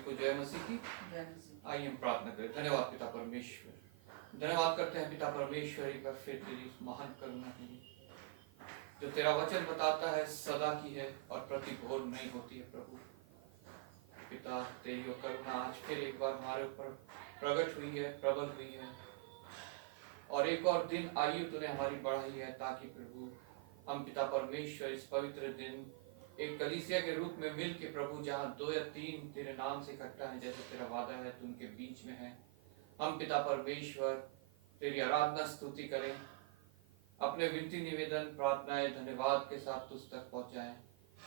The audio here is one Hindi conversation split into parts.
सभी को जय मसीह की। जय मसीह। आइए हम प्रार्थना करें। धन्यवाद पिता परमेश्वर, धन्यवाद करते हैं पिता परमेश्वर एक बार फिर तेरी इस महान करुणा के लिए जो तेरा वचन बताता है सदा की है और प्रतिभोर नहीं होती है। प्रभु पिता तेरी वो करुणा आज फिर एक बार हमारे ऊपर प्रकट हुई है, प्रबल हुई है और एक और दिन आयु तूने हमारी बढ़ाई है ताकि प्रभु हम पिता परमेश्वर इस पवित्र दिन एक कलीसिया के रूप में मिल के प्रभु जहाँ 2 या 3 तेरे नाम से इकट्ठा है जैसे तेरा वादा है तू उनके बीच में है। हम पिता परमेश्वर तेरी आराधना स्तुति करें, अपने विनती निवेदन प्रार्थनाएं धन्यवाद के साथ तुझ तक पहुंचाएं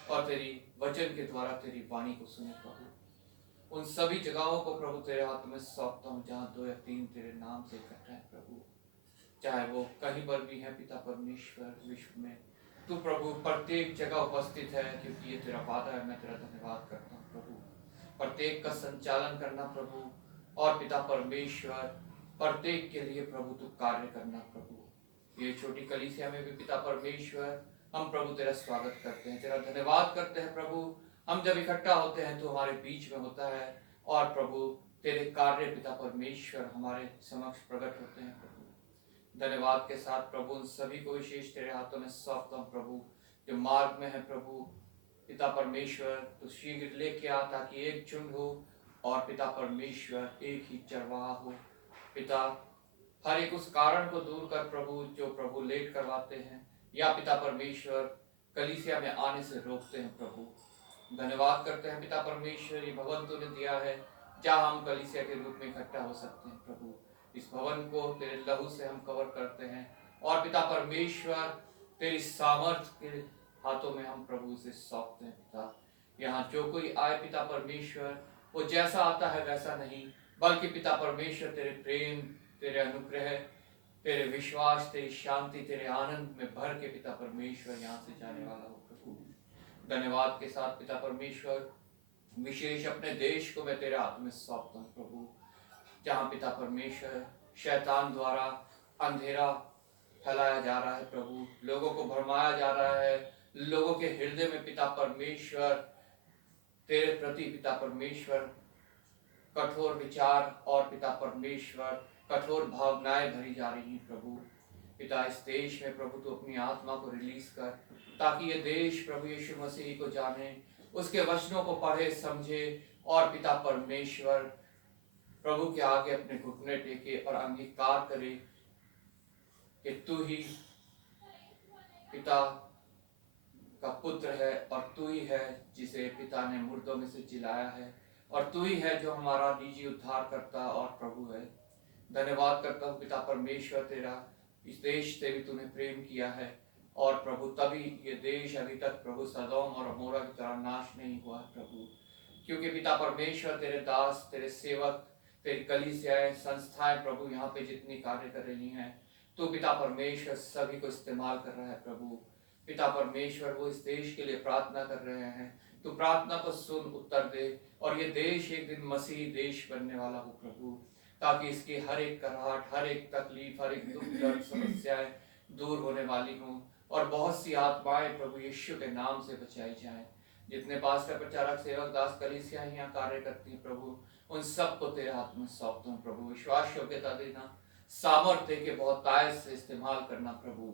और तेरी वचन के द्वारा तेरी वाणी को सुने। प्रभु उन सभी जगहों को प्रभु तेरे हाथ में सौंपता हूँ जहाँ 2 या 3 तेरे नाम से इकट्ठा है। प्रभु चाहे वो कहीं पर भी है पिता परमेश्वर विश्व में, तू प्रभु प्रत्येक जगह उपस्थित है क्योंकि ये तेरा वादा है। मैं तेरा धन्यवाद करता हूँ प्रभु प्रत्येक का संचालन करना प्रभु और पिता परमेश्वर प्रत्येक के लिए प्रभु तू कार्य करना। प्रभु ये छोटी कलीसिया में भी पिता परमेश्वर हम प्रभु तेरा स्वागत करते हैं, तेरा धन्यवाद करते हैं। प्रभु हम जब इकट्ठा होते हैं तो हमारे बीच में होता है और प्रभु तेरे कार्य पिता परमेश्वर हमारे समक्ष प्रकट होते हैं। प्रभु धन्यवाद के साथ प्रभु उन सभी को विशेष तेरे हाथों में सौंपता हूँ प्रभु जो मार्ग में है। प्रभु पिता परमेश्वर तो शीघ्र लेके आ ताकि एक झुंड हो और पिता परमेश्वर एक ही चरवाहा हो। पिता हर एक उस कारण को दूर कर प्रभु जो प्रभु लेट करवाते हैं या पिता परमेश्वर कलीसिया में आने से रोकते हैं। प्रभु धन्यवाद करते हैं पिता परमेश्वर ये भवन तूने दिया है जहाँ हम कलीसिया के रूप में इकट्ठा हो सकते हैं। प्रभु इस भवन को तेरे लहू से हम कवर करते हैं और पिता परमेश्वर तेरी सामर्थ्य के हाथों में हम प्रभु से सौंपते हैं। पिता यहाँ जो कोई आए पिता परमेश्वर वो जैसा आता है वैसा नहीं बल्कि पिता परमेश्वर तेरे प्रेम तेरे अनुग्रह तेरे विश्वास तेरी शांति तेरे आनंद में भर के पिता परमेश्वर यहाँ से जाने वाला हो। प्रभु धन्यवाद के साथ पिता परमेश्वर विशेष अपने देश को मैं तेरे हाथ में सौंपता हूँ। प्रभु जहाँ पिता परमेश्वर शैतान द्वारा अंधेरा फैलाया जा रहा है, प्रभु लोगों को भरमाया जा रहा है, लोगों के हृदय में पिता परमेश्वर तेरे प्रति पिता परमेश्वर कठोर विचार और पिता परमेश्वर कठोर भावनाएं भरी जा रही हैं। प्रभु पिता इस देश में प्रभु तो अपनी आत्मा को रिलीज कर ताकि ये देश प्रभु यीशु मसीह को जाने, उसके वचनों को पढ़े समझे और पिता परमेश्वर प्रभु के आगे अपने घुटने टेके और अंगीकार करे कि तू ही पिता का पुत्र है और तू ही है जिसे पिता ने मुर्दों में से जिलाया है और तू ही है जो हमारा निजी उद्धार करता और प्रभु है। धन्यवाद करता हूँ पिता परमेश्वर तेरा इस देश से भी तूने प्रेम किया है और प्रभु तभी ये देश अभी तक प्रभु सदोम और अमोरा की तरह नाश नहीं हुआ प्रभु क्योंकि पिता परमेश्वर तेरे दास तेरे सेवक तेरी कलीसियाएं संस्थाएं प्रभु यहाँ पे जितनी कार्य कर रही हैं तो पिता परमेश्वर सभी को इस्तेमाल कर रहा है। प्रभु पिता परमेश्वर वो इस देश के लिए प्रार्थना कर रहे हैं, तो प्रार्थना को सुन उत्तर दे और ये देश एक दिन मसीही देश बनने वाला हो प्रभु ताकि इसकी हर एक कराहट हर एक तकलीफ हर एक दुख दर्द समस्याएं दूर होने वाली हों और बहुत सी आत्माएं प्रभु यीशु के नाम से बचाई जाए। जितने पास्टर प्रचारक सेवक दास कलीसिया यहाँ कार्य करती हैं प्रभु उन सबको तेरे हाथ में सौंपता हूँ। प्रभु विश्वास योग्यता देना, सामर्थ्य के बहुतायत से इस्तेमाल करना। प्रभु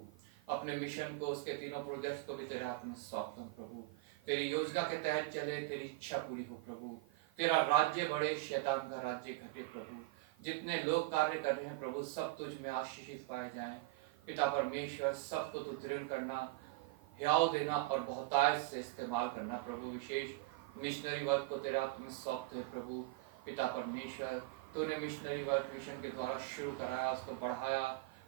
अपने मिशन को उसके तीनों प्रोजेक्ट्स को भी तेरे हाथ में सौंपता हूँ। प्रभु तेरी योजना के तहत चले, तेरी इच्छा पूरी हो। प्रभु तेरा राज्य बढ़े, शैतान का राज्य घटे। प्रभु जितने लोग कार्य कर रहे हैं प्रभु सब तुझ में आशीषित पाए जाएं। पिता परमेश्वर सबको तू दृढ़ करना, हियाव देना और बहुतायत से इस्तेमाल करना। प्रभु विशेष मिशनरी वर्क को तेरे हाथ में सौंपते हैं। प्रभु पिता परमेश्वर तूने मिशनरी वर्क मिशन के द्वारा शुरू कराया, उसको बढ़ाया,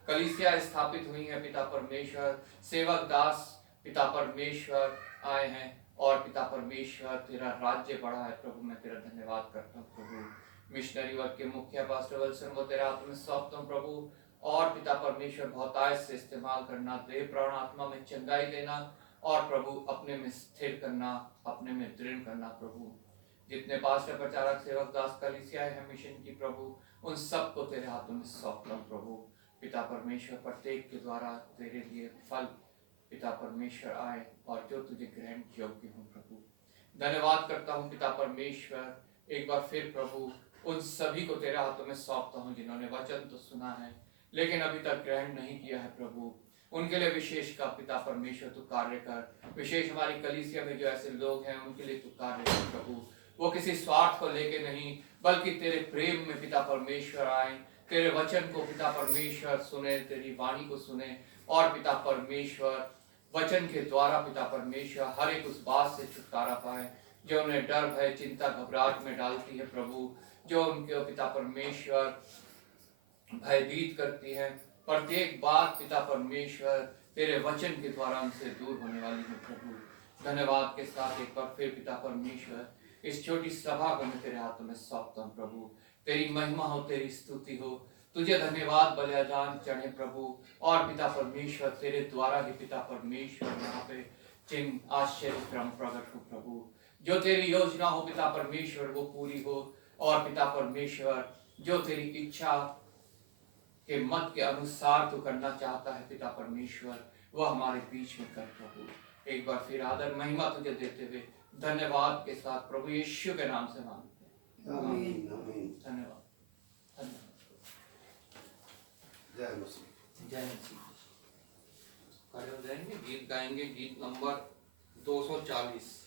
कलीसिया स्थापित हुई है। पिता परमेश्वर सेवक दास पिता परमेश्वर आए हैं और पिता परमेश्वर तेरा राज्य बढ़ा है। प्रभु मैं तेरा धन्यवाद करता हूँ। प्रभु मिशनरी वर्क के मुखिया पास्टर वत्सन को तेरे हाथ में सौंपता हूँ। प्रभु और पिता परमेश्वर बहुतायत से इस्तेमाल करना, देह प्राण आत्मा में चंगाई देना और प्रभु अपने में स्थिर करना, अपने में दृढ़ करना। प्रभु जितने पास्टर प्रचारक सेवक दास कलीसिया है मिशन की प्रभु उन सबको तेरे हाथों में सौंपता हूँ। प्रभु पिता परमेश्वर प्रत्येक के द्वारा तेरे लिए फल पिता परमेश्वर आए और जो तुझे ग्रहण योग्य हो। प्रभु धन्यवाद करता हूँ पिता परमेश्वर एक बार फिर प्रभु उन सभी को तेरे हाथों में सौंपता हूँ जिन्होंने वचन तो सुना है लेकिन अभी तक ग्रहण नहीं किया है प्रभु। उनके लिए विशेष का पिता परमेश्वर तू कार्य कर। विशेष हमारी कलीसिया में जो ऐसे लोग हैं उनके लिए तू कार्य कर प्रभु। वो किसी स्वार्थ को लेके नहीं बल्कि तेरे प्रेम में पिता परमेश्वर आए, तेरे वचन को पिता परमेश्वर सुने, तेरी वाणी को सुने और पिता परमेश्वर वचन के द्वारा पिता परमेश्वर हर एक उस बात से छुटकारा पाए जो उन्हें डर भय चिंता घबराहट में डालती है प्रभु, जो उनके पिता परमेश्वर भयभीत करती है। प्रत्येक बात पिता परमेश्वर तेरे वचन के द्वारा उनसे दूर होने वाली है प्रभु। धन्यवाद के साथ एक बार फिर पिता परमेश्वर इस छोटी सभा को मैं तेरे हाथों में सौंपता हूँ प्रभु। तेरी महिमा हो, तेरी स्तुति हो, तुझे धन्यवाद बलिदान चढ़े प्रभु। और पिता परमेश्वर तेरे द्वारा ही पिता परमेश्वर यहाँ पे चिन्ह आश्चर्य क्रम प्रकट हो प्रभु। जो तेरी योजना हो पिता परमेश्वर वो पूरी हो और पिता परमेश्वर जो तेरी इच्छा के मत के अनुसार तो करना चाहता है पिता परमेश्वर वह हमारे बीच में कर प्रभु। एक बार फिर आदर महिमा तुझे देते हुए धन्यवाद के साथ प्रभु यीशु के नाम से मांगते हैं, आमीन। धन्यवाद, धन्यवाद। जय मसीह। जय मसीह। खड़े हो जाएंगे, गीत गाएंगे, गीत नंबर 240।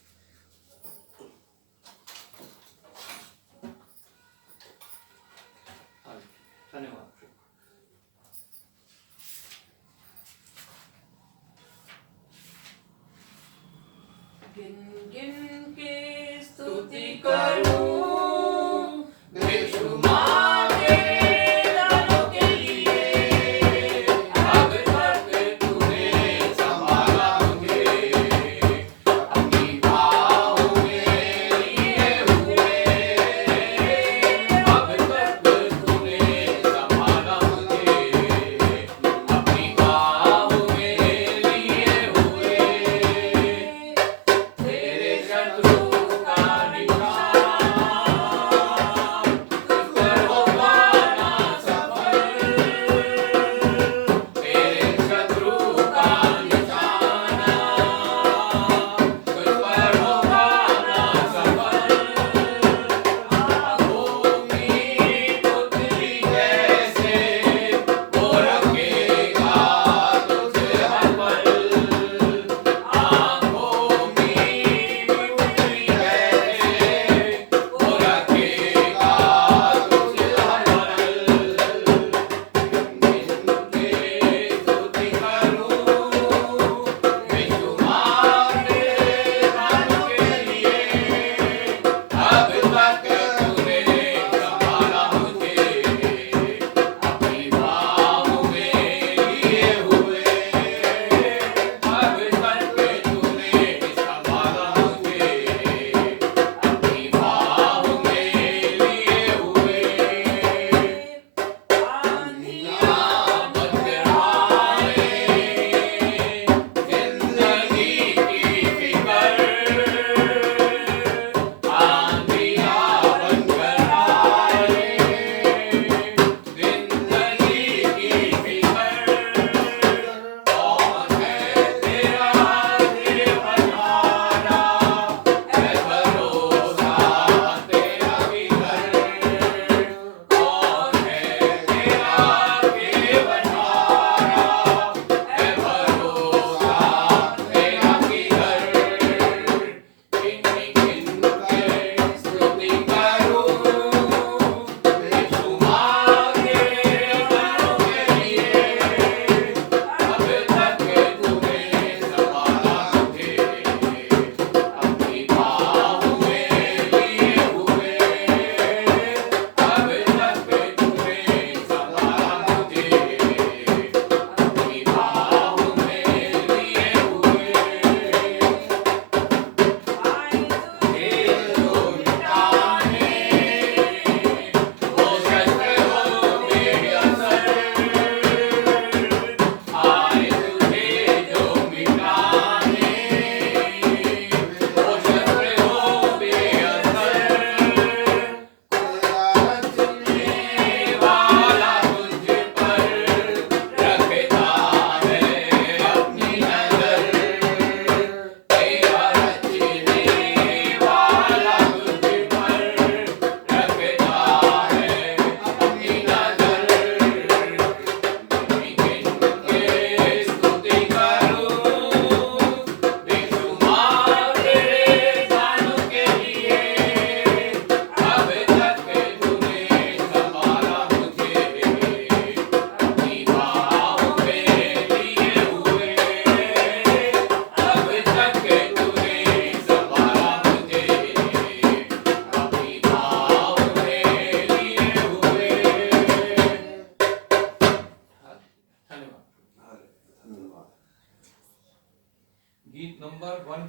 धन्यवाद। गिन गिन के स्तुति करूं बेशुमार के दानों के लिए, अब तक तूने संभाला मुझे अपनी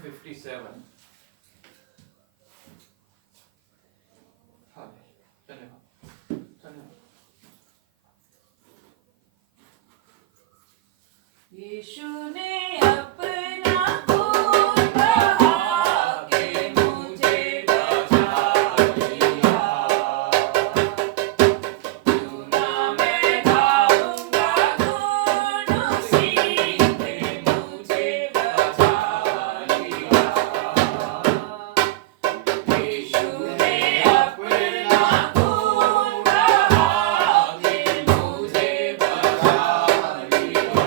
57. हाँ, धन्यवाद धन्यवाद। यीशु ने अपना खून बहा के मुझे बचा लिया। क्यों ना मैं गाऊंगा गुण उसी ने मुझे बचा लिया। यीशु ने अपना खून बहा के मुझे बचा लिया।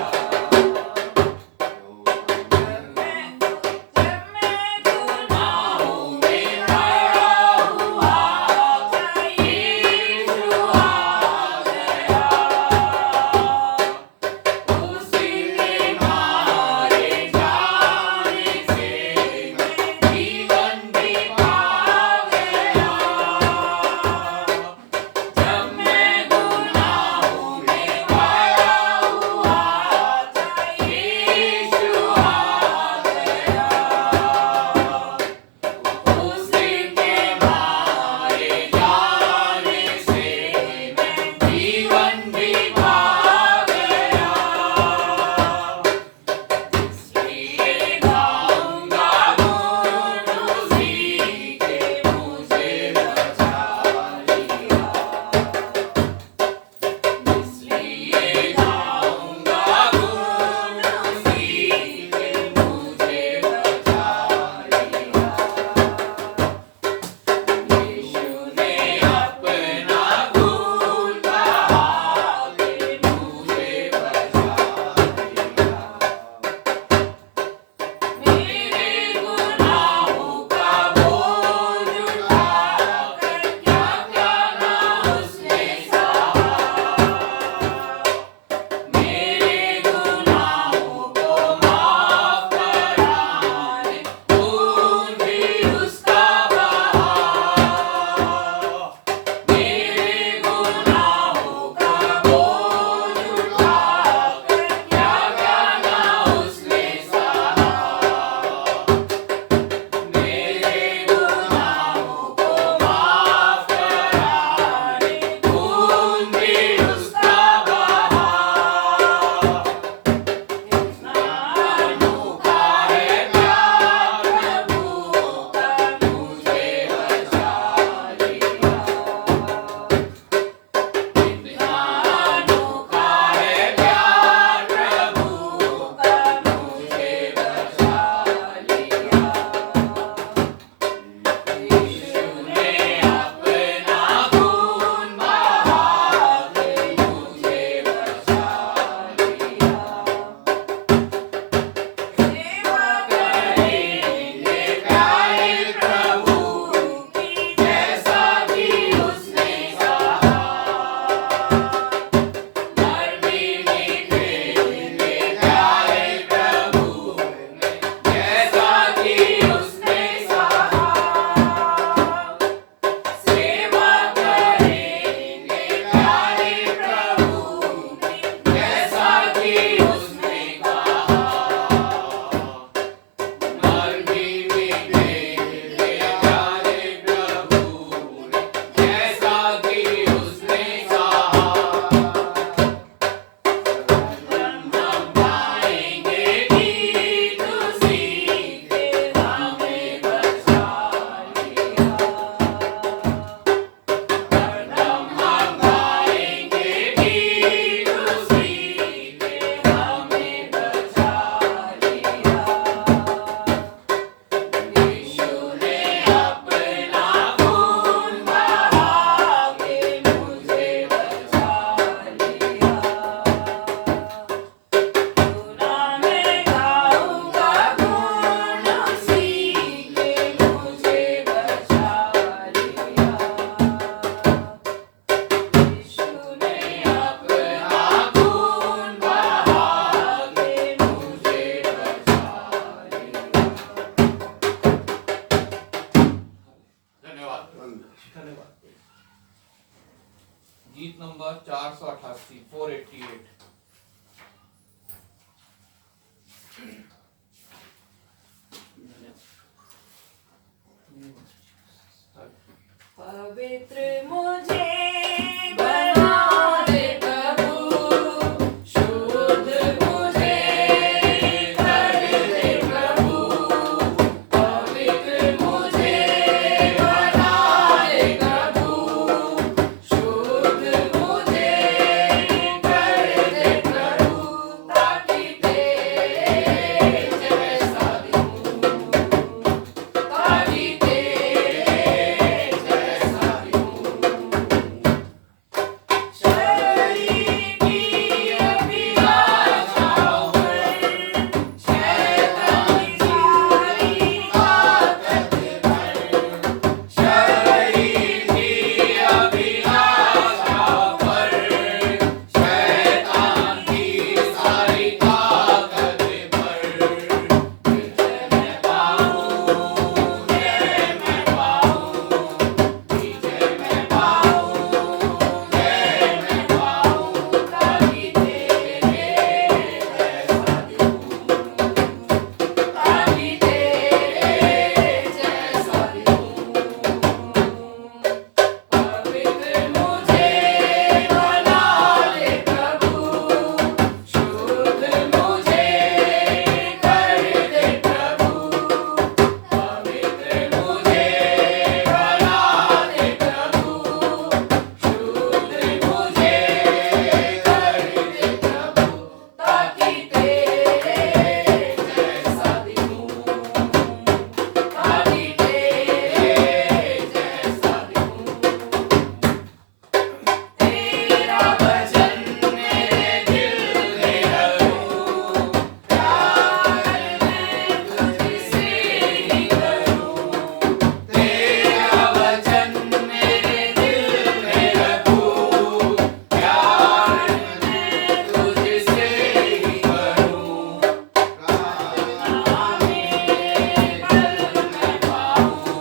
गीत नंबर 488 488। पवित्र मुझे बना दे प्रभु, शुद्ध मुझे कर दे प्रभु, पवित्र मुझे बना दे प्रभु, शुद्ध मुझे कर दे प्रभु, ताकि तेरे जैसा दिखूं, ताकि तेरे जैसा दिखूं। शरीर की अभिलाषाओं पर शैतान की सारी ताकत पर, शरीर की अभिलाषाओं पर शैतान की सारी ताकत पर विजय मैं पाऊं, जय मैं पाऊं, विजय मैं पाऊं, जय मैं पाऊं, ताकि तेरे जैसा दिखूं, ताकि तेरे जैसा दिखूं। पवित्र मुझे बना दे प्रभु, शुद्ध मुझे कर दे प्रभु, पवित्र मुझे बना दे प्रभु, शुद्ध मुझे कर दे प्रभु, ताकि तेरे जैसा दिखूं, ताकि तेरे जैसा दिखूं। तेरा वचन मेरे दिल में रखूं, प्यार मैं तुझसे ही करूं। तेरा वचन मेरे दिल में रखूं, प्यार मैं तुझसे ही करूं। प्रार्थना मेरे बल मैं पाऊं,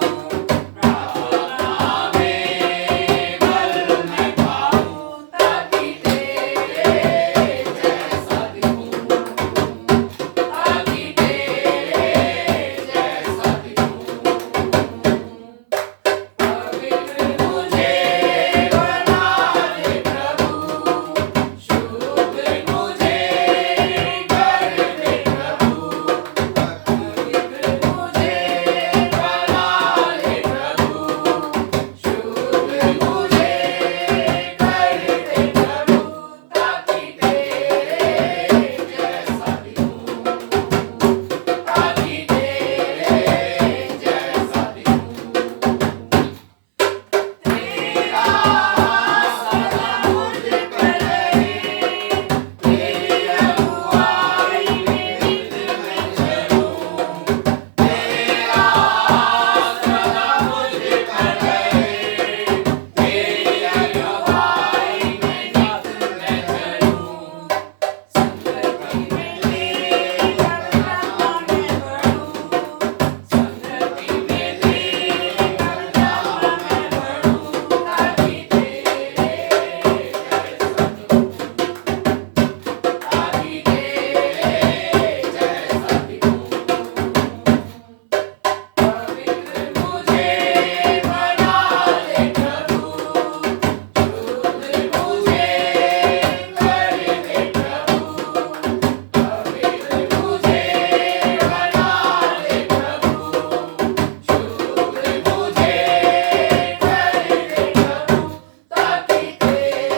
प्रार्थना मेरे बल मैं पाऊं, ताकि तेरे जैसा दिखूं, ताकि तेरे जैसा दिखूं। पवित्र मुझे बना दे प्रभु, शुद्ध मुझे कर दे प्रभु, पवित्र मुझे बना दे प्रभु, शुद्ध मुझे कर दे प्रभु, ताकि तेरे जैसा दिखूं, ताकि तेरे जैसा दिखूं। तेरा सदा मुझ पर रहे, तेरी अगुवाई में नित मैं चलूं। तेरा सदा मुझ पर रहे, तेरी अगुवाई में नित मैं चलूं। संगति में तेरी करुणा मैं बढ़ूं, संगति में तेरी करुणा मैं बढ़ूं, ताकि तेरे जैसा दिखूं, ताकि तेरे जैसा दिखूं। पवित्र मुझे बना दे प्रभु, शुद्ध मुझे कर दे प्रभु, पवित्र मुझे बना दे प्रभु, शुद्ध मुझे कर दे प्रभु, ताकि तेरे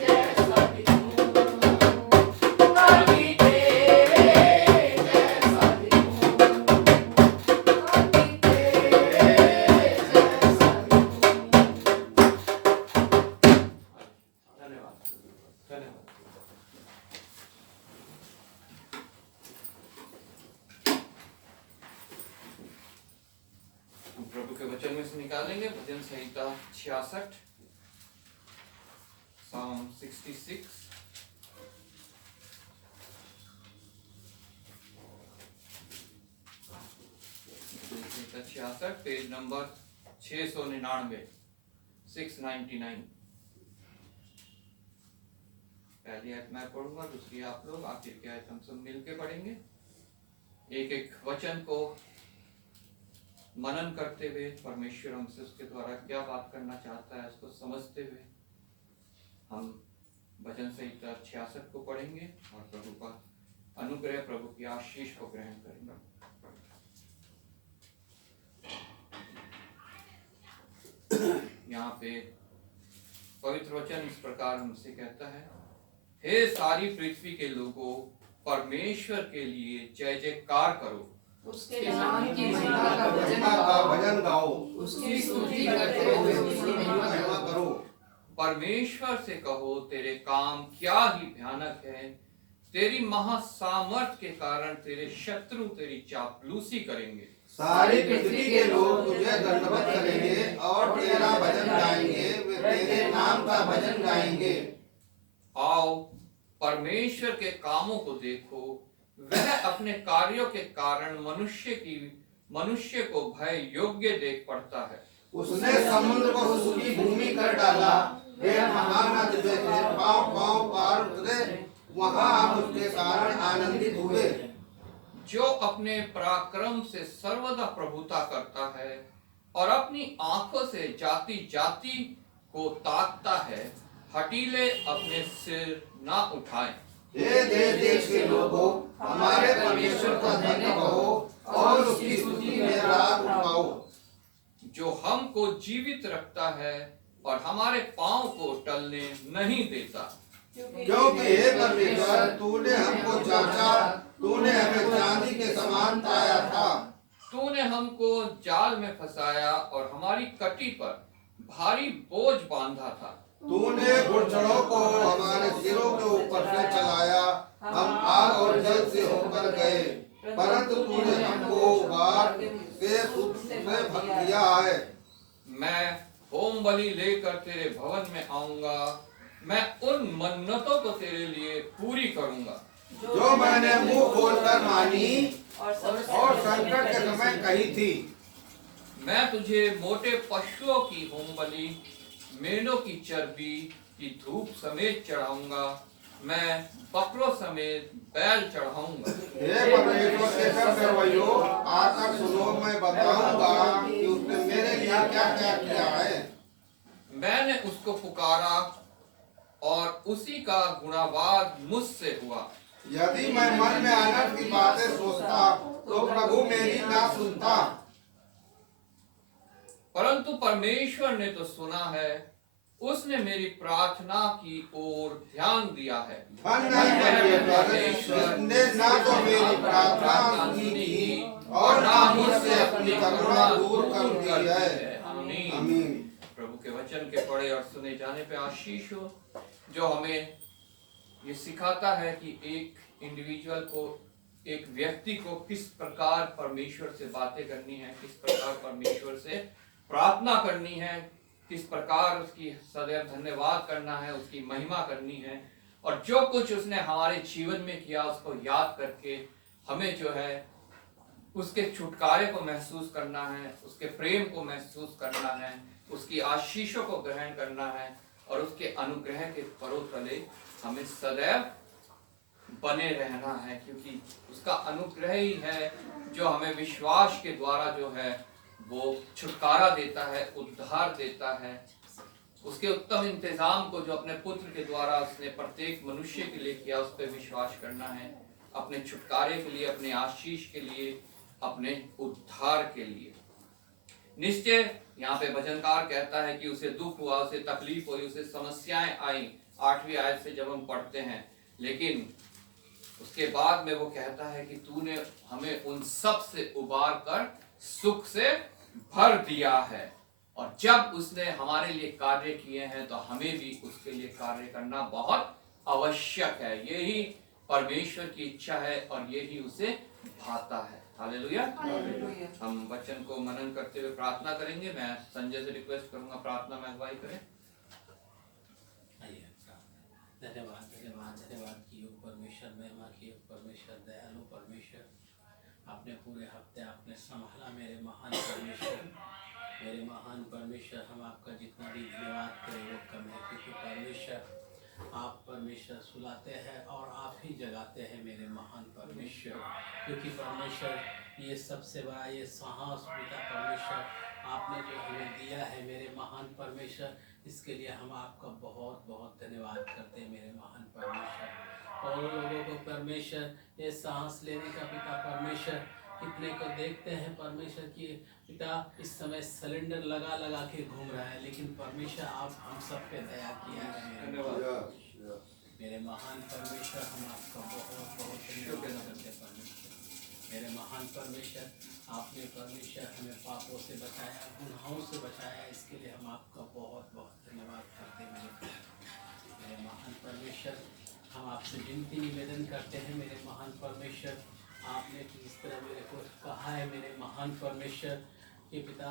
जैसा दिखूं, ताकि तेरे जैसा दिखूं, ताकि तेरे जैसा दिखूं। धन्यवाद धन्यवाद। हम प्रभु के वचन में से निकालेंगे भजन संहिता 66, Psalm 66। भजन संहिता 66, पेज नंबर 699, 699। पहली आयत मैं पढ़ूंगा, दूसरी आप लोग, आखिर की आयत हम सब मिल के पढ़ेंगे। एक एक वचन को मनन करते हुए परमेश्वर हमसे उसके द्वारा क्या बात करना चाहता है उसको समझते हुए हम भजन संहिता 66 को पढ़ेंगे और प्रभु का अनुग्रह, प्रभु की आशीष को ग्रहण करेंगे। यहाँ पे पवित्र वचन इस प्रकार हमसे कहता है, हे सारी पृथ्वी के लोगों, परमेश्वर के लिए जय जयकार करो, उसके नाम की महिमा का भजन गाओ, उसकी स्तुति करते हुए उसकी महिमा करो। परमेश्वर से कहो, तेरे काम क्या ही भयानक है, तेरी महासामर्थ के कारण तेरे शत्रु तेरी चापलूसी करेंगे। सारी पृथ्वी के लोग तुझे दंडवत करेंगे और तेरा भजन गाएंगे, वे तेरे नाम का भजन गाएंगे। आओ परमेश्वर के कामों को देखो, वह अपने कार्यों के कारण मनुष्य को भय योग्य देख पड़ता है। उसने समुद्र को सूखी भूमि कर डाला, वे महानद वे पांव पार उतरे, वहां हम उसके कारण आनंदित हुए। जो अपने पराक्रम से सर्वदा प्रभुता करता है और अपनी आंखों से जाति जाति को ताकता है, हठीले अपने सिर ना उठाएं। हे देश देश के लोगों, हमारे परमेश्वर का धन्य कहो और उसकी स्तुति में राग उठाओ। जो हमको जीवित रखता है और हमारे पांव को टलने नहीं देता। क्योंकि हे परमेश्वर, तूने हमको जांचा, तूने हमें चांदी के समान पाया था। तूने हमको जाल में फंसाया और हमारी कटी पर भारी बोझ बांधा था। तूने घुड़सड़ों को हमारे सिरों के ऊपर से चलाया, हम आग और जल से होकर गए, परंतु तूने हमको उबार के सुख से भर दिया है। मैं होम बलि लेकर तेरे भवन में आऊंगा, मैं उन मन्नतों को तेरे लिए पूरी करूंगा जो मैंने मुंह खोलकर मानी और संकट के समय कही थी। मैं तुझे मोटे पशुओं की होम बलि, मेंढों की चर्बी की धूप समेत चढ़ाऊंगा, मैं बकरों समेत बैल चढ़ाऊंगा। हे परमेश्वर के सब सेवकों, आकर सुनो, मैं बताऊंगा कि उसने मेरे लिए क्या क्या किया है। मैंने उसको पुकारा और उसी का गुणावाद मुझसे हुआ। यदि मैं मन में आनंद की बातें सोचता तो प्रभु मेरी ना सुनता। परंतु परमेश्वर ने तो सुना है, उसने मेरी प्रार्थना की ओर ध्यान दिया है। धन्य है परमेश्वर, जिसने ना तो मेरी प्रार्थना सुनी थी और ना मुझसे अपनी करुणा दूर कर दी है। आमीन। आमीन। प्रभु के वचन के पढ़े और सुने जाने पे आशीष हो, जो हमें ये सिखाता है कि एक इंडिविजुअल को, एक व्यक्ति को किस प्रकार परमेश्वर से बातें करनी है, किस प्रकार परमेश्वर से प्रार्थना करनी है, किस प्रकार उसकी सदैव धन्यवाद करना है, उसकी महिमा करनी है, और जो कुछ उसने हमारे जीवन में किया उसको याद करके हमें जो है उसके छुटकारे को महसूस करना है, उसके प्रेम को महसूस करना है, उसकी आशीषों को ग्रहण करना है और उसके अनुग्रह के परों तले हमें सदैव बने रहना है, क्योंकि उसका अनुग्रह ही है जो हमें विश्वास के द्वारा जो है वो छुटकारा देता है, उद्धार देता है। उसके उत्तम इंतजाम को जो अपने पुत्र के द्वारा उसने प्रत्येक मनुष्य के लिए किया, उस पर विश्वास करना है, अपने छुटकारे के लिए, अपने आशीष के लिए, अपने उद्धार के लिए। निश्चय यहाँ पे भजनकार कहता है कि उसे दुख हुआ, उसे तकलीफ हुई, उसे समस्याएं आई, 8वीं आयत से जब हम पढ़ते हैं, लेकिन उसके बाद में वो कहता है कि तूने हमें उन सब से उबार कर सुख से भर दिया है। और जब उसने हमारे लिए कार्य किए हैं तो हमें भी उसके लिए कार्य करना बहुत आवश्यक है। यही परमेश्वर की इच्छा है और यही उसे भाता है। हालेलुया। हम वचन को मनन करते हुए प्रार्थना करेंगे। मैं संजय से रिक्वेस्ट करूंगा प्रार्थना में अगुवाई करें। धन्यवाद धन्यवाद धन्यवाद की योग परमेश्वर, महिमा की योग परमेश्वर, दयालु परमेश्वर, आपने पूरे हफ्ते आपने संभाला मेरे महान परमेश्वर, मेरे महान परमेश्वर। हम आपका जितना भी धन्यवाद करें वो कम है, क्योंकि परमेश्वर आप परमेश्वर सुलाते हैं और आप ही जगाते हैं मेरे महान परमेश्वर। क्योंकि परमेश्वर ये सबसे बड़ा ये साहस पिता परमेश्वर आपने जो हमें दिया है मेरे महान परमेश्वर, इसके लिए हम आपका बहुत बहुत धन्यवाद करते हैं मेरे महान परमेश्वर। और लोगों को परमेश्वर ये सांस लेने का पिता परमेश्वर कितने को देखते हैं परमेश्वर की पिता इस समय सिलेंडर लगा लगा के घूम रहा है, लेकिन परमेश्वर आप हम सब पे दया किया है मेरे महान परमेश्वर। हम आपका बहुत बहुत धन्यवाद करते हैं परमेश्वर। मेरे महान परमेश्वर आपने परमेश्वर हमें पापों से बचाया, गुनाहों से बचाया, इसके लिए हम आपका बहुत बहुत धन्यवाद करते हैं मेरे महान परमेश्वर। हम आपसे विनती निवेदन करते हैं मेरे महान परमेश्वर, आपने जिस तरह मेरे को कहा है मेरे महान परमेश्वर कि पिता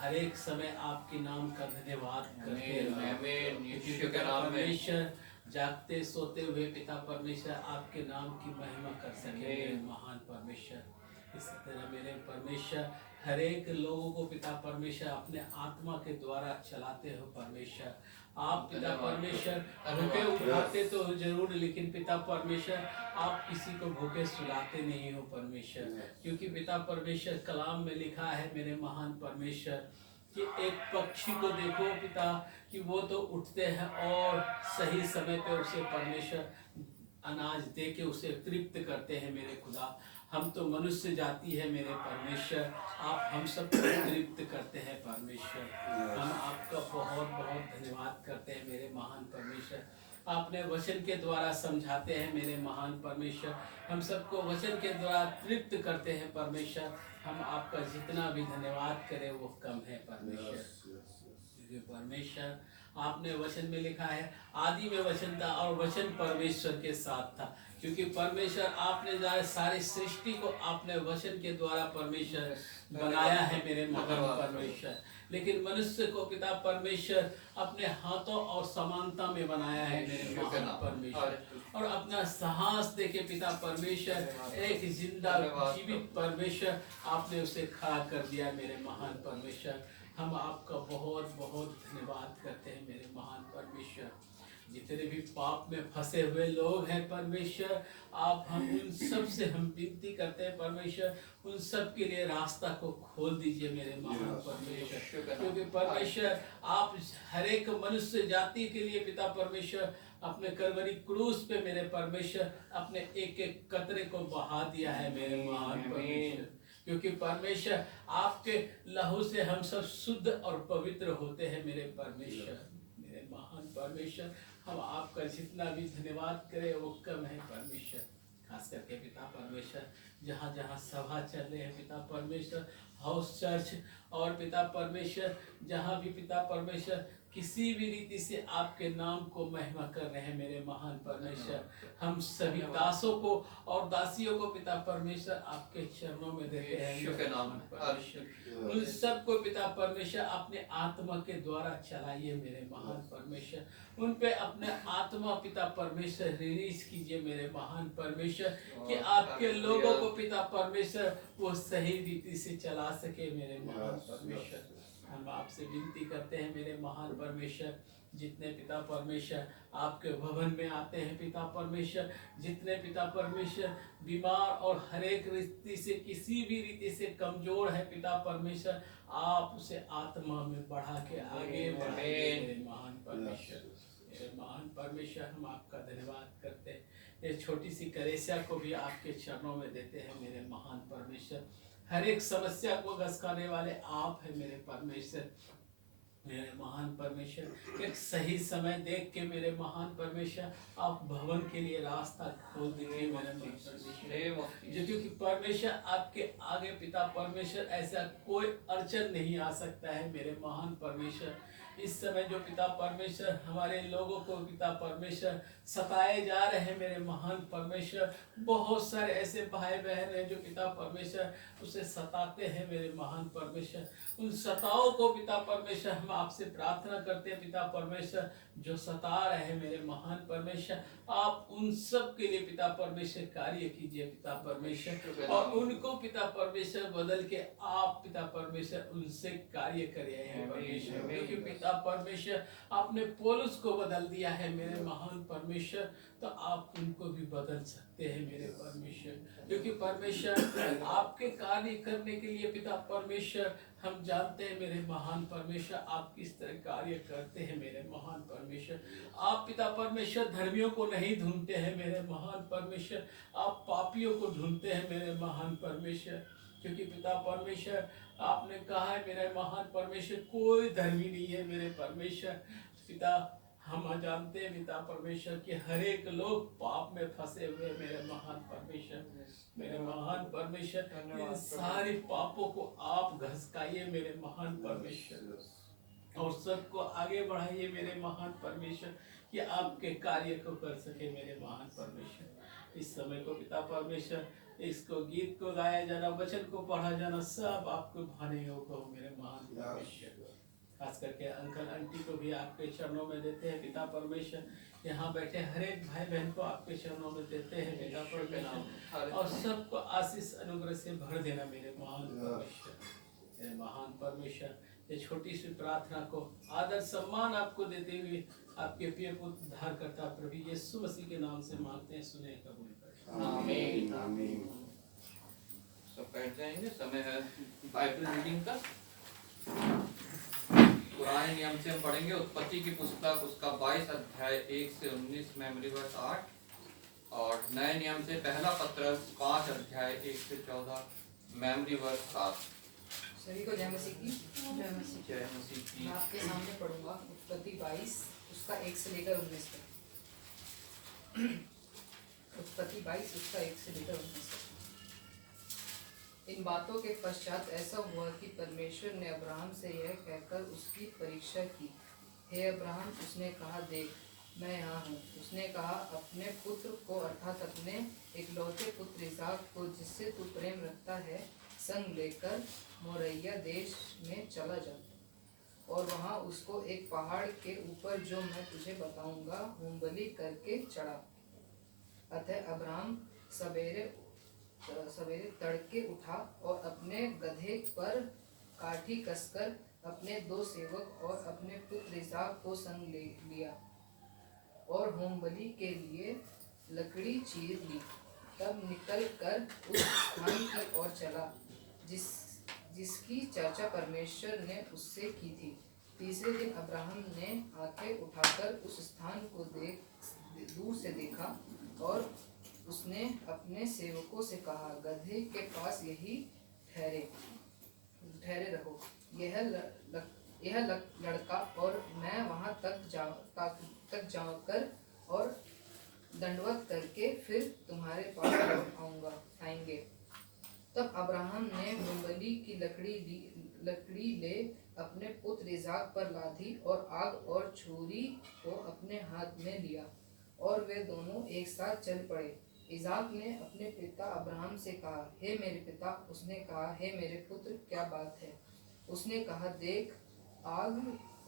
हर एक समय आपके नाम का धन्यवाद करते हैं परमेश्वर। जागते सोते हुए पिता परमेश्वर आपके नाम की महिमा कर सके मेरे महान परमेश्वर। इसी तरह मेरे परमेश्वर हर एक लोगों को पिता परमेश्वर अपने आत्मा के द्वारा चलाते हो परमेश्वर। आप पिता परमेश्वर भूखे उठाते तो जरूर, लेकिन पिता परमेश्वर आप किसी को भूखे सुलाते नहीं हो परमेश्वर, क्योंकि पिता परमेश्वर कलाम में लिखा है मेरे महान परमेश्वर कि एक पक्षी को देखो पिता कि वो तो उठते हैं और सही समय पे उसे परमेश्वर अनाज दे के उसे तृप्त करते हैं मेरे खुदा। हम तो मनुष्य जाति है मेरे परमेश्वर, आप हम सब को तृप्त करते हैं परमेश्वर। हम आपका बहुत बहुत धन्यवाद करते हैं मेरे महान परमेश्वर। आपने वचन के द्वारा समझाते हैं मेरे महान परमेश्वर, हम सबको वचन के द्वारा तृप्त करते हैं परमेश्वर। हम आपका जितना भी धन्यवाद करें वो कम है परमेश्वर। क्योंकि परमेश्वर आपने वचन में लिखा है आदि में वचन था और वचन परमेश्वर के साथ था, क्योंकि परमेश्वर आपने सारी सृष्टि को आपने वचन के द्वारा परमेश्वर बनाया है मेरे महान परमेश्वर। लेकिन मनुष्य को पिता परमेश्वर अपने हाथों और समानता में बनाया है मेरे महान परमेश्वर, और अपना साहस देके पिता परमेश्वर एक जिंदा जीवित परमेश्वर आपने उसे खड़ा कर दिया मेरे महान परमेश्वर। हम आपका बहुत बहुत धन्यवाद करते हैं मेरे महान परमेश्वर। जितने भी पाप में फंसे हुए लोग हैं परमेश्वर, आप हम उन सब से हम विनती करते हैं परमेश्वर, उन सब के लिए रास्ता को खोल दीजिए मेरे महान परमेश्वर। क्योंकि परमेश्वर आप हर एक मनुष्य जाति के लिए पिता परमेश्वर अपने कलवरी क्रूस पे मेरे परमेश्वर अपने एक एक कतरे को बहा दिया है मेरे महान परमेश्वर। क्योंकि परमेश्वर आपके लहू से हम सब शुद्ध और पवित्र होते हैं मेरे परमेश्वर। मेरे महान परमेश्वर हम आपका जितना भी धन्यवाद करें वो कम है परमेश्वर। खास करके पिता परमेश्वर जहाँ जहाँ सभा चल रहे हैं पिता परमेश्वर, हाउस चर्च और पिता परमेश्वर जहाँ भी पिता परमेश्वर किसी भी रीति से आपके नाम को महिमा कर रहे हैं मेरे महान परमेश्वर, हम सभी दासों को और दासियों को पिता परमेश्वर आपके चरणों में देते हैं। उन सबको पिता परमेश्वर अपने आत्मा के द्वारा चलाइए मेरे महान परमेश्वर, उन पे अपने आत्मा पिता परमेश्वर रिलीज कीजिए मेरे महान परमेश्वर, कि आपके लोगों को पिता परमेश्वर वो सही रीति से चला सके मेरे महान परमेश्वर। हम आपसे विनती करते हैं मेरे महान परमेश्वर, जितने पिता परमेश्वर आपके भवन में आते हैं पिता परमेश्वर, जितने पिता परमेश्वर बीमार और हर एक रीति से किसी भी रीति से कमजोर है पिता परमेश्वर, आप उसे आत्मा में बढ़ा के आगे बढ़ाइए मेरे महान परमेश्वर। मेरे महान परमेश्वर हम आपका धन्यवाद करते हैं, ये छोटी सी कलेसिया को भी आपके चरणों में देते हैं मेरे महान परमेश्वर। हर एक समस्या को घसकाने वाले आप हैं मेरे परमेश्वर। मेरे महान परमेश्वर एक सही समय देख के मेरे महान परमेश्वर आप भवन के लिए रास्ता खोल दीजिए मेरे परमेश्वर। क्योंकि परमेश्वर आपके आगे पिता परमेश्वर ऐसा कोई अड़चन नहीं आ सकता है मेरे महान परमेश्वर। इस समय जो पिता परमेश्वर हमारे लोगों को पिता परमेश्वर सताए जा रहे हैं मेरे महान परमेश्वर, बहुत सारे ऐसे भाई बहन हैं जो पिता परमेश्वर उसे सताते हैं मेरे महान परमेश्वर। उन सताओं को पिता परमेश्वर हम आपसे प्रार्थना करते हैं पिता परमेश्वर, जो सता रहे हैं मेरे महान परमेश्वर, आप उन सब के लिए पिता परमेश्वर कार्य कीजिए पिता परमेश्वर, और उनको पिता परमेश्वर बदल के आप पिता परमेश्वर उनसे कार्य करिए परमेश्वर। क्योंकि पिता पिता परमेश्वर आपने पौलुस को बदल दिया है मेरे महान परमेश्वर, तो आप उनको भी बदल सकते हैं मेरे परमेश्वर। क्योंकि परमेश्वर आपके कार्य करने के लिए पिता परमेश्वर हम जानते हैं मेरे महान परमेश्वर आप किस तरह कार्य करते हैं मेरे महान परमेश्वर। आप पिता परमेश्वर धर्मियों को नहीं ढूंढते हैं मेरे महान परमेश्वर, आप पापियों को ढूंढते हैं मेरे महान परमेश्वर। क्योंकि पिता परमेश्वर आपने कहा है मेरे महान परमेश्वर कोई धर्मी नहीं है मेरे परमेश्वर। पिता हम जानते हैं पिता परमेश्वर कि हर एक लोग पाप में फंसे हुए हैं मेरे महान परमेश्वर। मेरे महान परमेश्वर इन सारे पापों को आप घसकाइए मेरे महान परमेश्वर और सबको आगे बढ़ाइए मेरे महान परमेश्वर कि आपके कार्य को कर सके मेरे महान परमेश्वर। इस समय को पिता परमेश्वर इसको गीत को गाया जाना, वचन को पढ़ा जाना, सब आपको भाने योग्य हो मेरे महान परमेश्वर। खास करके अंकल आंटी को भी आपके चरणों में देते हैं पिता परमेश्वर। यहाँ बैठे हर एक भाई बहन को आपके चरणों में देते हैं पिता परमेश्वर, और सबको आशीष अनुग्रह से भर देना मेरे महान परमेश्वर। मेरे महान परमेश्वर ये छोटी सी प्रार्थना को आदर सम्मान आपको देते हुए आपके प्रिय पुत्र उद्धारकर्ता प्रभु यीशु मसीह के नाम से मांगते हैं, सुने कबूल करें। आमीन। आमीन। सब बैठ जाएंगे। समय है बाइबल रीडिंग का। पुराने नियम से हम पढ़ेंगे उत्पत्ति की पुस्तक उसका 22 अध्याय 1 से 19 मेमोरी वर्स 8, और नए नियम से पहला पत्रस 5 अध्याय 1 से 14 मेमोरी वर्स 7। सभी को जय मसीह की। जय मसीह की। मैं आपके सामने पढ़ूंगा उत्पत्ति 22 उसका 1 से लेकर 19 तक। उत्पत्ति 22 उसका 1 से लेकर 19 तक। इन बातों के पश्चात ऐसा हुआ कि परमेश्वर ने अब्राहम से यह कहकर उसकी परीक्षा की, हे अब्राहम, उसने कहा, देख मैं यहाँ हूँ। उसने कहा, अपने पुत्र को अर्थात अपने इकलौते पुत्र इसहाक को जिससे तू प्रेम रखता है संग लेकर मोरैया देश में चला जा और वहाँ उसको एक पहाड़ के ऊपर जो मैं तुझे बताऊंगा होमबलि करके चढ़ा। अतः अब्राहम सवेरे तड़के उठा और अपने गधे पर काठी कसकर अपने 2 सेवक और अपने पुत्र इसहाक को संग ले लिया और होमबलि के लिए लकड़ी चीर ली। तब निकल कर उस स्थान की ओर चला जिसकी चर्चा परमेश्वर ने उससे की थी। तीसरे दिन अब्राहम ने आंखें उठाकर उस स्थान को दूर से देखा और उसने अपने सेवकों से कहा, गधे के पास यही ठहरे रहो। यह लड़का और मैं वहां तक जाकर और दंडवत करके फिर तुम्हारे पास आएंगे। तब अब्राहम ने होमबलि की लकड़ी ले अपने पुत्र इसहाक पर लादी और आग और छुरी को अपने हाथ में लिया और वे दोनों एक साथ चल पड़े। इसहाक ने अपने पिता अब्राहम से कहा, हे मेरे पिता। उसने कहा, हे मेरे पुत्र, क्या बात है? उसने कहा, देख आग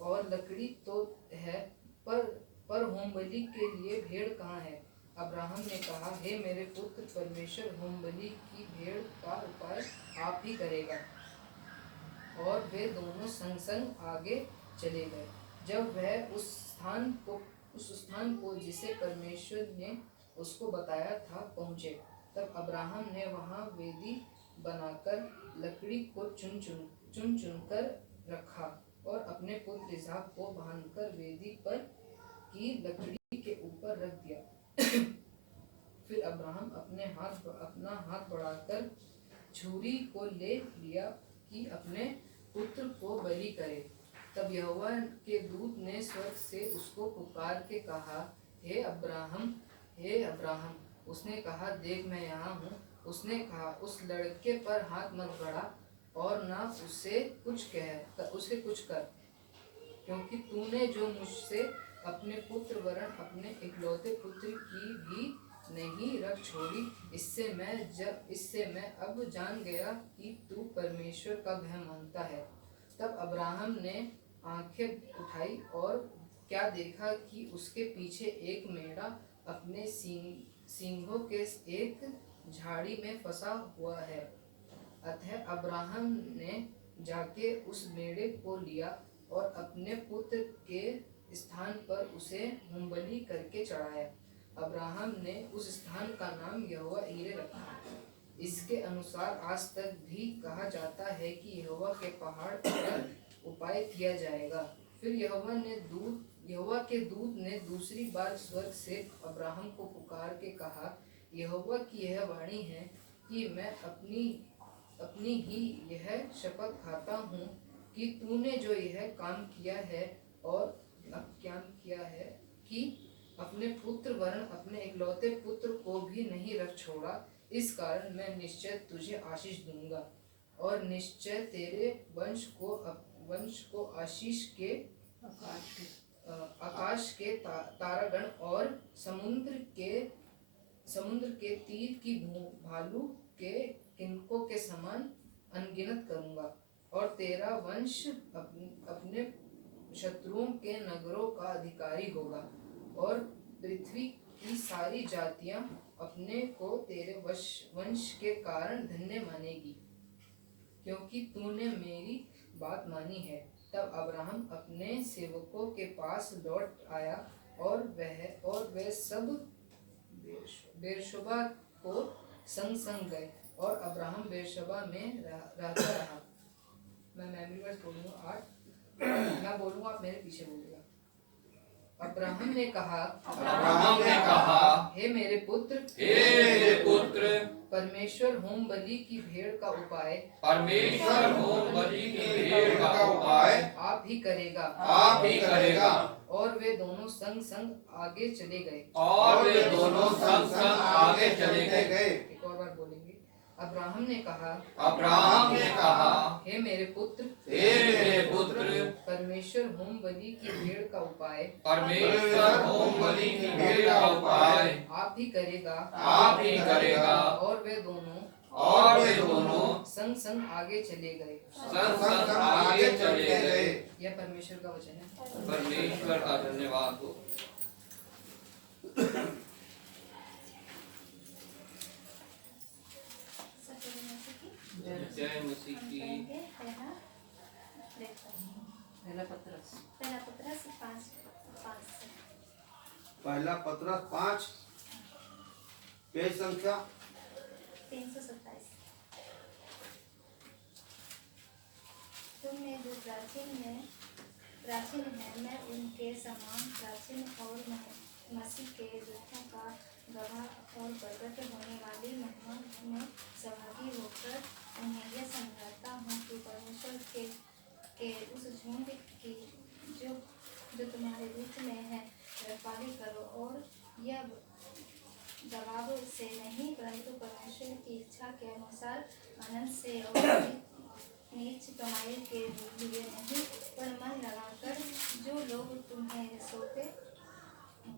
और लकड़ी तो है, पर होमबलि के लिए भेड़ कहाँ है? अब्राहम ने कहा, हे मेरे पुत्र, परमेश्वर होमबलि की भेड़ का उपाय आप ही करेगा। और वे दोनों संग संग आगे चले गए। जब वह उस स्थान को जिसे परमेश्वर ने उसको बताया था पहुँचे, तब अब्राहम ने वहाँ वेदी बनाकर लकड़ी को चुन कर रखा और अपने पुत्र इसहाक को बांधकर वेदी पर की लकड़ी के ऊपर रख दिया। फिर अब्राहम अपना हाथ बढ़ाकर छुरी को ले लिया कि अपने पुत्र को बलि करे। तब यहोवा के दूत ने स्वर्ग से उसको पुकार के कहा, हे अब्राहम, हे अब्राहम। उसने कहा, देख मैं यहाँ हूँ। उसने कहा, उस लड़के पर हाथ मत बढ़ा और न उसे कुछ कर, क्योंकि तूने जो मुझसे अपने पुत्र वरन अपने इकलौते पुत्र की भी नहीं रख छोड़ी। इससे मैं अब जान गया कि तू परमेश्वर का भय मानता है। तब अब्राहम ने आंखें उठाई और क्या देखा कि उसके पीछे एक मेढ़ा अपने सींगों के एक झाड़ी में फंसा हुआ है। अतः अब्राहम ने जाके उस मेढ़े को लिया और अपने पुत्र के स्थान पर उसे होमबलि करके चढ़ाया। अब्राहम ने उस स्थान का नाम यहोवा ईरे रखा। इसके अनुसार आज तक भी कहा जाता है कि यहोवा के पहाड़ पर उपाय किया जाएगा। फिर यहोवा के दूत ने दूसरी बार स्वर्ग से अब्राहम को पुकार के कहा, यहोवा की यह वाणी है कि मैं अपनी ही यह शपथ खाता हूँ कि तूने जो यह काम किया है और क्या किया है कि अपने पुत्र वरन अपने इकलौते पुत्र को भी नहीं रख छोड़ा, इस कारण मैं निश्चय तुझे आशीष दूंगा और निश्चय तेरे वंश को आशीष के आकाश के तारागण और समुद्र के तीर की भालू के किनकों के समान अनगिनत करूंगा। और तेरा वंश अपने शत्रुओं के नगरों का अधिकारी होगा और पृथ्वी की सारी जातियां अपने को तेरे वंश के कारण धन्य मानेगी, क्योंकि तूने मेरी बात मानी है। तब अब्राहम अपने सेवकों के पास लौट आया और वे सब बेरशेबा को संग गए और अब्राहम बेरशेबा में रहता रहा। मैं मेमोरी वर्स बोलूंगा 8, मैं बोलूंगा, आप मेरे पीछे बोलिएगा। अब्राहम ने कहा, हे मेरे पुत्र, परमेश्वर होम बलि की भेड़ का उपाय आप ही करेगा। और वे दोनों संग संग आगे चले गए। एक और बार बोलेंगे। अब्राहम ने कहा, हे मेरे पुत्र, परमेश्वर होम बलि की भेड़ का उपाय आप ही करेगा। और वे दोनों संग संग आगे चले गए। यह परमेश्वर का वचन है। परमेश्वर का धन्यवाद हो। जय मसीह की। पहला पत्रस 5 पेज संख्या 327। तुम में जो प्राचीन है, मैं उनके समान प्राचीन और मसीह के दुखों का गवाह और प्रकट होने वाली महिमा में सहभागी होकर उन्हें यह समझाता हूँ कि परमेश्वर के उस झुंड की जो तुम्हारे बीच में है रखवाली करो, और यह दबाव से नहीं परंतु परमेश्वर की इच्छा के अनुसार आनंद से और नीच कमाई के लिए नहीं, पर मन लगाकर जो लोग तुम्हें सौंपे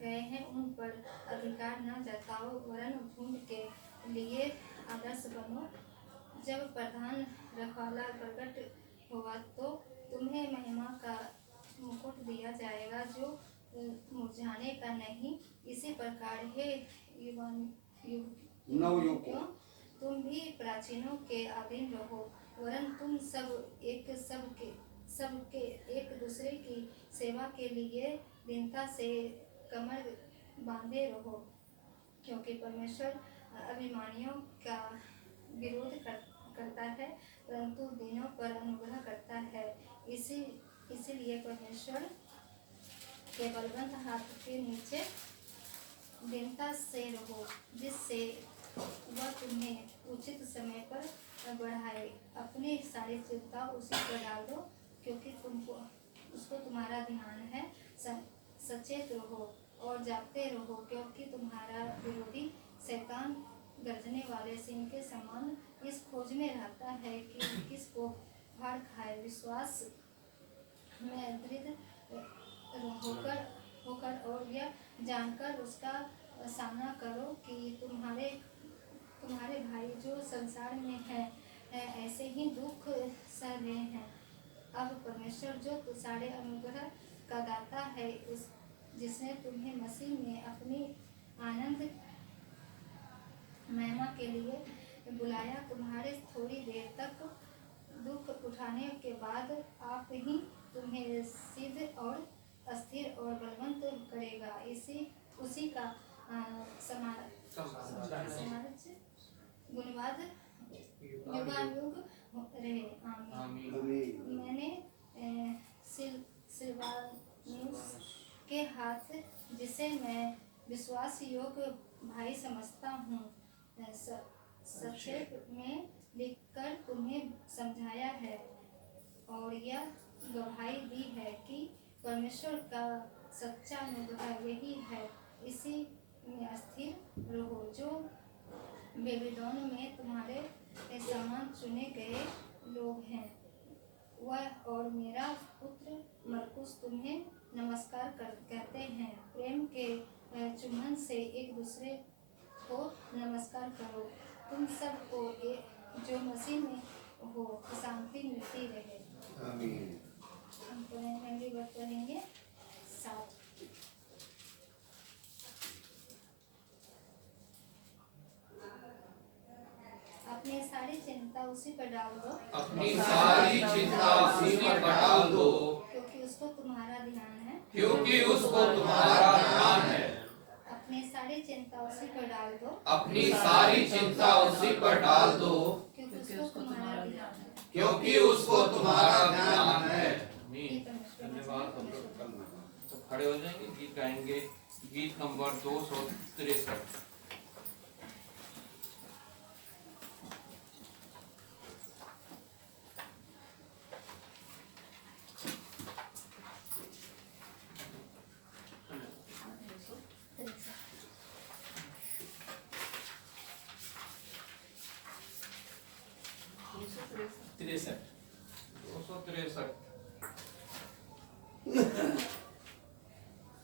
गए हैं उन पर अधिकार न जताओ, वरन झुंड के लिए आदर्श बनो। जब प्रधान रखवाला प्रकट होगा तो तुम्हें महिमा का मुकुट दिया जाएगा जो मुरझाने का नहीं। इसी प्रकार हे नवयुवकों, तुम भी प्राचीनों के अधीन रहो, वरन तुम सबके एक दूसरे की सेवा के लिए दीनता से कमर बांधे रहो, क्योंकि परमेश्वर अभिमानियों का विरोध करता है परंतु दीनों पर अनुग्रह करता है। इसीलिए परमेश्वर के बलवंत हाथ के नीचे दीनता से रहो, जिससे वह तुम्हें उचित समय पर बढ़ाए। अपनी सारी चिंता उसी पर डाल दो, क्योंकि उसको तुम्हारा ध्यान है। सचेत रहो और जागते रहो, क्योंकि तुम्हारा विरोधी शैतान गर्जने वाले सिंह के समान इस खोज में रहता है कि किसको फाड़ खाए। विश्वास में दृढ़ होकर और यह जानकर उसका सामना करो कि तुम्हारे भाई जो संसार में है ऐसे ही दुख सह रहे हैं। अब परमेश्वर जो सारे अनुग्रह का दाता है, जिसने तुम्हें मसीह में अपनी आनंद महिमा के लिए बुलाया, तुम्हारे थोड़ी देर तक दुख उठाने के बाद आप ही तुम्हें सिद्ध और अस्थिर और बलवंत करेगा। उसी का गुणवाद युगानुयुग रहे। आमीन। मैंने सिलवानुस के हाथ, जिसे मैं विश्वास योग्य भाई समझता हूँ, संक्षेप में लिखकर तुम्हें समझाया है और यह गवाही दी है कि परमेश्वर का सच्चा अनुग्रह यही है। इसी में स्थिर रहो, जो बेबीलोन में तुम्हारे समान चुने गए लोग हैं। वह और मेरा पुत्र मरकुस तुम्हें नमस्कार कहते हैं। प्रेम के चुम्बन से एक दूसरे को नमस्कार करो। तुम सबको जो मसीह में हो शांति मिलती रहे। आमीन। हम पहली बार पढ़ेंगे 7। अपनी सारी चिंता उसी पर डाल दो, अपनी सारी चिंता उसी पर डाल दो, क्योंकि उसको तुम्हारा ध्यान है। क्योंकि उसको तुम्हारा ध्यान है। अपनी सारी चिंता उसी पर डाल दो, अपनी सारी चिंता उसी पर डाल दो, क्योंकि उसको तुम्हारा ध्यान है। क्योंकि उसको तुम्हारा ध्यान है। धन्यवाद। तो खड़े हो जाएंगे, गीत गाएंगे। गीत नंबर 263।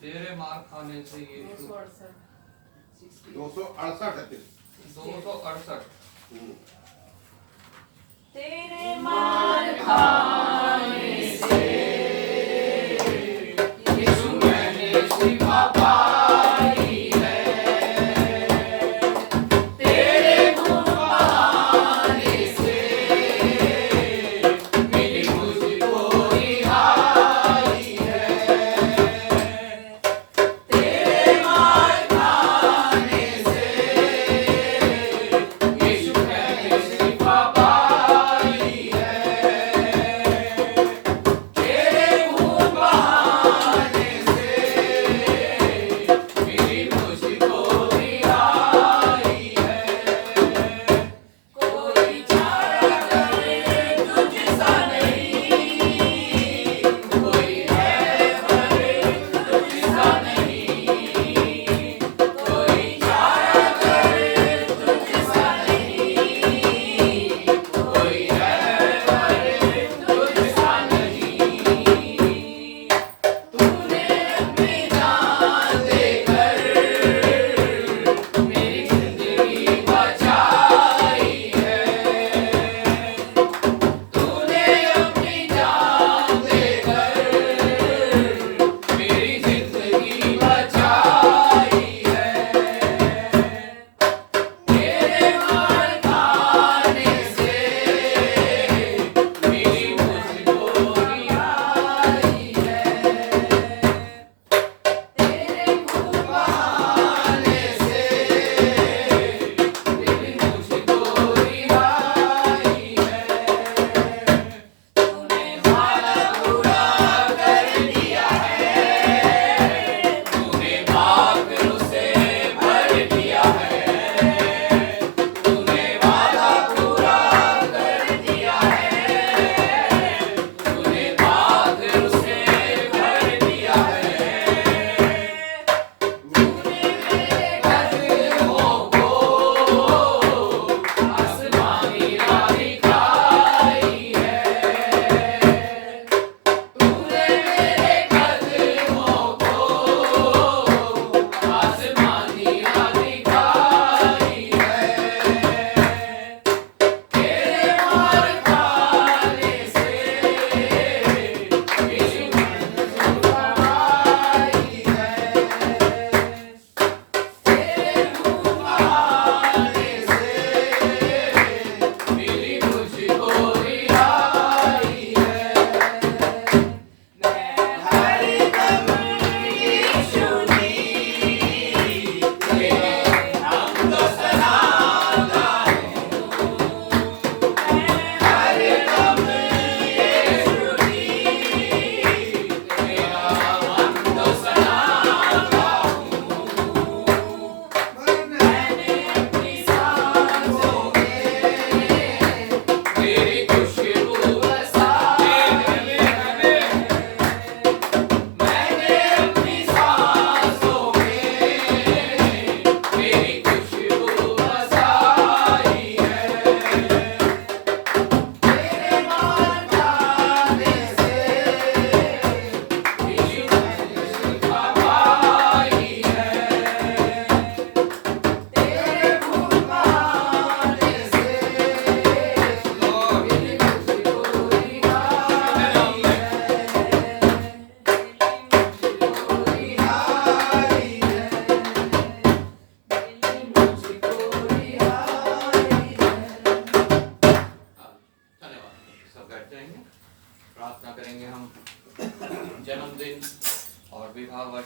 तेरे मार खाने से ये 268 268। तेरे मार खाने से यीशु मैंने शिफा पाई है। तेरे मुँह बहाने से मिली मुझको रिहाई है। तेरे मार खाने से यीशु मैंने शिफा पाई है। तेरे मुँह बहाने से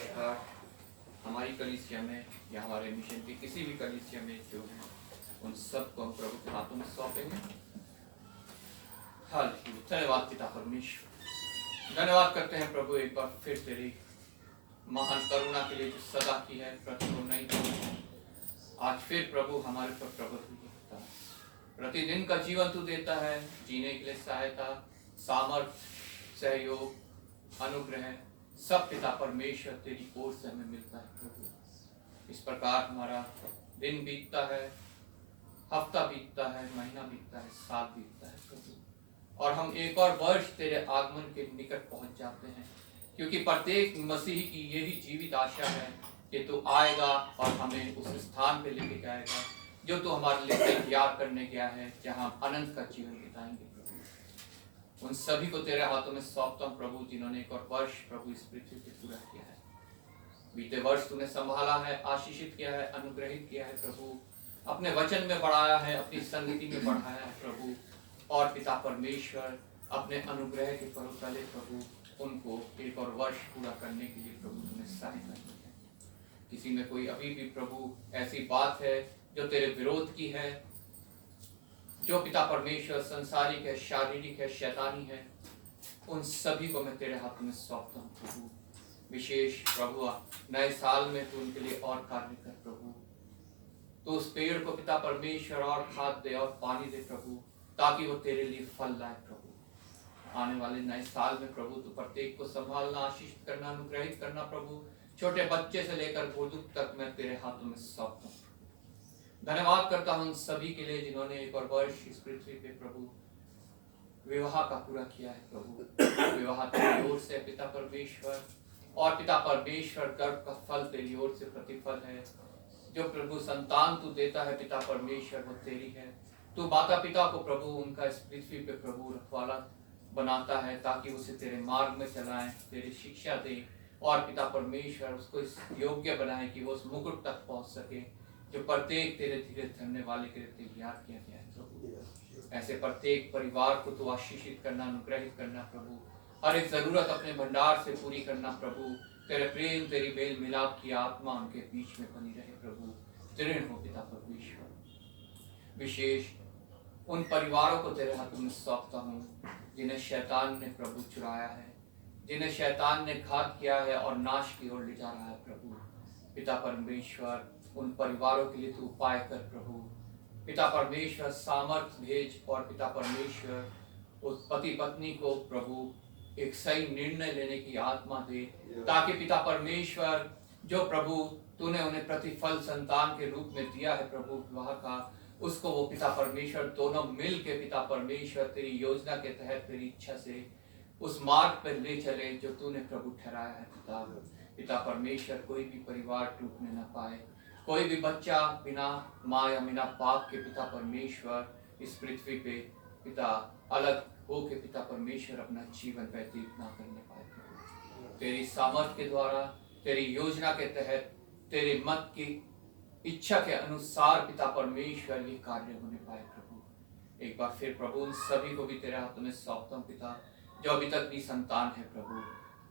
वर्षगांठ हमारी कलीसिया में या हमारे मिशन की किसी भी कलीसिया में जो है उन सबको हम प्रभु के हाथों में सौंपेंगे। हालेलुया। धन्यवाद पिता परमेश्वर, धन्यवाद करते हैं प्रभु एक बार फिर तेरी महान करुणा के लिए जो सदा की है, प्रतिदिन नहीं की। आज फिर प्रभु हमारे पर प्रभु होता है, प्रतिदिन का जीवन तू देता है, जीने के लिए सहायता, सामर्थ, सहयोग, अनुग्रह सब पिता परमेश्वर तेरी ओर से हमें मिलता है प्रभु। इस प्रकार हमारा दिन बीतता है, हफ्ता बीतता है, महीना बीतता है, साल बीतता है प्रभु, और हम एक और वर्ष तेरे आगमन के निकट पहुंच जाते हैं, क्योंकि प्रत्येक मसीही की यही जीवित आशा है कि तू आएगा और हमें उस स्थान पे लेके जाएगा जो तू हमारे लिए तैयार करने गया है, जहां हम अनंत का जीवन बिताएंगे प्रभु। उन सभी को तेरे हाथों में सौंपता हूं प्रभु, जिन्होंने एक और वर्ष प्रभु इस पृथ्वी पे पूरा किया है। बीते वर्ष तूने संभाला है, आशीषित किया है, अनुग्रहित किया है प्रभु, अपने वचन में बढ़ाया है, अपनी संगति में बढ़ाया है प्रभु, और पिता परमेश्वर अपने अनुग्रह के परों तले प्रभु उनको एक और वर्ष पूरा करने के लिए प्रभु तुम्हें सहायता की है। किसी में कोई अभी भी प्रभु ऐसी बात है जो तेरे विरोध की है, जो पिता परमेश्वर संसारिक है, शारीरिक है, शैतानी है, उन सभी को मैं तेरे हाथ में सौंपता हूँ प्रभु। विशेष प्रभु नए साल में तू उनके लिए और कार्य कर प्रभु, तो उस पेड़ को पिता परमेश्वर और खाद दे और पानी दे प्रभु, ताकि वो तेरे लिए फल लाए प्रभु। आने वाले नए साल में प्रभु तू प्रत्येक को संभालना, आशीष करना, अनुग्रहित करना प्रभु, छोटे बच्चे से लेकर बुजुर्ग तक मैं तेरे हाथों में सौंपता हूँ। धन्यवाद करता हूँ उन सभी के लिए जिन्होंने एक और वर्ष इस पृथ्वी पे प्रभु विवाह का पूरा किया है प्रभु। विवाह तेरी ओर से पिता परमेश्वर, और पिता परमेश्वर गर्भ का फल तेरी ओर से प्रतिफल है। जो प्रभु संतान तू देता है पिता परमेश्वर वो तेरी है। तू माता पिता को प्रभु उनका इस पृथ्वी पे प्रभु रखवाला बनाता है, ताकि उसे तेरे मार्ग में चलाएं, तेरी शिक्षा दे, और पिता परमेश्वर उसको इस योग्य बनाए कि वो उस मुकुट तक पहुंच सके जो प्रत्येक तेरे धीरे धरने वाले के लिए तैयार किया गया है प्रभु। ऐसे प्रत्येक परिवार को तू आशीषित करना, अनुग्रहित करना प्रभु, हर एक जरूरत अपने भंडार से पूरी करना प्रभु। तेरे प्रेम, तेरी मेल मिलाप की आत्मा उनके बीच में बनी रहे प्रभु, दृढ़ हो पिता परमेश्वर। विशेष उन परिवारों को तेरे हाथों में सौंपता हूँ जिन्हें शैतान ने प्रभु चुराया है, जिन्हें शैतान ने घात किया है और नाश की ओर ले जा रहा है प्रभु। पिता परमेश्वर उन परिवारों के लिए तू उपाय कर प्रभु। पिता परमेश्वर सामर्थ भेज, और पिता परमेश्वर उस पति पत्नी को प्रभु एक सही निर्णय लेने की आत्मा दे, ताकि पिता परमेश्वर जो प्रभु तूने उन्हें प्रतिफल संतान के रूप में दिया है प्रभु विवाह का, उसको वो पिता परमेश्वर दोनों मिल के पिता परमेश्वर तेरी योजना के तहत तेरी इच्छा से उस मार्ग पर ले चले जो तूने प्रभु ठहराया है पिता। पिता परमेश्वर कोई भी परिवार टूटने न पाए, कोई भी बच्चा बिना माँ या बिना बाप के पिता परमेश्वर इस पृथ्वी पे पिता अलग हो के पिता परमेश्वर अपना जीवन व्यतीत ना करने पाए प्रभु। तेरी सामर्थ्य के द्वारा, तेरी योजना के तहत, तेरे मत की इच्छा के अनुसार पिता परमेश्वर ये कार्य होने पाए प्रभु। एक बार फिर प्रभु उन सभी को भी तेरे हाथों में सौंपता हूँ पिता, जो अभी तक भी संतान है प्रभु।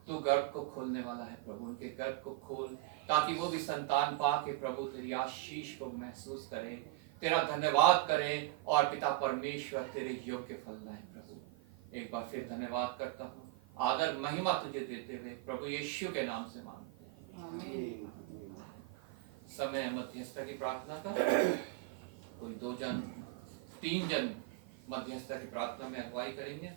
तू गर्भ को खोलने वाला है प्रभु, उनके गर्भ को खोल, ताकि वो भी संतान पा के प्रभु तेरी आशीष को महसूस करें, तेरा धन्यवाद करें, और पिता परमेश्वर तेरे योग्य फल लाए प्रभु। एक बार फिर धन्यवाद करता हूँ, आदर महिमा तुझे देते हुए प्रभु यीशु के नाम से मांगते हैं, आमीन। समय मध्यस्थता की प्रार्थना का, कोई 2 जन 3 जन मध्यस्थता की प्रार्थना में अगुवाई करेंगे।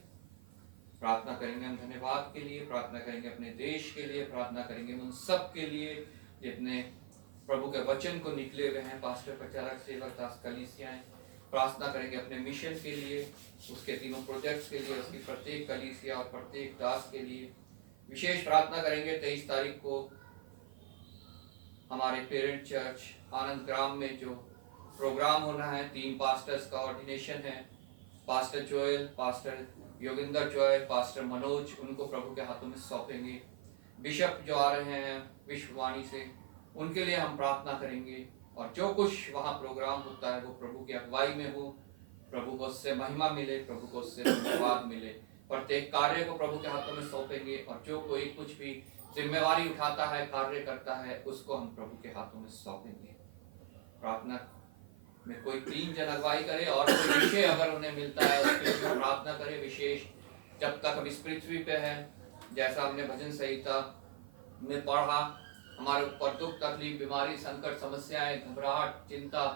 प्रार्थना करेंगे हम धन्यवाद के लिए, प्रार्थना करेंगे अपने देश के लिए, प्रार्थना करेंगे उन सब के लिए जितने प्रभु के वचन को निकले हुए हैं, पास्टर, प्रचारक, सेवक, दास, कलीसियाएं। प्रार्थना करेंगे अपने मिशन के लिए, उसके 3 प्रोजेक्ट्स के लिए, उसकी प्रत्येक कलीसिया और प्रत्येक दास के लिए। विशेष प्रार्थना करेंगे 23 तारीख को हमारे पेरेंट चर्च आनंद ग्राम में जो प्रोग्राम होना है, 3 पास्टर्स का ऑर्डिनेशन है। Pastor Joel, pastor Yoginder Joy, pastor Manoj, उनको प्रभु के हाथों में सौंपेंगे। बिशप जो आ रहे हैं विश्ववाणी से, उनके लिए हम प्रार्थना करेंगे, और जो कुछ वहाँ प्रोग्राम होता है वो प्रभु की अगुवाई में हो, प्रभु को उससे महिमा मिले, प्रभु को उससे धन्यवाद मिले। प्रत्येक कार्य को प्रभु के हाथों में सौंपेंगे, और जो कोई कुछ भी जिम्मेवारी उठाता है, कार्य करता है, उसको हम प्रभु के हाथों में सौंपेंगे। प्रार्थना में कोई 3 जन अगुवाई करे और कोई विषय अगर उन्हें मिलता है उसके लिए प्रार्थना करे। विशेष जब तक हम इस पृथ्वी पे हैं, जैसा हमने भजन संहिता में पढ़ा, हमारे ऊपर दुख, तकलीफ, बीमारी, संकट, समस्याएं, घबराहट, चिंता,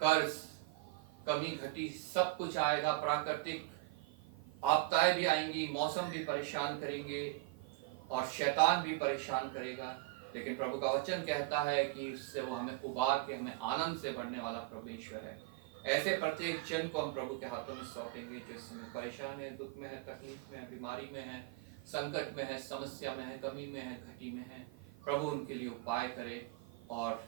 कर्ज, कमी घटी, सब कुछ आएगा। प्राकृतिक आपदाएं भी आएंगी, मौसम भी परेशान करेंगे और शैतान भी परेशान करेगा। लेकिन प्रभु का वचन कहता है कि इससे वो हमें उबार के हमें आनंद से भरने वाला परमेश्वर है। ऐसे प्रत्येक जन को हम प्रभु के हाथों में सौंपेंगे जो इस समय परेशान है, दुख में है, तकलीफ में है, बीमारी में है, संकट में है, समस्या में है, कमी में है, घटी में है। प्रभु उनके लिए उपाय करे और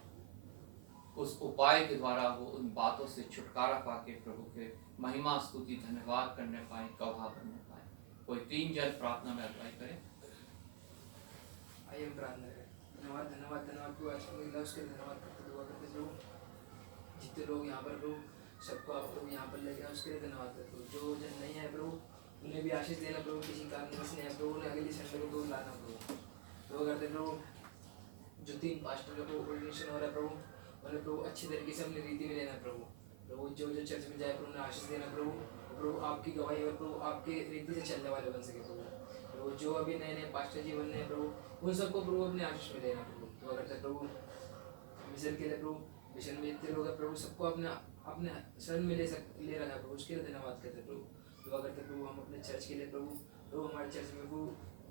उस उपाय के द्वारा वो उन बातों से छुटकारा पाके प्रभु के महिमा, स्तुति, धन्यवाद करने पाए, गवाह बनने पाए। कोई 3 जन प्रार्थना में अगुवाई करे। आइए हम प्रार्थना करें। धन्यवाद धन्यवाद धन्यवाद प्रभु, आज को मिला उसके लिए धन्यवाद करते दुआ करते प्रभु। जितने लोग यहाँ पर प्रभु, सबको आप प्रभु यहाँ पर लेके आए उसके लिए धन्यवाद करते प्रभु। जो जन नहीं है प्रभु, उन्हें भी आशीष देना प्रभु। किसी कारणवश नहीं है प्रभु, उन्हें अगली संडे को दूर लाना प्रभु। दुआ करते प्रभु, जो 3 पास्टर को ऑर्डिनेशन हो रहा है प्रभु, उन्हें प्रभु अच्छी तरीके से अपनी रीति में लेना प्रभु। प्रभु जो जो चर्च में जाए प्रभु, उन्हें आशीष देना प्रभु। प्रभु आपकी गवाही और प्रभु आपके रीति से चलने वाले बन सके प्रभु। प्रभु जो अभी नए नए पास्टर जी बनने हैं प्रभु, उन सबको प्रभु अपने आशीष में लेना प्रभु। दुआ करते हैं प्रभु मिशन के लिए प्रभु, मिशन में जितने लोग हैं प्रभु, सबको अपने अपने शरण में ले रहा है प्रभु, उसके लिए धन्यवाद करते प्रभु। दुआ करते प्रभु हम अपने चर्च के लिए प्रभु, हमारे चर्च में प्रभु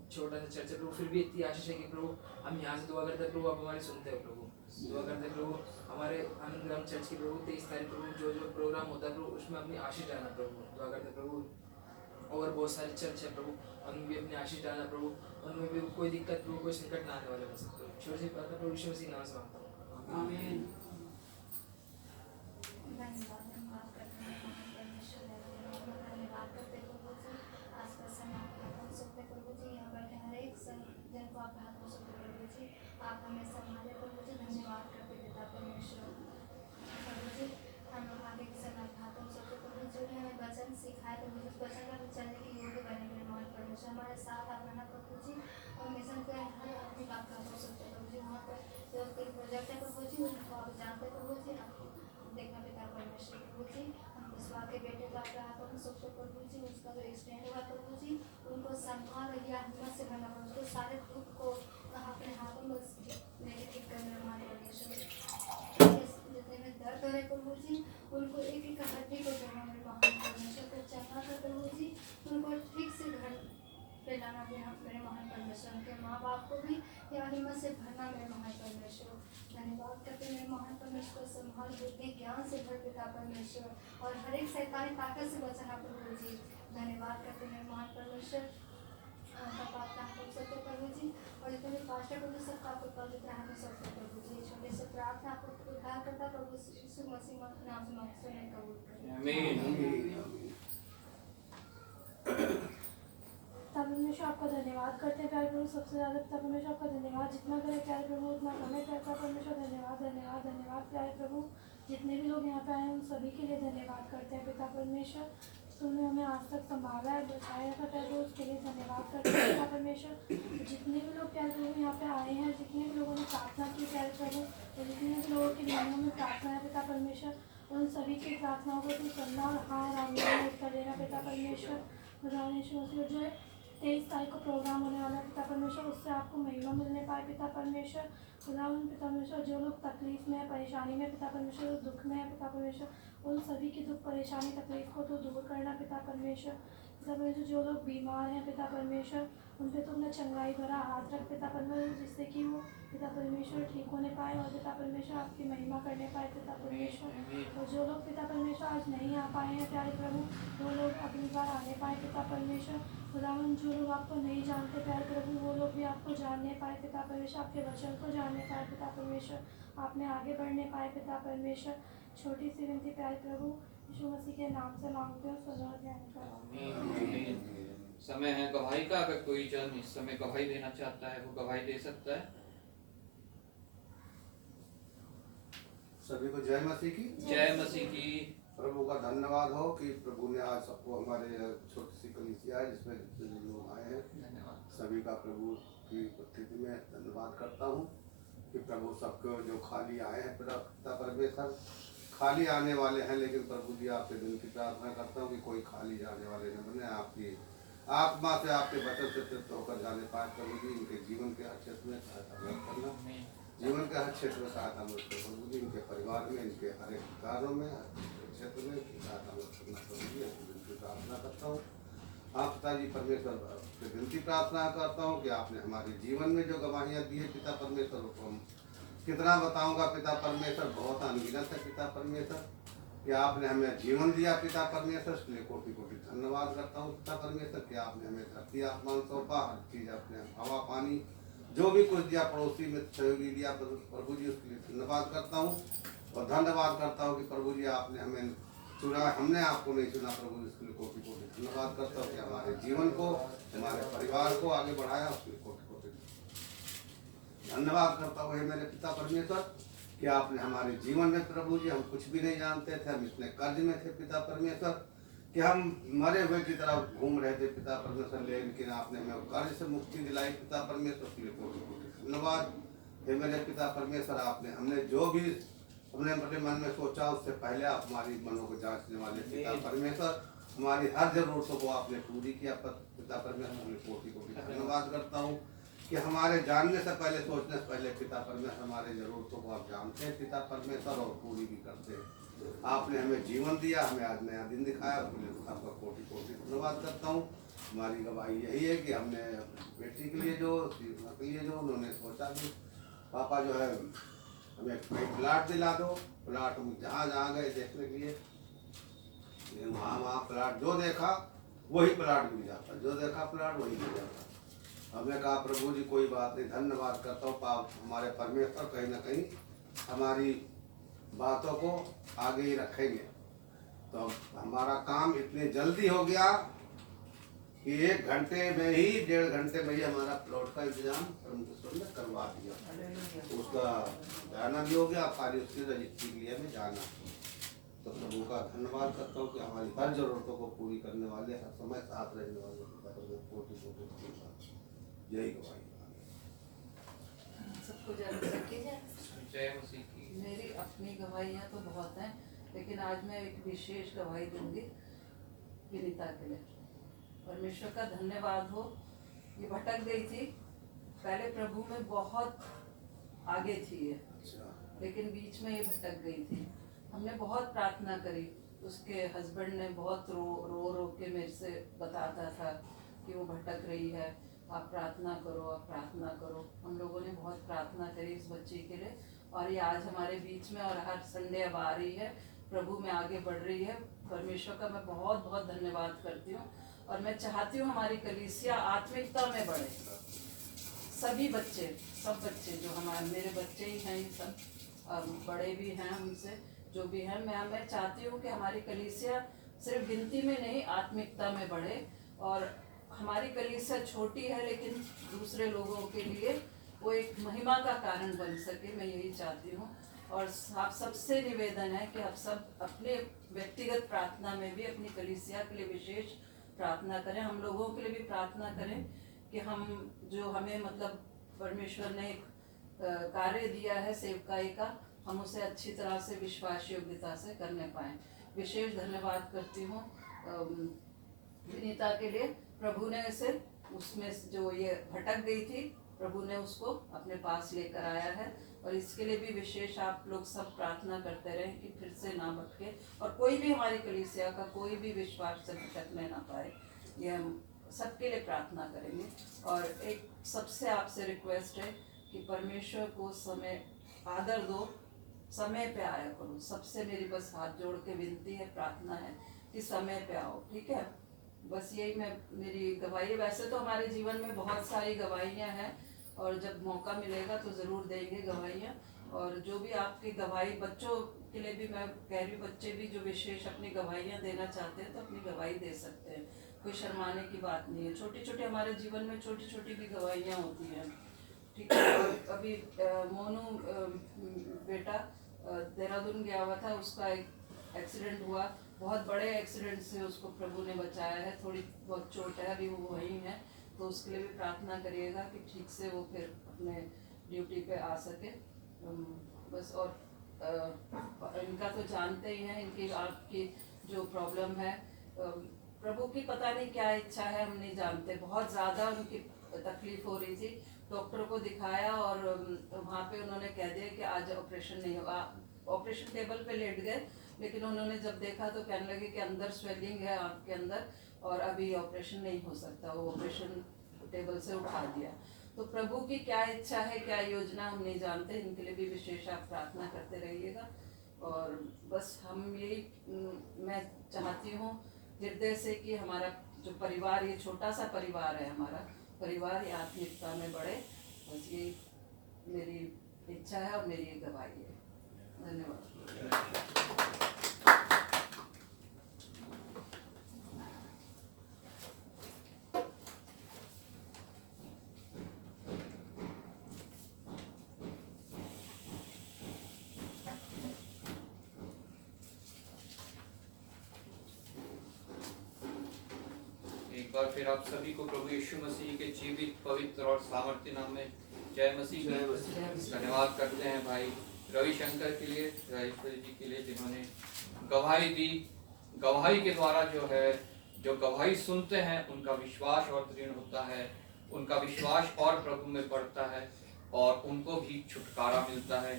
छोटा सा चर्च है प्रभु, फिर भी इतनी आशीष है कि प्रभु हम यहाँ से दुआ करते हैं प्रभु, आप हमारी सुनते हो प्रभु। दुआ करते प्रभु हमारे आनंद ग्राम चर्च की प्रभु 23 तारीख प्रभु जो प्रोग्राम होता है प्रभु, उसमें अपनी आशीष डालना प्रभु। दुआ करते प्रभु और बहुत सारे चर्च है प्रभु, उनमें भी अपनी आशीष डालना प्रभु, उनमें भी कोई दिक्कत प्रभु, कोई संकट ना आने वाले बन सकते प्रभु। छोटी सी प्रार्थना प्रभु यीशु मसीह नाम से मांगता हूँ, आमीन। धन्यवाद करते हैं परमेश्वर, धन्यवाद करते प्रभु जी। आज का समय आप हाथों में सौंपते प्रभु जी। यहाँ बैठे हर एक जन को आप हाथों में सौंपते प्रभु जी। आप हमें संभाले प्रभु जी। धन्यवाद करते पिता परमेश्वर। प्रभु जी हम आगे के समय आप हाथों में सौंपते प्रभु जी। जो हमें वचन सिखाए प्रभु जी, वचन का चलने के योग्य बने मान परमेश्वर। हमारे साथ आप रहना प्रभु जी, और मिशन के हर अपनी बात हाथों में सौंपते प्रभु जी। वहाँ पर जो कोई प्रोजेक्ट है प्रभु जी, उनको आप जानते प्रभु जी, आप देखना पिता परमेश्वर प्रभु जी। हम विश्वास के बेटे को आपके हाथों में सौंपते प्रभु जी। उसका जो एक्सीडेंट हुआ प्रभु जी, उनको संभाल या हिम्मत से भरना प्रभु, उसको सारे दुख को अपने हाथों में लेके ठीक करने हमारे परमेश्वर। जितने में दर्द हो रहे प्रभु जी, उनको एक एक हड्डी को जोड़ना मेरे महान परमेश्वर को चंगा कर प्रभु जी। उनको ठीक से घर पे लाना मेरे महान परमेश्वर। उनके माँ बाप को भी या हिम्मत से भरना मेरे महान परमेश्वर। धन्यवाद करते मेरे महान परमेश्वर। संभाल बुद्धि ज्ञान से भर पिता परमेश्वर, और हर एक शैतानी ताकत से बचाना प्रभु जी। धन्यवाद करते मेरे महान परमेश्वर। प्रभु जी, और जितने भी पास्टर प्रभु सबका आपको पवित्र हाथ में सौंपते प्रभु जी। छोटे से प्रार्थना आपको उद्धार करता प्रभु यीशु मसीह नाम से मांगते हैं, कबूल करें, आमीन। पिता परमेश्वर आपका धन्यवाद करते हैं प्यारे प्रभु। सबसे ज़्यादा पिता परमेश्वर आपका धन्यवाद, जितना करें प्यारे प्रभु उतना हमें पिता परमेश्वर। धन्यवाद धन्यवाद धन्यवाद प्यारे प्रभु। जितने भी लोग यहाँ पे आए हैं उन सभी के लिए धन्यवाद करते हैं पिता परमेश्वर। तुमने हमें आज तक संभाला है, बचाया रखा प्यारे प्रभु, उसके लिए धन्यवाद करते हैं पिता परमेश्वर। जितने भी लोग प्यारे प्रभु यहाँ पे आए हैं, जितने भी लोगों ने प्रार्थना की प्यारे प्रभु, और जितने भी लोगों के दिनों में प्रार्थना है पिता परमेश्वर, उन सभी की प्रार्थनाओं को तू सुनना और हाँ राम कर देना पिता परमेश्वर। जो है 23 तारीख को प्रोग्राम होने वाला है पिता परमेश्वर, उससे आपको महिमा मिलने पाए पिता परमेश्वर। खुदावन पिता परमेश्वर, जो लोग तकलीफ में है, परेशानी में पिता परमेश्वर, दुख में है पिता परमेश्वर, उन सभी की दुख परेशानी तकलीफ को तो दूर करना पिता परमेश्वर। पिता परमेश्वर, जो लोग बीमार हैं पिता परमेश्वर, उन पर तुमने चंगाई भरा हाथ रख पिता परमेश्वर, जिससे कि वो पिता परमेश्वर ठीक होने पाए और पिता परमेश्वर आपकी महिमा करने पाए पिता परमेश्वर। और जो लोग पिता परमेश्वर आज नहीं आ पाए हैं प्यारे प्रभु, वो लोग अगली बार आने पाए पिता परमेश्वर। खुदावन, जो लोग आपको नहीं जानते प्यारे प्रभु, वो लोग भी आपको जानने पाए पिता परमेश्वर, आपके वचन को जानने पाए पिता परमेश्वर, आप में आगे बढ़ने पाए पिता परमेश्वर। छोटी सी विनती प्यारे प्रभु यीशु मसीह के नाम से मांगते हैं, सदा ध्यान करें। समय है गवाही का। अगर कोई जन इस समय गवाही देना चाहता है वो गवाही दे सकता है। सभी को जय मसीह की। जय मसीह की। प्रभु का धन्यवाद हो कि प्रभु ने आज सबको हमारे छोटी सी कलीसिया है जिसमें जितने लोग आए हैं धन्यवाद। सभी का प्रभु की उपस्थिति में धन्यवाद करता हूँ कि प्रभु सबको जो खाली आए हैं पिता परमेश्वर, खाली आने वाले हैं, लेकिन प्रभु जी आपसे विनती प्रार्थना करता हूँ कि कोई खाली जाने वाले न बने, आपकी आत्मा से आपके वचन से तृप्त होकर जाने पाए। प्रभु जी इनके जीवन के हर क्षेत्र में सहायता मदद करना, जीवन के हर क्षेत्र में सहायता मदद करना प्रभु जी, इनके परिवार में, इनके हर एक कार्यों में, हर क्षेत्र में सहायता मदद करना प्रभु जी, आपकी विनती प्रार्थना करता हूँ। हाँ पिताजी परमेश्वर से विनती प्रार्थना करता हूँ कि आपने हमारे जीवन में जो गवाहियाँ दी है पिता परमेश्वर, उसको हम कितना बताऊंगा पिता परमेश्वर, बहुत अनगिनत है पिता परमेश्वर कि आपने हमें जीवन दिया पिता परमेश्वर, इसके लिए कोटि कोटि धन्यवाद करता हूँ पिता परमेश्वर कि आपने हमें धरती आसमान सौंपा, हर चीज़ अपने हवा पानी जो भी कुछ दिया, पड़ोसी में सहयोगी दिया प्रभु जी, उसके लिए धन्यवाद करता हूँ। और धन्यवाद करता हूँ कि प्रभु जी आपने हमें चुना, हमने आपको नहीं चुना प्रभु, इसके लिए कोटि कोटि धन्यवाद करता हूँ कि हमारे जीवन को, हमारे परिवार को आगे बढ़ाया, उसके लिए कोटि कोटि धन्यवाद करता हूँ। मेरे पिता परमेश्वर कि आपने हमारे जीवन में प्रभु जी, हम कुछ भी नहीं जानते थे, हम इतने कर्ज में थे पिता परमेश्वर कि हम मरे हुए की तरह घूम रहे थे पिता परमेश्वर, लेकिन आपने हमें कर्ज से मुक्ति दिलाई पिता परमेश्वर, के लिए कोटि कोटि धन्यवाद। हे मेरे पिता परमेश्वर, आपने हमने जो भी हमने अपने मन में सोचा, उससे पहले आप हमारी मनों को जांचने वाले पिता परमेश्वर, हमारी हर जरूरतों को आपने पूरी किया पिता परमेश्वर, कोटि कोटि धन्यवाद करता हूँ कि हमारे जानने से पहले, सोचने से पहले पिता परमेश्वर हमारे जरूरतों को आप जानते हैं पिता परमेश्वर, और पूरी भी करते हैं। आपने हमें जीवन दिया, हमें आज नया दिन दिखाया, उसके लिए आपका कोटि कोटि धन्यवाद करता हूँ। हमारी गवाही यही है कि हमने बेटी के लिए जो उन्होंने सोचा कि पापा जो है हमें कहीं प्लाट दिला दो, प्लाट हम जहाँ गए देखने के लिए, वहाँ प्लाट जो देखा वही प्लाट मिल जाता, जो देखा प्लाट वही मिल जाता। हमने कहा प्रभु जी कोई बात नहीं, धन्यवाद करता हूँ हमारे परमेश्वर कहीं ना कहीं हमारी बातों को आगे ही रखेंगे। तो हमारा काम इतने जल्दी हो गया कि 1 घंटे में ही, 1.5 घंटे में ही हमारा प्लॉट का इंतजाम परमेश्वर ने करवा दिया, उसका जाना भी हो गया, खाली उसकी रजिस्ट्री के लिए हमें जाना। तो प्रभु का धन्यवाद करता हूँ कि हमारी हर जरूरतों को पूरी करने वाले, हर समय साथ रहने वाले कोटि कोटि जय गवाही। सबको जय मसीह की। जय मसीह की। मेरी अपनी गवाहियाँ तो बहुत हैं, लेकिन आज मैं एक विशेष गवाही दूंगी विनीता के लिए। परमेश्वर का धन्यवाद हो, ये भटक गई थी, पहले प्रभु में बहुत आगे थी ये, लेकिन बीच में ये भटक गई थी। हमने बहुत प्रार्थना करी, उसके हस्बैंड ने बहुत रो के मेरे से बताता था कि वो भटक रही है, आप प्रार्थना करो, आप प्रार्थना करो। हम लोगों ने बहुत प्रार्थना करी इस बच्ची के लिए, और ये आज हमारे बीच में, और हर संडे अब आ रही है, प्रभु में आगे बढ़ रही है। परमेश्वर का मैं बहुत बहुत धन्यवाद करती हूँ, और मैं चाहती हूँ हमारी कलीसिया आत्मिकता में बढ़े। सभी बच्चे, सब बच्चे जो हमारे, मेरे बच्चे ही हैं ये सब, और बड़े भी हैं हमसे, जो भी हैं, मैं चाहती हूँ कि हमारी कलीसिया सिर्फ गिनती में नहीं, आत्मिकता में बढ़े। और हमारी कलीसिया छोटी है, लेकिन दूसरे लोगों के लिए वो एक महिमा का कारण बन सके, मैं यही चाहती हूँ। और आप सबसे निवेदन है कि आप सब अपने व्यक्तिगत प्रार्थना में भी अपनी कलीसिया के लिए विशेष प्रार्थना करें, हम लोगों के लिए भी प्रार्थना करें कि हम जो हमें मतलब परमेश्वर ने एक कार्य दिया है सेवकाई का, हम उसे अच्छी तरह से विश्वास योग्यता से करने पाएँ। विशेष धन्यवाद करती हूँ विनीता के लिए। प्रभु ने इसे, उसमें जो ये भटक गई थी, प्रभु ने उसको अपने पास लेकर आया है, और इसके लिए भी विशेष आप लोग सब प्रार्थना करते रहें कि फिर से ना भटके, और कोई भी हमारी कलीसिया का कोई भी विश्वास से भटकने ना पाए, ये हम सबके लिए प्रार्थना करेंगे। और एक सबसे आपसे रिक्वेस्ट है कि परमेश्वर को समय आदर दो, समय पे आया करो। सबसे मेरी बस हाथ जोड़ के विनती है, प्रार्थना है कि समय पे आओ, ठीक है। बस यही मेरी गवाही। वैसे तो हमारे जीवन में बहुत सारी गवाहियाँ हैं, और जब मौका मिलेगा तो ज़रूर देंगे गवाहियाँ। और जो भी आपकी गवाही, बच्चों के लिए भी मैं कह रही हूँ, बच्चे भी जो विशेष अपनी गवाहियाँ देना चाहते हैं तो अपनी गवाही दे सकते हैं, कोई शर्माने की बात नहीं है। छोटी छोटी हमारे जीवन में छोटी छोटी भी गवाहियाँ होती हैं, ठीक है। अभी मोनू बेटा देहरादून गया हुआ था, उसका एक एक्सीडेंट हुआ, बहुत बड़े एक्सीडेंट से उसको प्रभु ने बचाया है, थोड़ी बहुत चोट है, अभी वो वहीं है, तो उसके लिए भी प्रार्थना करिएगा कि ठीक से वो फिर अपने ड्यूटी पे आ सके। बस और इनका तो जानते ही हैं, इनकी आपकी जो प्रॉब्लम है, प्रभु की पता नहीं क्या इच्छा है, हम नहीं जानते। बहुत ज़्यादा उनकी तकलीफ हो रही थी, डॉक्टर को दिखाया और वहाँ पे उन्होंने कह दिया कि आज ऑपरेशन नहीं होगा। ऑपरेशन टेबल पे लेट गए, लेकिन उन्होंने जब देखा तो कहने लगे कि अंदर स्वेलिंग है आपके अंदर और अभी ऑपरेशन नहीं हो सकता। वो ऑपरेशन टेबल से उठा दिया। तो प्रभु की क्या इच्छा है, क्या योजना, हम नहीं जानते। इनके लिए भी विशेष आप प्रार्थना करते रहिएगा। और बस हम यही मैं चाहती हूँ हृदय से कि हमारा जो परिवार, ये छोटा सा परिवार है, हमारा परिवार ये आत्मिकता में बढ़े। बस ये मेरी इच्छा है और मेरी गवाही है। धन्यवाद। एक बार फिर आप सभी को प्रभु यीशु मसीह के जीवित, पवित्र और सामर्थ्य नाम में जय मसीह की धन्यवाद करते हैं भाई रविशंकर के लिए, राजेश्वरी जी के लिए, जिन्होंने गवाही दी। गवाही के द्वारा जो गवाही सुनते हैं उनका विश्वास और दृढ़ होता है, उनका विश्वास और प्रभु में बढ़ता है और उनको भी छुटकारा मिलता है।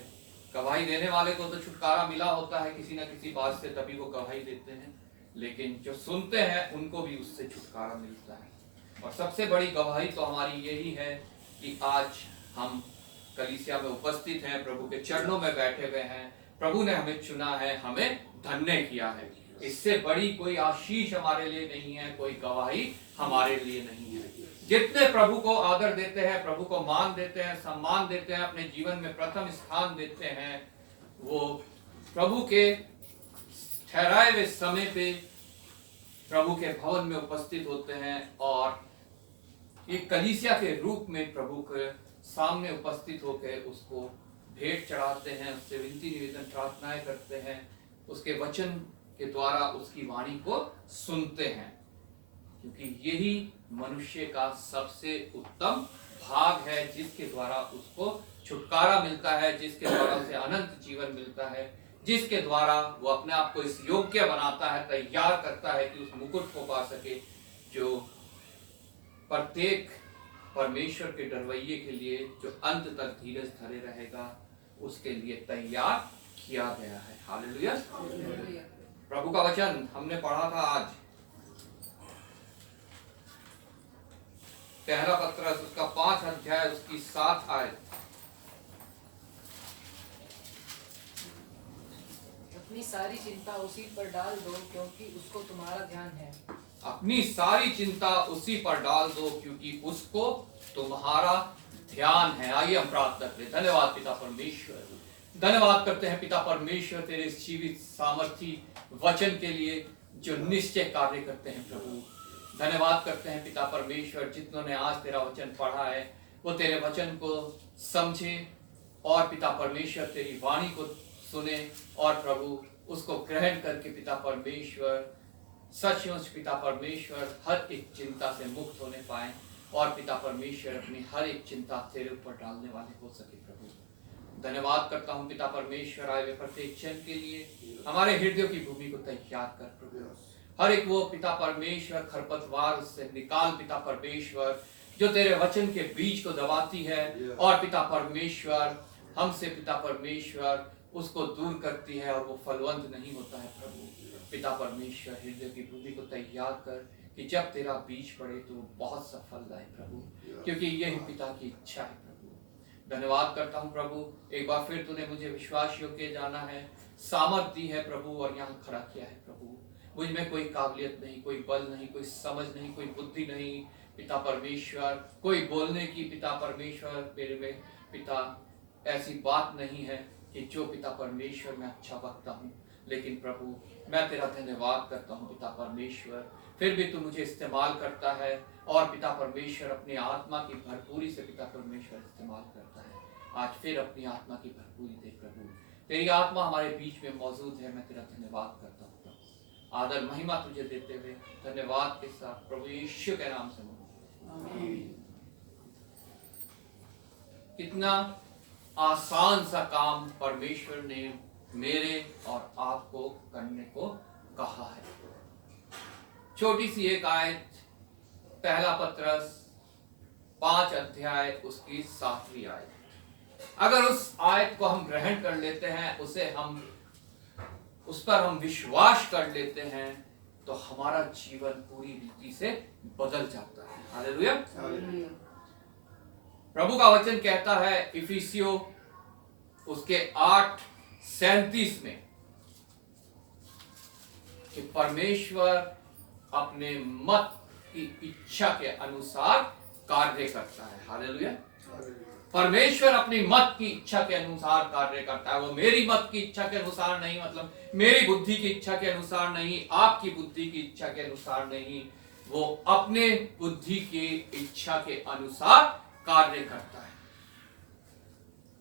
गवाही देने वाले को तो छुटकारा मिला होता है किसी न किसी बात से, तभी वो गवाही देते हैं, लेकिन जो सुनते हैं उनको भी उससे छुटकारा मिलता है। और सबसे बड़ी गवाही तो हमारी यही है कि आज हम कलीसिया में उपस्थित हैं, प्रभु के चरणों में बैठे हुए हैं। प्रभु ने हमें चुना है, हमें धन्य किया है। इससे बड़ी कोई आशीष हमारे लिए नहीं है, कोई गवाही हमारे लिए नहीं है। जितने प्रभु को आदर देते हैं, प्रभु को मान देते हैं, सम्मान देते हैं, अपने जीवन में प्रथम स्थान देते हैं, वो प्रभु के ठहराए हुए समय पे प्रभु के भवन में उपस्थित होते हैं और एक कलीसिया के रूप में प्रभु के सामने उपस्थित होकर उसको भेंट चढ़ाते हैं, उससे विनती निवेदन प्रार्थनाएं करते हैं, उसके वचन के द्वारा उसकी वाणी को सुनते हैं, क्योंकि यही मनुष्य का सबसे उत्तम भाग है, जिसके द्वारा उसको छुटकारा मिलता है, जिसके द्वारा उसे अनंत जीवन मिलता है, जिसके द्वारा वो अपने आप को इस योग्य बनाता है, तैयार करता है कि उस मुकुट को पा सके जो प्रत्येक परमेश्वर के डरवैये के लिए, जो अंत तक धीरज धरे रहेगा, उसके लिए तैयार किया गया है। हालेलुया। प्रभु का वचन हमने पढ़ा था आज, पहला पत्रस उसका 5 अध्याय उसकी 7 आयत। अपनी सारी चिंता उसी पर डाल दो क्योंकि उसको तुम्हारा ध्यान है। अपनी सारी चिंता उसी पर डाल दो क्योंकि उसको तुम्हारा ध्यान है। आइए हम प्रार्थना करें। धन्यवाद पिता परमेश्वर, धन्यवाद करते हैं पिता परमेश्वर तेरे इस जीवित सामर्थी वचन के लिए जो निश्चय कार्य करते हैं। प्रभु धन्यवाद करते हैं पिता परमेश्वर, जितनों ने आज तेरा वचन पढ़ा है वो तेरे वचन को समझे और पिता परमेश्वर तेरी वाणी को सुने और प्रभु उसको ग्रहण करके पिता परमेश्वर सचमुच पिता परमेश्वर हर एक चिंता से मुक्त होने पाए और पिता परमेश्वर अपनी हर एक चिंता तेरे ऊपर डालने वाले हो सके। प्रभु धन्यवाद करता हूँ पिता परमेश्वर आए हुए प्रत्येक जन के लिए, हमारे हृदयों की भूमि को तैयार कर प्रभु, हर एक वो पिता परमेश्वर खरपतवार उससे निकाल पिता परमेश्वर जो तेरे वचन के बीज को दबाती है और पिता परमेश्वर हमसे पिता परमेश्वर उसको दूर करती है और वो फलवंत नहीं होता है। प्रभु पिता परमेश्वर हृदय की भूमि को तैयार कर कि जब तेरा बीज पड़े तो वो बहुत सफल लाए प्रभु, क्योंकि यही पिता की इच्छा है। प्रभु धन्यवाद करता हूँ प्रभु, एक बार फिर तूने मुझे विश्वास योग्य जाना है, सामर्थ दी है प्रभु और यहाँ खड़ा किया है। प्रभु मुझ में कोई काबिलियत नहीं, कोई बल नहीं, कोई समझ नहीं, कोई बुद्धि नहीं पिता परमेश्वर, कोई बोलने की पिता परमेश्वर मेरे में पिता ऐसी बात नहीं है कि जो पिता परमेश्वर मैं अच्छा वक्ता हूँ, लेकिन प्रभु मैं तेरा धन्यवाद करता हूँ पिता परमेश्वर, फिर भी तू मुझे इस्तेमाल करता है और पिता परमेश्वर अपनी आत्मा की भरपूरी से पिता परमेश्वर इस्तेमाल करता है। आज फिर अपनी आत्मा की भरपूरी दे प्रभु, तेरी आत्मा हमारे बीच में मौजूद है, मैं तेरा धन्यवाद करता हूँ। आदर महिमा तुझे देते हुए धन्यवाद के साथ प्रभु यीशु के नाम से कितना आसान सा काम परमेश्वर ने मेरे और आपको करने को कहा है। छोटी सी एक आयत, पहला पत्रस 5 अध्याय उसकी 7वीं आयत। अगर उस आयत को हम ग्रहण कर लेते हैं, उस पर हम विश्वास कर लेते हैं, तो हमारा जीवन पूरी रीति से बदल जाता है। हालेलुया। प्रभु का वचन कहता है इफिसियो उसके 8:37 में कि परमेश्वर अपने मत की इच्छा के अनुसार कार्य करता है। हालेलुया। परमेश्वर अपनी मत की इच्छा के अनुसार कार्य करता है। वो मेरी मत की इच्छा के अनुसार नहीं, मतलब मेरी बुद्धि की इच्छा के अनुसार नहीं, आपकी बुद्धि की इच्छा के अनुसार नहीं, वो अपने बुद्धि की इच्छा के अनुसार कार्य करता है।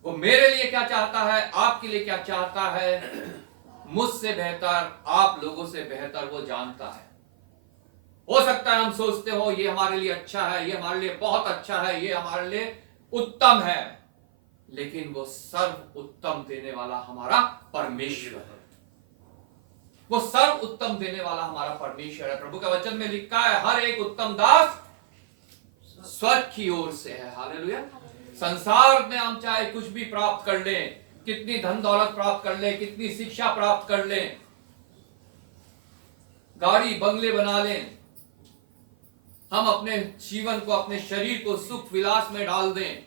वो मेरे लिए क्या चाहता है, आपके लिए क्या चाहता है, मुझसे बेहतर, आप लोगों से बेहतर वो जानता है। हो सकता है हम सोचते हो ये हमारे लिए अच्छा है, ये हमारे लिए बहुत अच्छा है, ये हमारे लिए उत्तम है, लेकिन वो सर्व उत्तम देने वाला हमारा परमेश्वर है। वो सर्व उत्तम देने वाला हमारा परमेश्वर है। प्रभु का वचन में लिखा है हर एक उत्तम दास स्वर्ग की ओर से है। हालेलुया। संसार में हम चाहे कुछ भी प्राप्त कर लें, कितनी धन दौलत प्राप्त कर लें, कितनी शिक्षा प्राप्त कर लें, गाड़ी बंगले बना लें, हम अपने जीवन को, अपने शरीर को सुख विलास में डाल दें,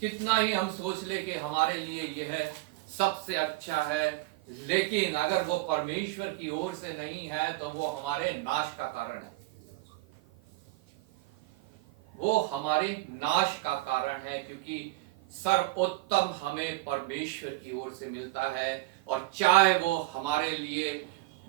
कितना ही हम सोच ले कि हमारे लिए यह सबसे अच्छा है, लेकिन अगर वो परमेश्वर की ओर से नहीं है तो वो हमारे नाश का कारण है। वो हमारे नाश का कारण है, क्योंकि सर्वोत्तम हमें परमेश्वर की ओर से मिलता है। और चाहे वो हमारे लिए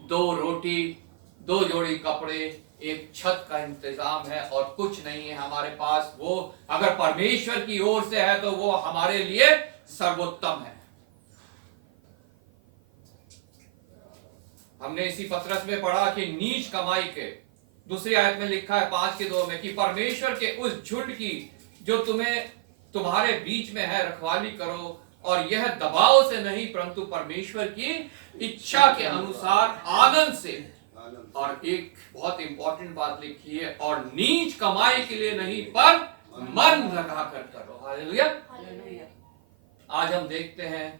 2 रोटी, 2 जोड़ी कपड़े, एक छत का इंतजाम है और कुछ नहीं है हमारे पास, वो अगर परमेश्वर की ओर से है तो वो हमारे लिए सर्वोत्तम है। हमने इसी पत्रस में पढ़ा कि नीच कमाई के, दूसरी आयत में लिखा है 5:2 में कि परमेश्वर के उस झुंड की जो तुम्हारे बीच में है रखवाली करो, और यह दबाव से नहीं परंतु परमेश्वर की इच्छा के अनुसार आनंद से। और एक बहुत इंपॉर्टेंट बात लिखी है, और नीच कमाई के लिए नहीं पर मन लगा कर करो। हालेलुया। आज हम देखते हैं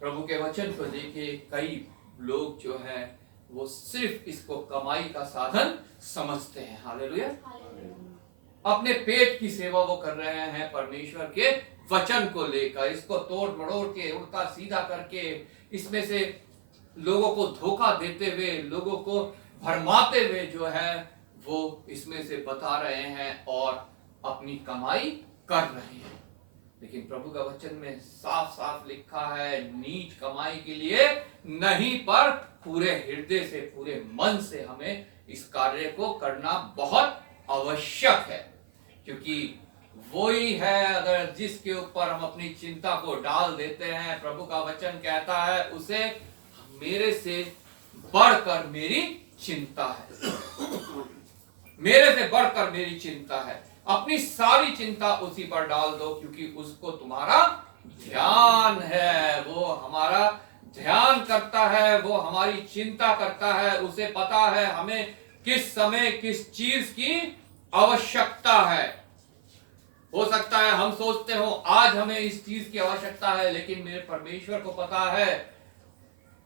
प्रभु के वचन को देखे, कई लोग जो है वो सिर्फ इसको कमाई का साधन समझते हैं। हालेलुया। अपने पेट की सेवा वो कर रहे हैं परमेश्वर के वचन को लेकर, इसको तोड़ मड़ोड़ के, उल्टा सीधा करके, इसमें से लोगों को धोखा देते हुए, लोगों को भरमाते हुए जो है वो इसमें से बता रहे हैं और अपनी कमाई कर रहे हैं। लेकिन प्रभु का वचन में साफ साफ लिखा है नीच कमाई के लिए नहीं पर पूरे हृदय से, पूरे मन से हमें इस कार्य को करना बहुत आवश्यक है। क्योंकि वही है अगर जिसके ऊपर हम अपनी चिंता को डाल देते हैं, प्रभु का वचन कहता है उसे मेरे से बढ़कर मेरी चिंता है, मेरे से बढ़कर मेरी चिंता है। अपनी सारी चिंता उसी पर डाल दो, क्योंकि उसको तुम्हारा ध्यान है, वो हमारा ध्यान करता है, वो हमारी चिंता करता है, उसे पता है हमें किस समय किस चीज की आवश्यकता है। हो सकता है हम सोचते हो आज हमें इस चीज की आवश्यकता है, लेकिन मेरे परमेश्वर को पता है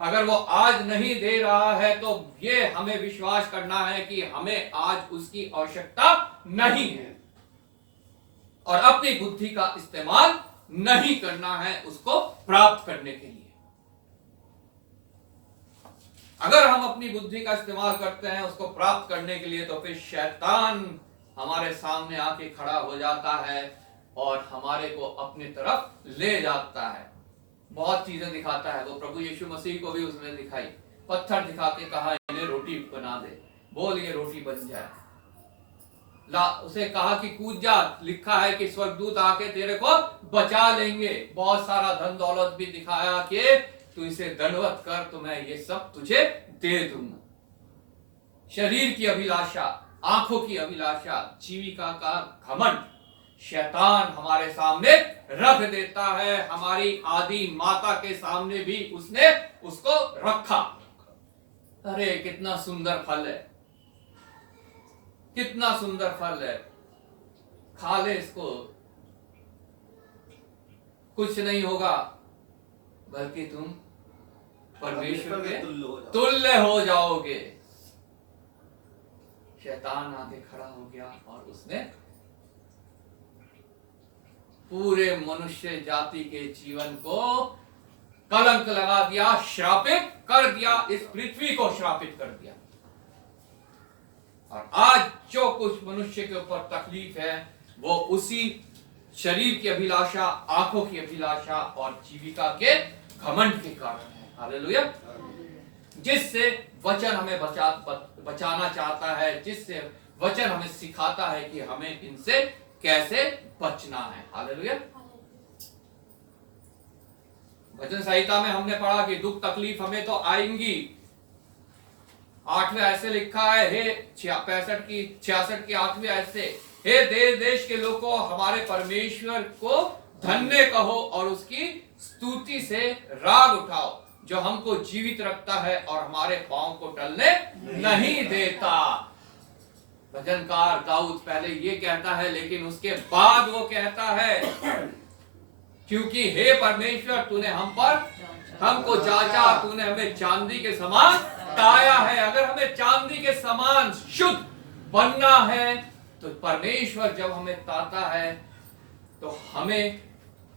अगर वो आज नहीं दे रहा है तो ये हमें विश्वास करना है कि हमें आज उसकी आवश्यकता नहीं है, और अपनी बुद्धि का इस्तेमाल नहीं करना है उसको प्राप्त करने के लिए। अगर हम अपनी बुद्धि का इस्तेमाल करते हैं उसको प्राप्त करने के लिए, तो फिर शैतान हमारे सामने आके खड़ा हो जाता है और हमारे को अपनी तरफ ले जाता है, बहुत चीजें दिखाता है। वो प्रभु यीशु मसीह को भी उसने दिखाई, पत्थर दिखा के कहा इन्हें रोटी बना दे, बोल ये रोटी बन जाए। उसे कहा कि कूद जा, लिखा है कि स्वर्गदूत आके तेरे को बचा लेंगे। बहुत सारा धन दौलत भी दिखाया कि तू इसे दंडवत कर तो मैं ये सब तुझे दे दूंगा। शरीर की अभिलाषा, आंखों की अभिलाषा, जीविका का घमंड शैतान हमारे सामने रख देता है। हमारी आदि माता के सामने भी उसने उसको रखा। अरे कितना सुंदर फल है, कितना सुंदर फल है, खा ले इसको, कुछ नहीं होगा, बल्कि तुम परमेश्वर के तुल्य हो जाओगे। शैतान आके खड़ा हो गया और उसने पूरे मनुष्य जाति के जीवन को कलंक लगा दिया, श्रापित कर दिया, इस पृथ्वी को श्रापित कर दिया। और आज जो कुछ मनुष्य के ऊपर तकलीफ है वो उसी शरीर की अभिलाषा, आंखों की अभिलाषा और जीविका के घमंड के कारण है। हालेलुया। जिससे वचन हमें बचाना चाहता है, जिससे वचन हमें सिखाता है कि हमें इनसे कैसे बचना है। हालेलुया। वचन संहिता में हमने पढ़ा कि दुख तकलीफ हमें तो आएंगी। 8वें ऐसे लिखा है, हे 66 की 8वें ऐसे, हे देश देश के लोगों, हमारे परमेश्वर को धन्य कहो और उसकी स्तुति से राग उठाओ, जो हमको जीवित रखता है और हमारे पांव को टलने नहीं देता। भजनकार दाऊद पहले ये कहता है, लेकिन उसके बाद वो कहता है, क्योंकि हे परमेश्वर तूने हमको जांचा, तूने हमें चांदी के समान ताया है। अगर हमें चांदी के समान शुद्ध बनना है तो परमेश्वर जब हमें ताता है तो हमें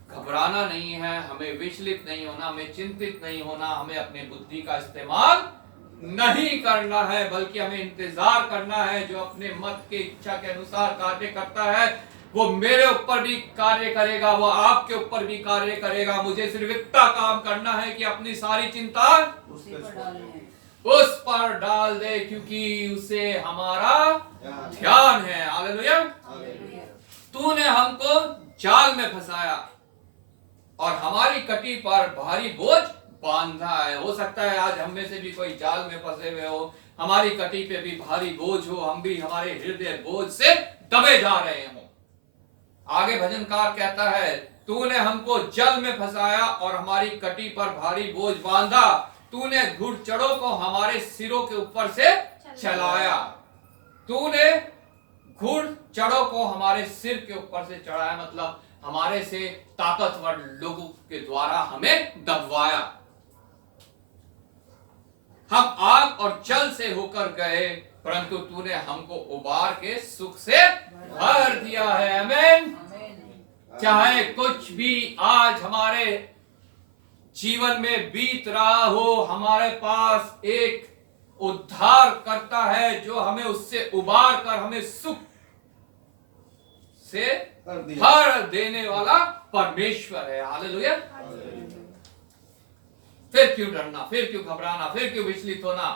घबराना नहीं है, हमें विचलित नहीं होना, हमें चिंतित नहीं होना, हमें अपनी बुद्धि का इस्तेमाल नहीं करना है, बल्कि हमें इंतजार करना है। जो अपने मत के इच्छा के अनुसार कार्य करता है वो मेरे ऊपर भी कार्य करेगा, वो आपके ऊपर भी कार्य करेगा। मुझे सिर्फ इतना काम करना है कि अपनी सारी चिंता उस पर डाल दे, क्योंकि उसे हमारा ध्यान है। हालेलुया। तूने हमको जाल में फंसाया और हमारी कटी पर भारी बोझ बांधा है। हो सकता है आज हम में से भी कोई जाल में फंसे हुए हो, हमारी कटी पे भी भारी बोझ हो, हम भी हमारे हृदय बोझ से दबे जा रहे हो। आगे भजनकार कहता है, तूने हमको जल में फंसाया और हमारी कटी पर भारी बोझ बांधा, तूने घुड़चड़ों को हमारे सिरों के ऊपर से चलाया। तूने घुड़चड़ों को हमारे सिर के ऊपर से चढ़ाया, मतलब हमारे से ताकतवर लोगों के द्वारा हमें दबवाया। हम आग और जल से होकर गए, परंतु तूने हमको उबार के सुख से भर दिया है। आमीन। चाहे कुछ भी आज हमारे जीवन में बीत रहा हो, हमारे पास एक उद्धार करता है जो हमें उससे उबार कर हमें सुख से भर देने वाला परमेश्वर है। हालेलुया। फिर क्यों डरना, फिर क्यों घबराना, फिर क्यों विचलित होना,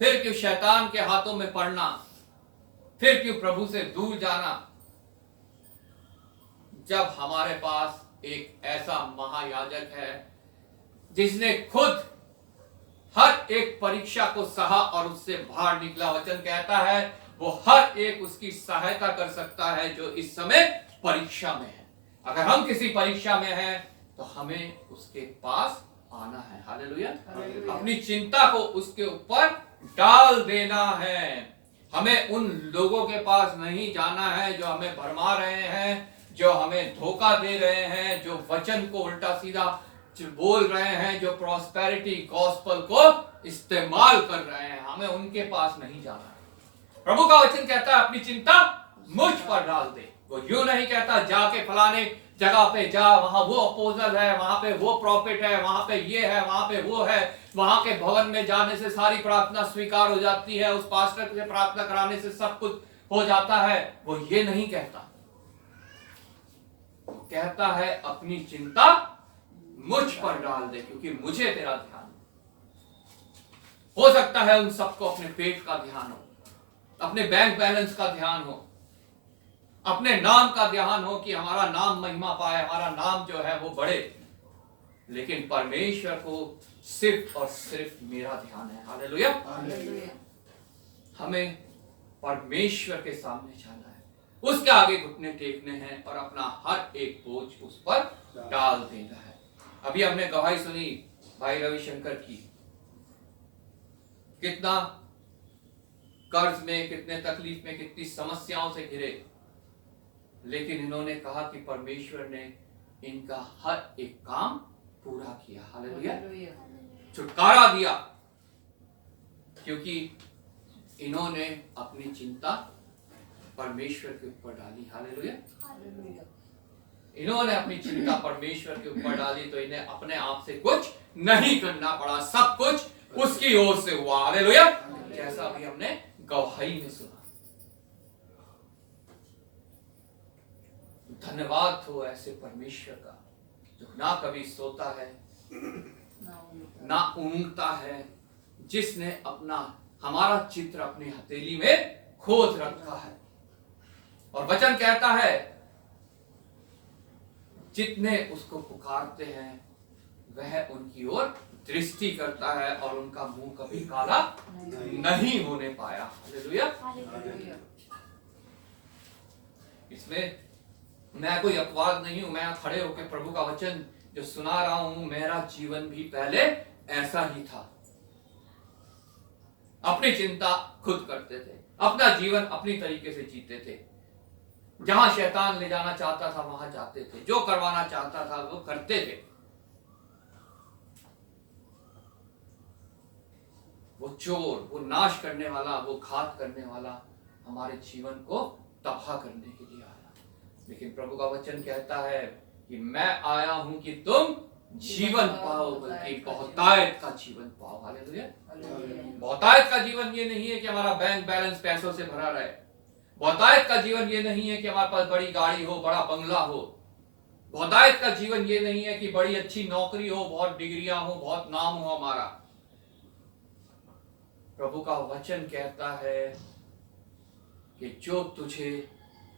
फिर क्यों शैतान के हाथों में पड़ना, फिर क्यों प्रभु से दूर जाना, जब हमारे पास एक ऐसा महायाजक है जिसने खुद हर एक परीक्षा को सहा और उससे बाहर निकला। वचन कहता है वो हर एक उसकी सहायता कर सकता है जो इस समय परीक्षा में है। अगर हम किसी परीक्षा में हैं तो हमें उसके पास आना है। हालेलुया। अपनी चिंता को उसके ऊपर डाल देना है। हमें उन लोगों के पास नहीं जाना है जो हमें भरमा रहे हैं, जो हमें धोखा दे रहे हैं, जो वचन को उल्टा सीधा बोल रहे हैं, जो प्रॉस्पेरिटी गॉस्पेल को इस्तेमाल कर रहे हैं। हमें उनके पास नहीं जाना है। प्रभु का वचन कहता है अपनी चिंता मुझ पर डाल दे। वो यूं नहीं कहता जाके फलाने जगह पे जा, वहां वो अपोजल है, वहां पे वो प्रॉफिट है, वहां पे ये है, वहां पे वो है, वहां के भवन में जाने से सारी प्रार्थना स्वीकार हो जाती है, उस पास्टर से प्रार्थना कराने से सब कुछ हो जाता है। वो ये नहीं कहता, कहता है अपनी चिंता मुझ पर डाल दे, क्योंकि मुझे तेरा ध्यान हो सकता है। उन सबको अपने पेट का ध्यान हो, अपने बैंक बैलेंस का ध्यान हो, अपने नाम का ध्यान हो कि हमारा नाम महिमा पाए, हमारा नाम जो है वो बढ़े, लेकिन परमेश्वर को सिर्फ और सिर्फ मेरा ध्यान है। हालेलुया। हमें परमेश्वर के सामने जाना है, उसके आगे घुटने टेकने हैं और अपना हर एक बोझ उस पर डाल देना है। अभी हमने गवाही सुनी भाई रविशंकर की, कितना कर्ज में, कितने तकलीफ में, कितनी समस्याओं से घिरे, लेकिन इन्होंने कहा कि परमेश्वर ने इनका हर एक काम पूरा किया। हालेलुया, छुटकारा दिया, क्योंकि इन्होंने अपनी चिंता परमेश्वर के ऊपर डाली। हालेलुया, इन्होंने अपनी चिंता परमेश्वर के ऊपर डाली तो इन्हें अपने आप से कुछ नहीं करना पड़ा, सब कुछ उसकी ओर से हुआ। हालेलुया, जैसा भी हमने गवाही में सुना। धन्यवाद हो ऐसे परमेश्वर का जो ना कभी सोता है ना ऊँगता है, जिसने अपना हमारा चित्र अपनी हथेली में खोद रखा है। और वचन कहता है जितने उसको पुकारते हैं वह उनकी ओर दृष्टि करता है और उनका मुंह कभी काला नहीं होने पाया। हालेलुया, इसमें मैं कोई अपवाद नहीं हूं। मैं खड़े होकर प्रभु का वचन जो सुना रहा हूं, मेरा जीवन भी पहले ऐसा ही था। अपनी चिंता खुद करते थे, अपना जीवन अपनी तरीके से जीते थे, जहां शैतान ले जाना चाहता था वहां जाते थे, जो करवाना चाहता था वो करते थे। वो चोर, वो नाश करने वाला, वो घात करने वाला हमारे जीवन को तबाह करने के लिए आया। लेकिन प्रभु का वचन कहता है कि मैं आया हूं कि तुम जीवन पाओ, बल्कि बहुतायत का जीवन पाओ। हालेलुया, बहुतायत का जीवन ये नहीं है कि हमारा बैंक बैलेंस पैसों से भरा रहे। बहुतायत का जीवन ये नहीं है कि हमारे पास बड़ी गाड़ी हो, बड़ा बंगला हो। बहुतायत का जीवन ये नहीं है कि बड़ी अच्छी नौकरी हो, बहुत डिग्रियां हो, बहुत नाम हो हमारा। प्रभु का वचन कहता है कि जो तुझे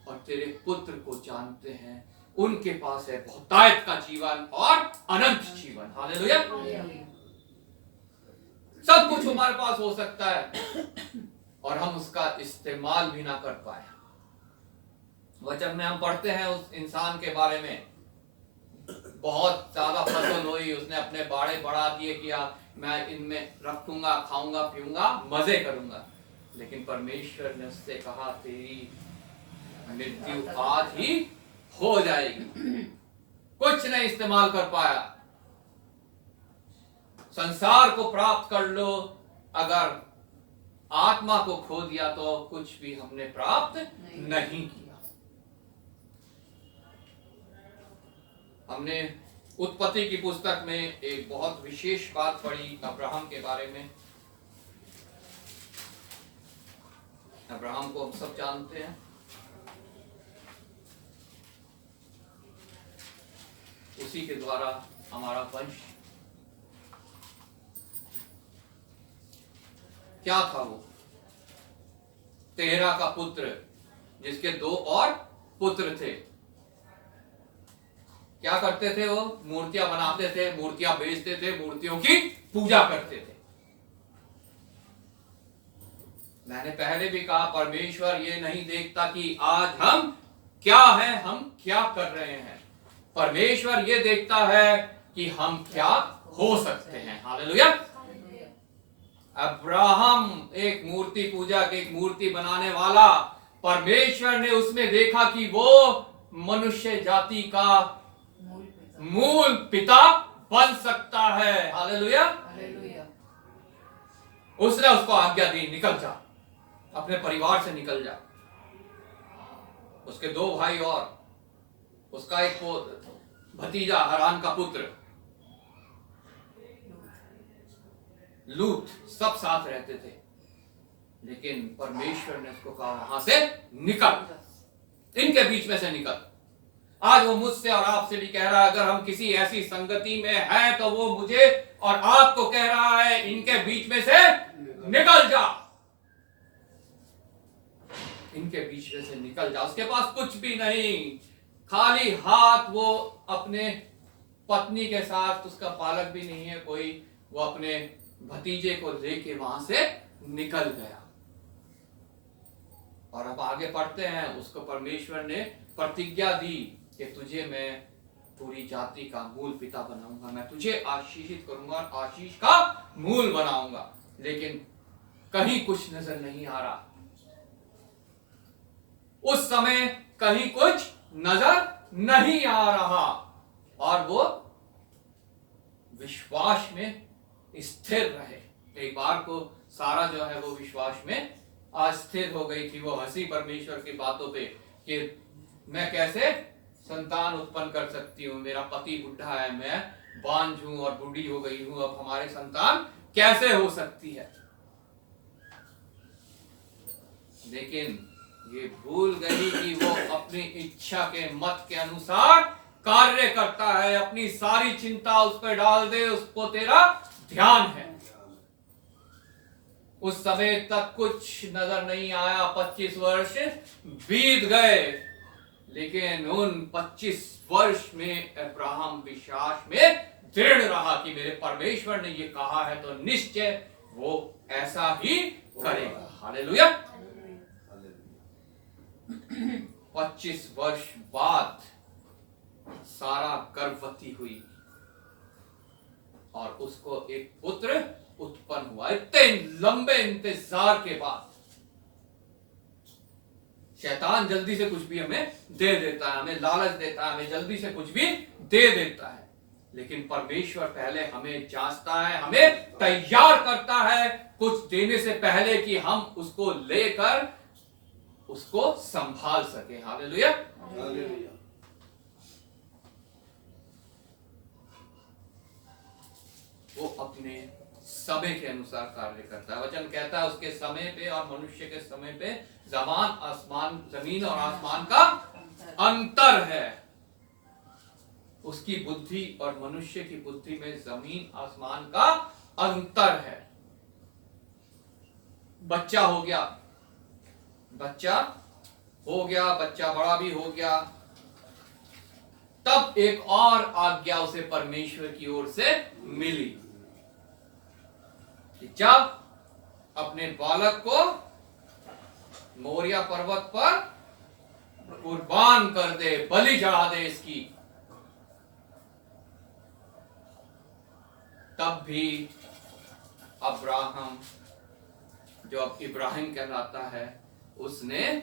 और तेरे पुत्र को जानते हैं उनके पास है बहुतायत का जीवन और अनंत जीवन। हालेलुया, सब कुछ हमारे पास हो सकता है और हम उसका इस्तेमाल भी ना कर पाए। वचन में हम पढ़ते हैं उस इंसान के बारे में, बहुत ज्यादा फसल हुई, उसने अपने बाड़े बढ़ा दिए कि मैं इनमें रखूंगा, खाऊंगा, पीऊंगा, मजे करूंगा। लेकिन परमेश्वर ने उससे कहा तेरी मृत्यु आज ही हो जाएगी। कुछ नहीं इस्तेमाल कर पाया। संसार को प्राप्त कर लो, अगर आत्मा को खो दिया तो कुछ भी हमने प्राप्त नहीं किया। हमने उत्पत्ति की पुस्तक में एक बहुत विशेष बात पढ़ी अब्राहम के बारे में। अब्राहम को हम सब जानते हैं। उसी के द्वारा हमारा वंश क्या था, वो तेरह का पुत्र, जिसके 2 और पुत्र थे। क्या करते थे वो? मूर्तियां बनाते थे, मूर्तियां बेचते थे, मूर्तियों की पूजा करते थे। मैंने पहले भी कहा परमेश्वर ये नहीं देखता कि आज हम क्या हैं, हम क्या कर रहे हैं। परमेश्वर ये देखता है कि हम क्या हो सकते हैं। हालेलुया। अब्राहम एक मूर्ति पूजा की, एक मूर्ति बनाने वाला, परमेश्वर ने उसमें देखा कि वो मनुष्य जाति का मूल पिता बन सकता है। हालेलुया। उसने उसको आज्ञा दी, निकल जा, अपने परिवार से निकल जा। उसके 2 भाई और उसका एक भतीजा हरान का पुत्र लूत, सब साथ रहते थे। लेकिन परमेश्वर ने उसको कहा वहां से निकल, इनके बीच में से निकल। आज वो मुझसे और आपसे भी कह रहा है, अगर हम किसी ऐसी संगति में हैं तो वो मुझे और आपको कह रहा है इनके बीच में से निकल जा, इनके बीच में से निकल जा। उसके पास कुछ भी नहीं, खाली हाथ, वो अपने पत्नी के साथ, उसका पालक भी नहीं है कोई, वो अपने भतीजे को लेके वहां से निकल गया। और अब आगे पढ़ते हैं, उसको परमेश्वर ने प्रतिज्ञा दी कि तुझे मैं पूरी जाति का मूल पिता बनाऊंगा, मैं तुझे आशीषित करूंगा, आशीष का मूल बनाऊंगा। लेकिन कहीं कुछ नजर नहीं आ रहा, उस समय कहीं कुछ नजर नहीं आ रहा, और वो विश्वास में स्थिर रहे। एक बार को सारा जो है वो विश्वास में अस्थिर हो गई थी। वो हंसी परमेश्वर की बातों पे कि मैं कैसे संतान उत्पन्न कर सकती हूँ, मेरा पति बुढ़ा है, मैं बांझ हूं और बूढ़ी हो गई हूं, अब हमारे संतान कैसे हो सकती है। लेकिन ये भूल गई कि वो अपनी इच्छा के मत के अनुसार कार्य करता है, अपनी सारी चिंता उस पर डाल दे, उसको तेरा ध्यान है। उस समय तक कुछ नजर नहीं आया, 25 वर्ष बीत गए, लेकिन उन 25 वर्ष में अब्राहम विश्वास में दृढ़ रहा कि मेरे परमेश्वर ने ये कहा है तो निश्चय वो ऐसा ही करेगा। हालेलुया। 25 वर्ष बाद सारा गर्भवती हुई और उसको एक पुत्र उत्पन्न हुआ। इतने लंबे इंतजार के बाद शैतान जल्दी से कुछ भी हमें दे देता है, हमें लालच देता है, हमें जल्दी से कुछ भी दे देता है, लेकिन परमेश्वर पहले हमें जांचता है, हमें तैयार करता है कुछ देने से पहले कि हम उसको लेकर उसको संभाल सके। हालेलुया। वो अपने समय के अनुसार कार्य करता है। वचन कहता है उसके समय पे और मनुष्य के समय पे जमीन और आसमान का अंतर है। उसकी बुद्धि और मनुष्य की बुद्धि में जमीन आसमान का अंतर है। बच्चा हो गया, बच्चा बड़ा भी हो गया, तब एक और आज्ञा उसे परमेश्वर की ओर से मिली कि जब अपने बालक को मोरिया पर्वत पर कुर्बान कर दे, बलि चढ़ा दे इसकी, तब भी अब्राहम, जो अब इब्राहिम कहलाता है, उसने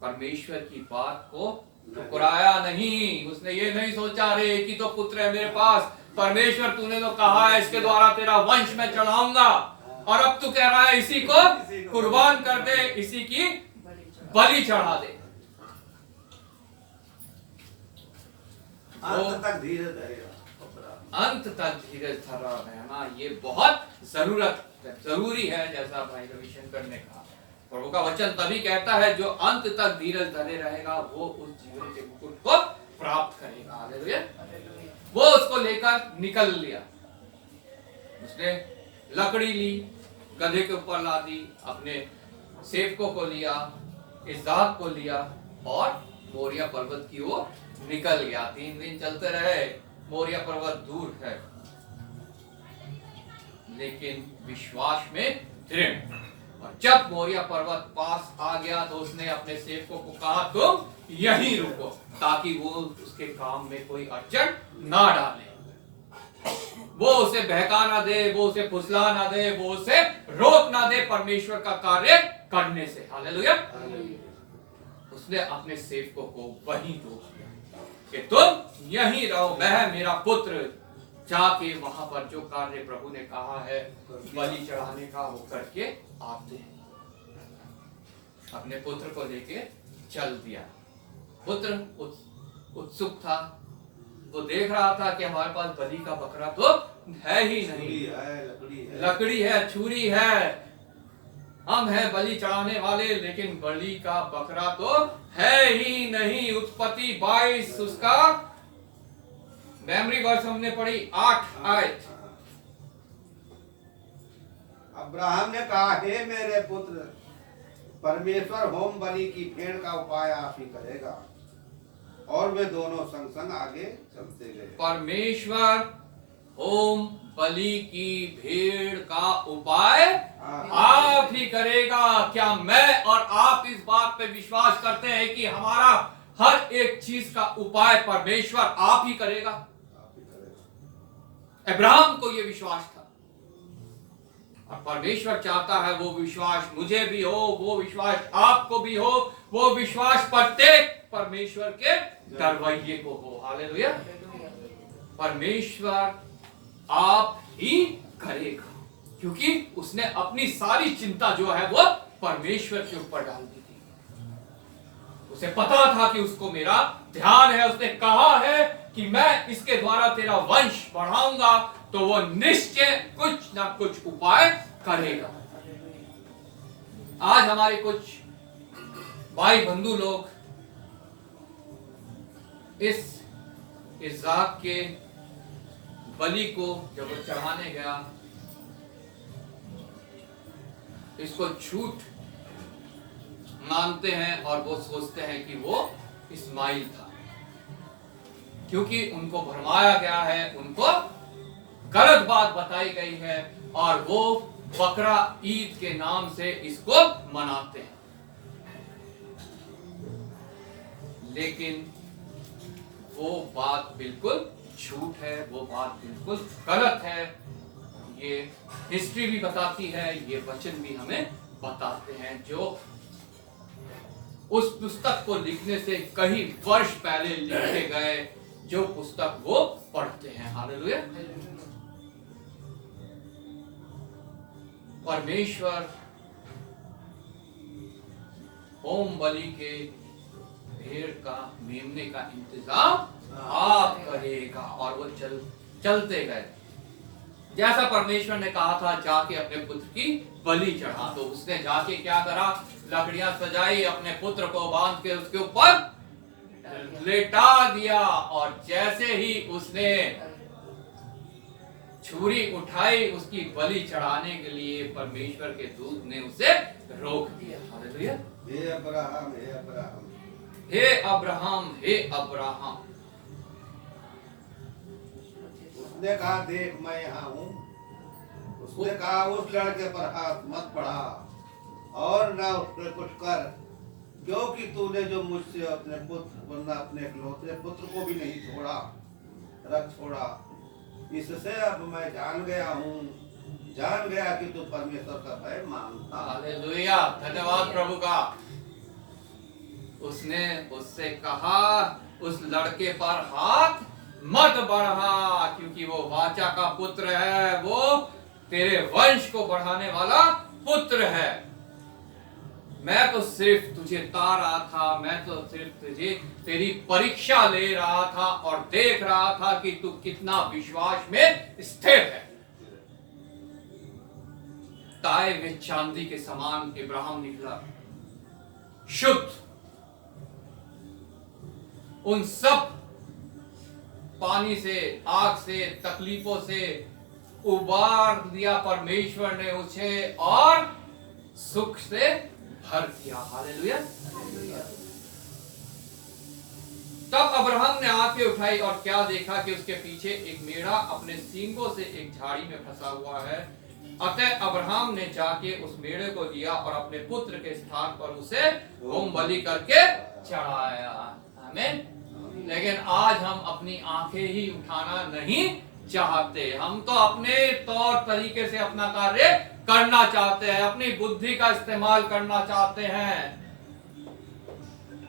परमेश्वर की बात को ठुकराया नहीं। उसने ये नहीं सोचा रे कि तो पुत्र है मेरे पास, परमेश्वर तूने तो कहा है इसके द्वारा तेरा वंश मैं चढ़ाऊंगा, और अब तू कह रहा है इसी को कुर्बान कर दे, इसी की बलि चढ़ा दे। अंत तक धीरज धरा रहना ये बहुत जरूरी है, जैसा भाई रविशंकर ने कहा। प्रभु का वचन तभी कहता है जो अंत तक धीरज धरे रहेगा वो उस जीवन के मुकुट को प्राप्त करेगा। हालेलुया। वो उसको लेकर निकल लिया, उसने लकड़ी ली, गधे के ऊपर ला दी, अपने सेवकों को लिया, इसहाक को लिया और मोरिया पर्वत की ओर निकल गया। 3 दिन चलते रहे। मोरिया पर्वत दूर है, लेकिन विश्वास में दृढ़। और जब मोरिया पर्वत पास आ गया तो उसने अपने सेवकों को कहा तुम यहीं रुको, ताकि वो उसके काम में कोई अड़चन ना डाले, वो उसे बहका ना दे, वो उसे फुसला ना दे, वो उसे रोक ना दे परमेश्वर का कार्य करने से। हालेलुया। उसने अपने सेवकों को वहीं रोक दिया कि तुम यहीं रहो, वह मेरा पुत्र जाके वहां पर जो कार्य प्रभु ने कहा है बलि चढ़ाने का वो करके आते हैं। अपने पुत्र को लेके चल दिया। पुत्र उत्सुक था, वो देख रहा था कि हमारे पास बलि का बकरा तो है ही नहीं, लकड़ी है, छुरी है, हम हैं बलि चढ़ाने वाले, लेकिन बलि का बकरा तो है ही नहीं। उत्पत्ति 22 उसका मेमोरी वर्ष हमने पढ़ी 8 आयत। अब्राहम ने कहा हे मेरे पुत्र, परमेश्वर होम बलि की भेड़ का उपाय आप ही करेगा। और वे दोनों संग संग आगे चलते गए। परमेश्वर होम बलि की भेड़ का उपाय आप ही करेगा। क्या मैं और आप इस बात पे विश्वास करते हैं कि हमारा हर एक चीज का उपाय परमेश्वर आप ही करेगा? अब्राहम को यह विश्वास था और परमेश्वर चाहता है वो विश्वास मुझे भी हो, वो विश्वास आपको भी हो, वो विश्वास प्रत्येक परमेश्वर के दरवाजे को हो। हालेलुया। परमेश्वर आप ही करेगा क्योंकि उसने अपनी सारी चिंता जो है वो परमेश्वर के ऊपर डाल दी थी। उसे पता था कि उसको मेरा ध्यान है। उसने कहा है कि मैं इसके द्वारा तेरा वंश बढ़ाऊंगा, तो वो निश्चय कुछ ना कुछ उपाय करेगा। आज हमारे कुछ भाई बंधु लोग इस इज़ाक के बलि को जब वो चढ़ाने गया, इसको झूठ मानते हैं और वो सोचते हैं कि वो इस्माइल था, क्योंकि उनको भरमाया गया है, उनको गलत बात बताई गई है और वो बकरा ईद के नाम से इसको मनाते हैं। लेकिन वो बात बिल्कुल झूठ है, वो बात बिल्कुल गलत है। ये हिस्ट्री भी बताती है, ये वचन भी हमें बताते हैं, जो उस पुस्तक को लिखने से कई वर्ष पहले लिखे गए जो पुस्तक वो पढ़ते हैं। हालेलुया। परमेश्वर होम बलि के भेड़ का मेमने का इंतजाम आप करेगा और वो चलते गए। जैसा परमेश्वर ने कहा था जाके अपने पुत्र की बलि चढ़ा, तो उसने जाके क्या करा, लकड़ियां सजाई, अपने पुत्र को बांध के उसके ऊपर लेटा दिया और जैसे ही उसने छुरी उठाई उसकी बलि चढ़ाने के लिए, परमेश्वर के दूत ने उसे रोक दिया। हालेलुया। हे अब्राहम, हे अब्राहम, हे अब्राहम, हे अब्राहम। उसने कहा देख मैं यहाँ हूँ। उसने कहा उस लड़के पर हाथ मत बढ़ा और ना उस पर कुछ कर, क्योंकि तूने जो मुझसे अपने पुत्र वरना अपने इकलौते पुत्र को भी नहीं छोड़ा। इससे अब मैं जान गया कि तू परमेश्वर का भय मानता। हालेलुया। धन्यवाद प्रभु का। उसने उससे कहा उस लड़के पर हाथ मत बढ़ा, क्योंकि वो वाचा का पुत्र है, वो तेरे वंश को बढ़ाने वाला पुत्र है। मैं तो सिर्फ तुझे ता रहा था, मैं तो सिर्फ तुझे तेरी परीक्षा ले रहा था और देख रहा था कि तू कितना विश्वास में स्थिर है। ताए में चांदी के समान इब्राहिम निकला, शुद्ध। उन सब पानी से, आग से, तकलीफों से उबार दिया परमेश्वर ने उसे और सुख से भर दिया। हालेलुया। तब अब्राहम ने आंखें उठाई और क्या देखा कि उसके पीछे एक मेढ़ा अपने सींगों से एक झाड़ी में फंसा हुआ है। अतः अब्राहम ने जाके उस मेढ़े को लिया और अपने पुत्र के स्थान पर उसे होम बलि करके चढ़ाया। आमीन। लेकिन आज हम अपनी आंखें ही उठाना नहीं चाहते। हम तो अपने तौर तरीके से अपना कार्य करना चाहते हैं, अपनी बुद्धि का इस्तेमाल करना चाहते हैं,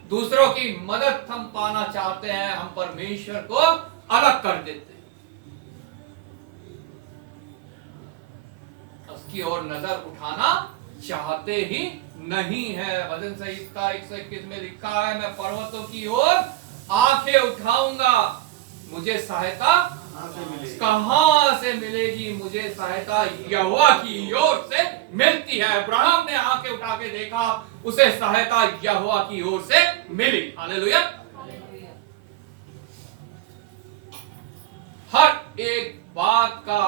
दूसरों की मदद हम पाना चाहते हैं, हम परमेश्वर को अलग कर देते हैं, उसकी ओर नजर उठाना चाहते ही नहीं है। भजन संहिता 121 में लिखा है, मैं पर्वतों की ओर आंखें उठाऊंगा, मुझे सहायता कहां से मिलेगी? मुझे सहायता यहोवा की ओर से मिलती है। अब्राहम ने आंखें उठा के देखा, उसे सहायता यहोवा की ओर से मिली। हालेलुया। हर एक बात का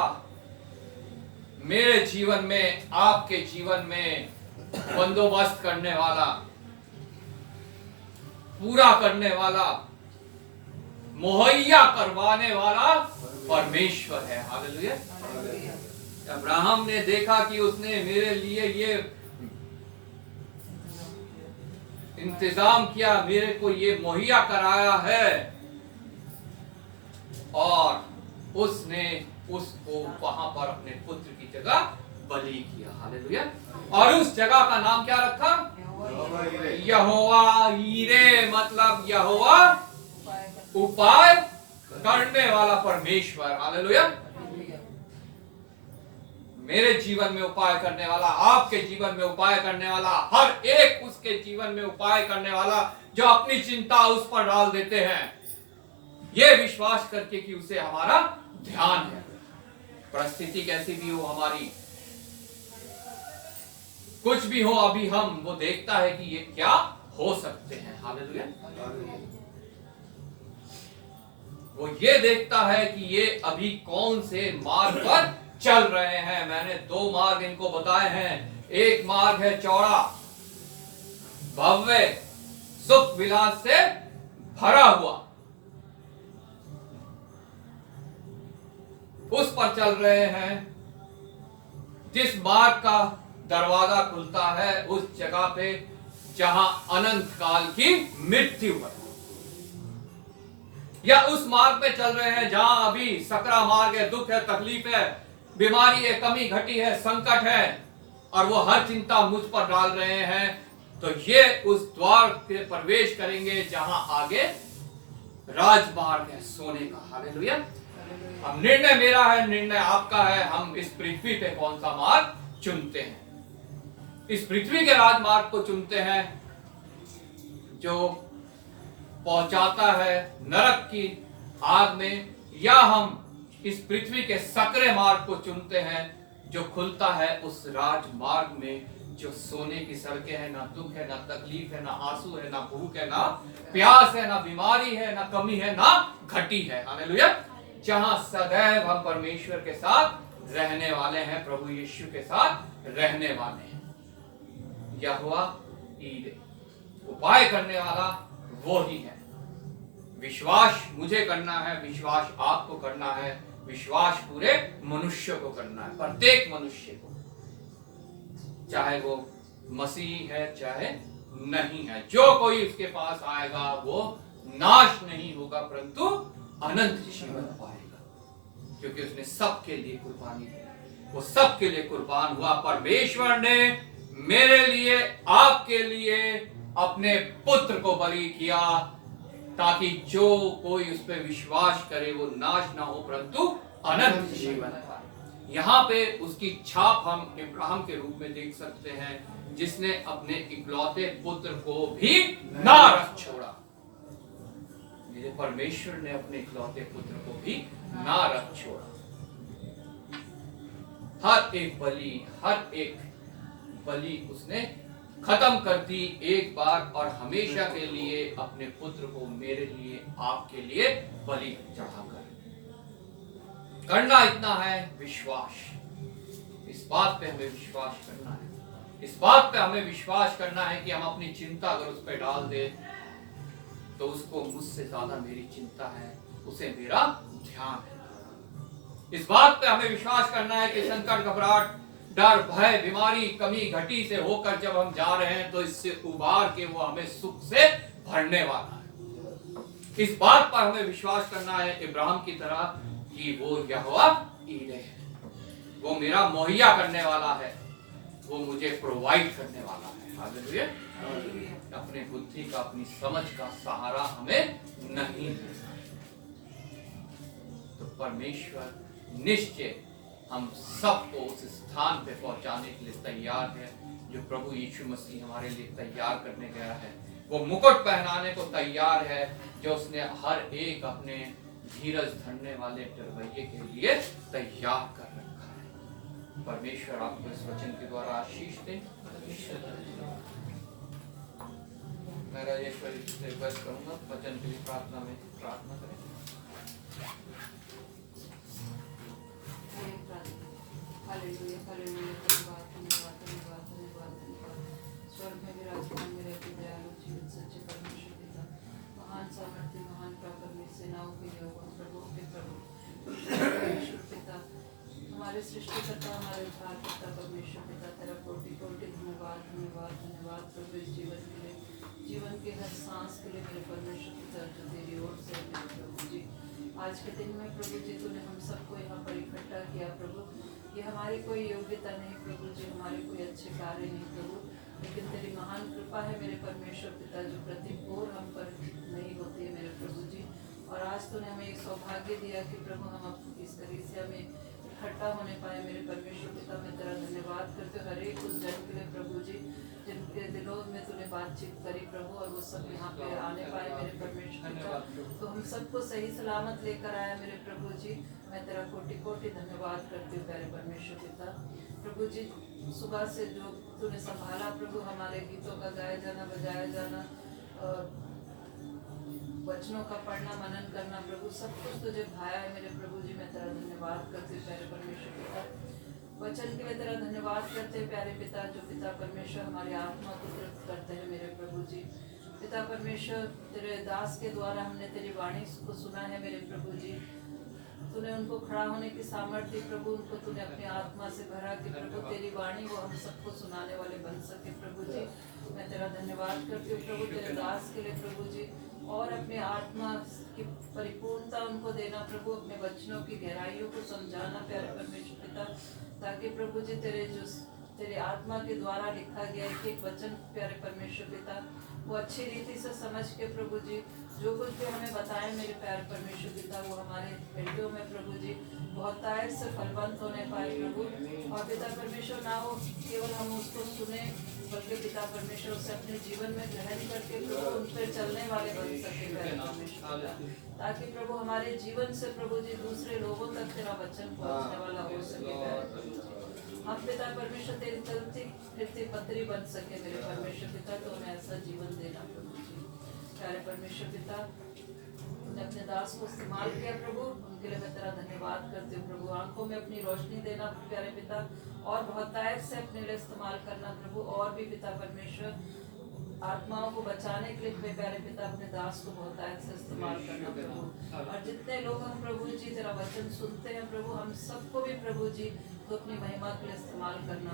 मेरे जीवन में, आपके जीवन में बंदोबस्त करने वाला, पूरा करने वाला, मुहैया करवाने वाला परमेश्वर है। हालेलुया। अब्राहम ने देखा कि उसने मेरे लिए ये इंतजाम किया, मेरे को ये मुहैया कराया है, और उसने उसको वहां पर अपने पुत्र की जगह बलि किया। हालेलुया। और उस जगह का नाम क्या रखा? यहोवा ईरे, मतलब यहोवा उपाय करने वाला परमेश्वर। हालेलुया। मेरे जीवन में उपाय करने वाला, आपके जीवन में उपाय करने वाला, हर एक उसके जीवन में उपाय करने वाला, जो अपनी चिंता उस पर डाल देते हैं, ये विश्वास करके कि उसे हमारा ध्यान है। परिस्थिति कैसी भी हो हमारी, कुछ भी हो, अभी हम वो देखता है कि ये क्या हो सकते हैं। हालेलुया। वो ये देखता है कि ये अभी कौन से मार्ग पर चल रहे हैं। मैंने 2 मार्ग इनको बताए हैं। एक मार्ग है चौड़ा, भव्य, सुख विलास से भरा हुआ, उस पर चल रहे हैं। जिस मार्ग का दरवाजा खुलता है उस जगह पे जहां अनंत काल की मृत्यु है, या उस मार्ग पे चल रहे हैं जहां अभी सकरा मार्ग है, दुख है, तकलीफ है, बीमारी है, कमी घटी है, संकट है, और वो हर चिंता मुझ पर डाल रहे हैं, तो ये उस द्वार के प्रवेश करेंगे जहां आगे राजमार्ग है सोने का। हालेलुया। अब निर्णय मेरा है, निर्णय आपका है, हम इस पृथ्वी पे कौन सा मार्ग चुनते हैं। इस पृथ्वी के राजमार्ग को चुनते हैं जो पहुंचाता है नरक की आग में, या हम इस पृथ्वी के सकरे मार्ग को चुनते हैं जो खुलता है उस राजमार्ग में, जो सोने की सड़कें हैं, ना दुख है, ना तकलीफ है, ना आंसू है, ना भूख है, ना प्यास है, ना बीमारी है, ना कमी है, ना घटी है। हालेलुया। जहां सदैव हम परमेश्वर के साथ रहने वाले हैं, प्रभु यीशु के साथ रहने वाले हैं। यहोवा ईरे, उपाय करने वाला वो ही है। विश्वास मुझे करना है, विश्वास आपको करना है, विश्वास पूरे मनुष्य को करना है, प्रत्येक मनुष्य को, चाहे वो मसीही है चाहे नहीं है। जो कोई उसके पास आएगा वो नाश नहीं होगा परंतु अनंत जीवन पाएगा, क्योंकि उसने सबके लिए कुर्बानी दी, वो सबके लिए कुर्बान हुआ। परमेश्वर ने मेरे लिए, आपके लिए अपने पुत्र को बलि किया, ताकि जो कोई उस पर विश्वास करे वो नाश ना हो परंतु अनंत जीवन पाए। यहाँ पे उसकी छाप हम इब्राहिम के रूप में देख सकते हैं, जिसने अपने इकलौते पुत्र को भी ना रख छोड़ा। मेरे परमेश्वर ने अपने इकलौते पुत्र को भी ना रख छोड़ा। हर एक बलि उसने खत्म कर दी एक बार और हमेशा के लिए, अपने पुत्र को मेरे लिए, आपके लिए बलि चढ़ाकर। करना इतना है विश्वास, इस बात पे हमें विश्वास करना है, इस बात पे हमें विश्वास करना है कि हम अपनी चिंता अगर उस पर डाल दे तो उसको मुझसे ज्यादा मेरी चिंता है, उसे मेरा ध्यान है। इस बात पे हमें विश्वास करना है कि संकट, घबराहट, डर, भय, बीमारी, कमी, घटी से होकर जब हम जा रहे हैं तो इससे उबार के वो हमें सुख से भरने वाला है। इस बात पर हमें विश्वास करना है इब्राहिम की तरह कि वो यहोवा ईरे है, वो मेरा मुहैया करने वाला है, वो मुझे प्रोवाइड करने वाला है। हालेलुया। अपने बुद्धि का, अपनी समझ का सहारा हमें नहीं है। तो परमेश्वर निश्चय हम सबको उस स्थान पे पहुंचाने के लिए तैयार है जो प्रभु यीशु मसीह हमारे लिए तैयार करने गया है। वो मुकुट पहनाने को तैयार है जो उसने हर एक अपने धीरज धरने वाले डरवैये के लिए तैयार कर रखा है। परमेश्वर आपको इस वचन के द्वारा आशीष दे। मैं राजेश्वरी से रिक्वेस्ट करूंगा वचन के लिए प्रार्थना में प्रार्थना करें। हालेलुया, हालेलुया, धन्यवाद, धन्यवाद, धन्यवाद, धन्यवाद, धन्यवाद। स्वर्ग में विराजमान मेरे दयालु जीवित सच्चे परमेश्वर पिता, महान सामर्थ्य, महान पराक्रमी, सेनाओं के यहोवा, प्रभु के प्रभु, परमेश्वर पिता, हमारे सृष्टिकर्ता हमारे उद्धार करता परमेश्वर पिता तेरा कोटि कोटि धन्यवाद धन्यवाद धन्यवाद प्रभु इस जीवन के लिए, जीवन के हर सांस के लिए मेरे परमेश्वर पिता जो तेरी ओर से है मेरे प्रभु जी। आज के दिन में प्रभु जी तूने हम सबको यहाँ पर इकट्ठा किया प्रभु, ये हमारी कोई योग्यता नहीं प्रभु जी, हमारे कोई अच्छे कार्य नहीं प्रभु, लेकिन तेरी महान कृपा है मेरे परमेश्वर पिता जो प्रतिपूर हम पर नहीं होती है मेरे प्रभु जी। और आज तूने हमें एक सौभाग्य दिया कि प्रभु हम इस कलीसिया में इकट्ठा होने पाए मेरे परमेश्वर पिता। मैं तेरा धन्यवाद करते हर एक उस जन के लिए प्रभु जी जिनके दिलों में तूने बातचीत करी प्रभु, और वो सब यहाँ पे आने पाए मेरे परमेश्वर पिता। तो हम सबको सही सलामत लेकर आया मेरे प्रभु जी, मैं तेरा कोटि कोटि धन्यवाद करती हूँ मेरे परमेश्वर पिता। प्रभु जी सुबह से जो तूने संभाला प्रभु, हमारे गीतों का गाया जाना बजाया जाना, वचनों का पढ़ना मनन करना प्रभु, सब कुछ तुझे भाया है मेरे प्रभु जी। मैं तेरा धन्यवाद करती हूँ प्यारे परमेश्वर पिता। वचन के लिए तेरा धन्यवाद करते हैं प्यारे पिता, जो पिता परमेश्वर हमारी आत्मा को तृप्त करते हैं मेरे प्रभु जी। पिता परमेश्वर तेरे दास के द्वारा हमने तेरी वाणी को सुना है मेरे प्रभु जी। तूने उनको खड़ा होने की सामर्थ्य प्रभु, उनको तूने अपनी आत्मा से भरा कि प्रभु तेरी वाणी वो हम सबको सुनाने वाले बन सके प्रभु जी। मैं तेरा धन्यवाद करती हूँ प्रभु तेरे दास के लिए प्रभु जी, और अपनी आत्मा की परिपूर्णता उनको देना प्रभु, अपने वचनों की गहराइयों को समझाना प्यारे परमेश्वर पिता, ताकि प्रभु जी तेरे आत्मा के द्वारा लिखा गया एक वचन प्यारे परमेश्वर पिता वो अच्छी रीति से समझ के प्रभु जी जो कुछ भी हमें बताए मेरे प्यारे परमेश्वर पिता, वो हमारे हृदयों में प्रभु जी बहुतायत से फलवंत होने पाए प्रभु। और पिता परमेश्वर ना हो केवल हम उसको सुने, बल्कि पिता परमेश्वर उसे अपने जीवन में ग्रहण करके प्रभु उन पर चलने वाले बन सके प्यारे परमेश्वर पिता, ताकि प्रभु हमारे जीवन से प्रभु जी दूसरे लोगों तक तेरा वचन पहुँचने वाला हो सके प्यारे प्रभु जी। हम पिता परमेश्वर तेरी चलती फिरती पत्री बन सके मेरे परमेश्वर पिता, तो हमें ऐसा जीवन देना प्रभु जी। प्यारे परमेश्वर पिता तूने अपने दास को इस्तेमाल किया प्रभु, उनके लिए मैं तेरा धन्यवाद करती हूँ प्रभु। आंखों में अपनी रोशनी देना प्यारे पिता, और बहुतायत से अपने लिए इस्तेमाल करना प्रभु, और भी पिता परमेश्वर आत्माओं को बचाने के लिए प्यारे पिता अपने दास को बहुतायत से इस्तेमाल करना प्रभु। और जितने लोग हम प्रभु जी तेरा वचन सुनते हैं प्रभु, हम सबको भी प्रभु जी तो अपनी महिमा के लिए इस्तेमाल करना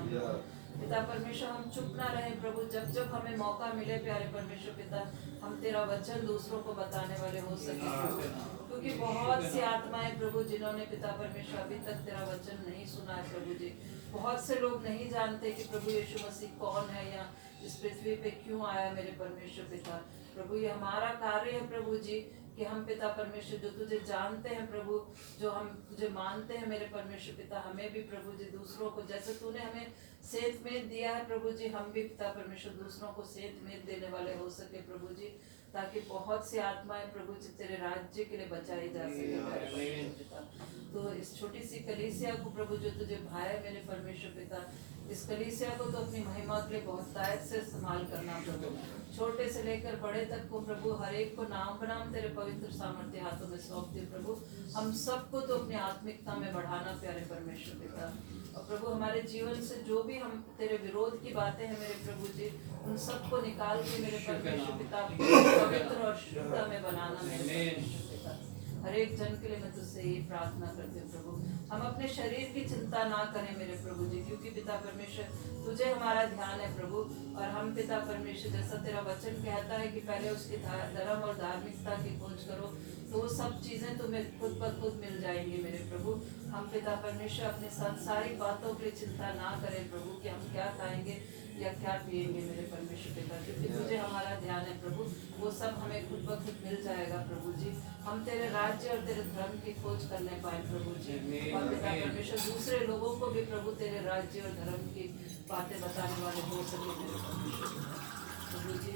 पिता परमेश्वर। हम चुप ना रहे प्रभु, जब जब हमें मौका मिले प्यारे परमेश्वर पिता, हम तेरा वचन दूसरों को बताने वाले हो सके प्रभु, क्योंकि बहुत सी आत्माएं प्रभु जिन्होंने पिता परमेश्वर अभी तक तेरा वचन नहीं सुना है प्रभु जी। बहुत से लोग नहीं जानते कि प्रभु यीशु मसीह कौन है या इस पृथ्वी पे क्यों आया मेरे परमेश्वर पिता। प्रभु ये हमारा कार्य है प्रभु जी कि हम पिता परमेश्वर जो तुझे जानते हैं प्रभु, जो हम तुझे मानते हैं मेरे परमेश्वर पिता, हमें भी प्रभु जी दूसरों को जैसे तूने हमें सेध मेद दिया है प्रभु जी, हम भी पिता परमेश्वर दूसरों को सेध मेद देने वाले हो सके प्रभु जी, ताकि बहुत सी आत्माएं प्रभु जी तेरे राज्य के लिए बचाई जा सके मेरे परमेश्वर पिता। तो इस छोटी सी कलीसिया को प्रभु जो तुझे भाई मेरे परमेश्वर पिता, इस कलीसिया को तो अपनी महिमा के लिए बहुतायत से इस्तेमाल करना प्रभु, छोटे से लेकर बड़े तक को प्रभु हर एक को नाम बनाम तेरे पवित्र सामर्थ्य हाथों में सौंप दे प्रभु। हम सबको तो अपनी आत्मिकता में बढ़ाना प्यारे परमेश्वर पिता, और प्रभु हमारे जीवन से जो भी हम तेरे विरोध की बातें हैं मेरे प्रभु जी, उन सबको निकाल के मेरे परमेश्वर पिता पवित्र और शुद्धता में बनाना मेरे परमेश्वर पिता। हर एक जन के लिए मैं तुझसे ये प्रार्थना करती हूँ प्रभु, हम अपने शरीर की चिंता ना करें मेरे प्रभु जी, क्योंकि पिता परमेश्वर तुझे हमारा ध्यान है प्रभु। और हम पिता परमेश्वर जैसा तेरा वचन कहता है कि पहले उसकी धर्म और धार्मिकता की खोज करो, तो वो सब चीजें तुम्हें खुद ब खुद मिल जाएंगी मेरे प्रभु। हम पिता परमेश्वर अपने सांसारिक बातों की चिंता ना करें प्रभु, कि हम क्या खाएंगे या क्या पिएंगे मेरे परमेश्वर पिता, क्योंकि तुझे हमारा ध्यान है प्रभु, वो सब हमें खुद ब खुद मिल जाएगा प्रभु जी। हम तेरे राज्य और तेरे धर्म की खोज करने पाए प्रभु जी, और पिता परमेश्वर दूसरे लोगों को भी प्रभु तेरे राज्य और धर्म की बातें बताने वाले हो सके मेरे परमेश्वर प्रभु जी।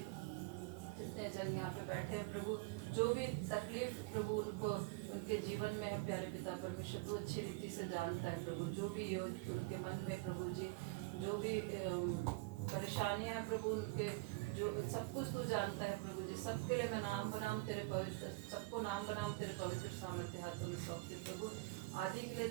जितने जन यहाँ पे बैठे हैं प्रभु, जो भी तकलीफ प्रभु उनको उनके जीवन में है प्यारे पिता परमेश्वर तू अच्छी रीति से जानता है प्रभु, जो भी उनके मन में प्रभु जी जो भी परेशानियां हैं प्रभु, उनके जो सब कुछ तू जानता है प्रभु जी। सबके लिए मैं नाम बनाम तेरे पवित्र, सबको नाम बनाम तेरे पवित्र सामर्थ्य हाथों में सौंपती प्रभु। आदि के लिए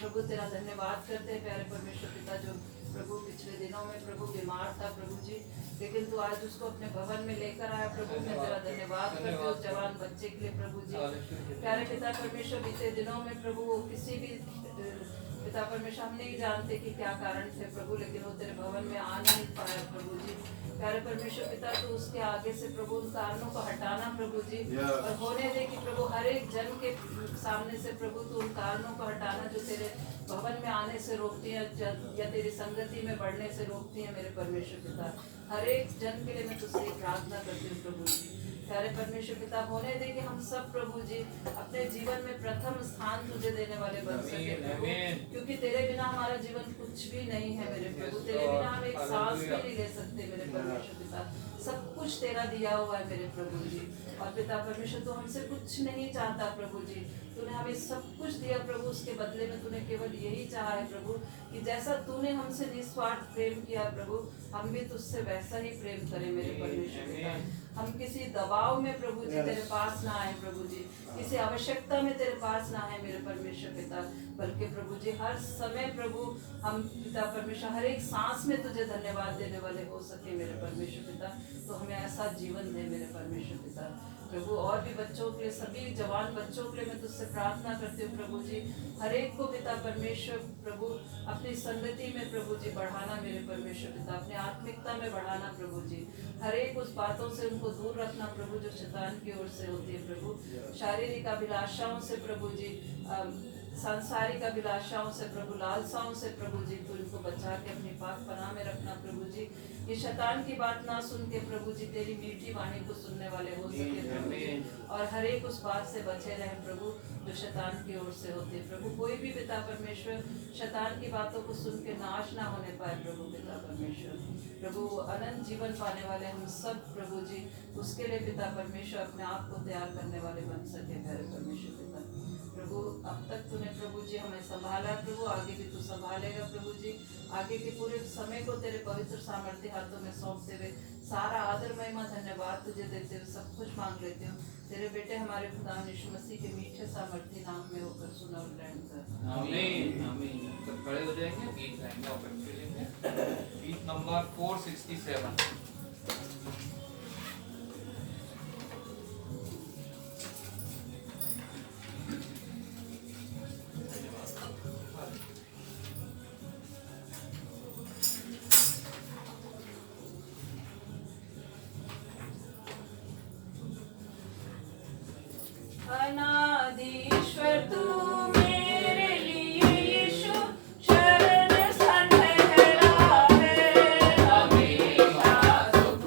प्रभु तेरा धन्यवाद करते हैं प्यारे परमेश्वर पिता, जो प्रभु पिछले दिनों में प्रभु बीमार था प्रभु जी, लेकिन तू आज उसको अपने भवन में लेकर आया प्रभु। मैं तेरा धन्यवाद करती हूँ जवान बच्चे के लिए प्रभु जी। प्यारे पिता परमेश्वर बीते दिनों में प्रभु वो किसी भी पिता परमेश्वर हम नहीं जानते कि क्या कारण थे प्रभु, लेकिन वो तेरे भवन में आ नहीं पाया प्रभु जी। प्यारे परमेश्वर पिता तू उसके आगे से प्रभु उन कारणों को हटाना प्रभु जी, और होने दे कि प्रभु हर एक जन के सामने से प्रभु तू उन कारणों को हटाना जो तेरे भवन में आने से रोकती है या तेरी संगति में बढ़ने से रोकती है मेरे परमेश्वर पिता। हर एक जन के लिए मैं तुझसे प्रार्थना करती हूँ प्रभु जी। प्यारे परमेश्वर पिता होने दे कि हम सब प्रभु जी अपने जीवन में प्रथम स्थान तुझे देने वाले बन सके प्रभु, क्योंकि तेरे बिना हमारा जीवन कुछ भी नहीं है मेरे प्रभु। तेरे बिना हम एक सांस भी नहीं ले सकते मेरे परमेश्वर पिता। सब कुछ तेरा दिया हुआ है मेरे प्रभु जी। और पिता परमेश्वर तू हमसे कुछ नहीं चाहता प्रभु जी, तूने हमें सब कुछ दिया प्रभु। उसके बदले में तूने केवल यही चाहा है प्रभु कि जैसा तूने हमसे निस्वार्थ प्रेम किया प्रभु, हम भी तुझसे वैसा ही प्रेम करें मेरे परमेश्वर पिता। हम किसी दबाव में प्रभु जी तेरे पास ना आए प्रभु जी, किसी आवश्यकता में तेरे पास ना आए मेरे परमेश्वर पिता, बल्कि प्रभु जी हर समय प्रभु हम पिता परमेश्वर हर एक सांस में तुझे धन्यवाद देने वाले हो सके मेरे परमेश्वर पिता। तो हमें ऐसा जीवन दे मेरे परमेश्वर पिता प्रभु। और भी बच्चों के लिए, सभी जवान बच्चों के लिए मैं तुझसे प्रार्थना करती हूँ प्रभु जी, हर एक को पिता परमेश्वर प्रभु अपनी संगति में प्रभु जी बढ़ाना मेरे परमेश्वर पिता, अपने आत्मिकता में बढ़ाना प्रभु जी। हर एक उस बातों से उनको दूर रखना प्रभु जो शैतान की ओर से होती है प्रभु। शारीरिक अभिलाषाओं से प्रभु जी, सांसारिक अभिलाषाओं से प्रभु, लालसाओं से प्रभु जी तू इनको बचा के अपनी पाक पनाह में रखना प्रभु जी। ये शैतान की बात ना सुन के प्रभु जी तेरी मीठी वाणी को सुनने वाले हो सके प्रभु जी, और हर एक उस बात से बचे रहे प्रभु जो शैतान की ओर से होती है प्रभु। कोई भी पिता परमेश्वर शैतान की बातों को सुन के नाश ना होने पाए प्रभु पिता परमेश्वर प्रभु। अनंत जीवन पाने वाले हम सब प्रभु जी, उसके लिए पिता परमेश्वर अपने आप को तैयार करने वाले बन सके प्यारे परमेश्वर पिता प्रभु। अब तक तूने प्रभु जी हमें संभाला प्रभु, आगे भी तू संभालेगा प्रभु जी। आगे के पूरे समय को तेरे पवित्र सामर्थ्य हाथों में सौंपते हुए सारा आदर महिमा धन्यवाद तुझे देते हुए सब कुछ मांग लेते हो तेरे बेटे हमारे खुदा यीशु मसीह के मीठे सामर्थ्य नाम में होकर सुना और ग्रहण कर आमीन आमीन। सब खड़े हो जाएंगे, गीत गाएंगे और बच्चे लेंगे। गीत नंबर 467। अनादिश्वर तू मेरे लिए यीशु शरण सा ठहरा है, हमेशा सुख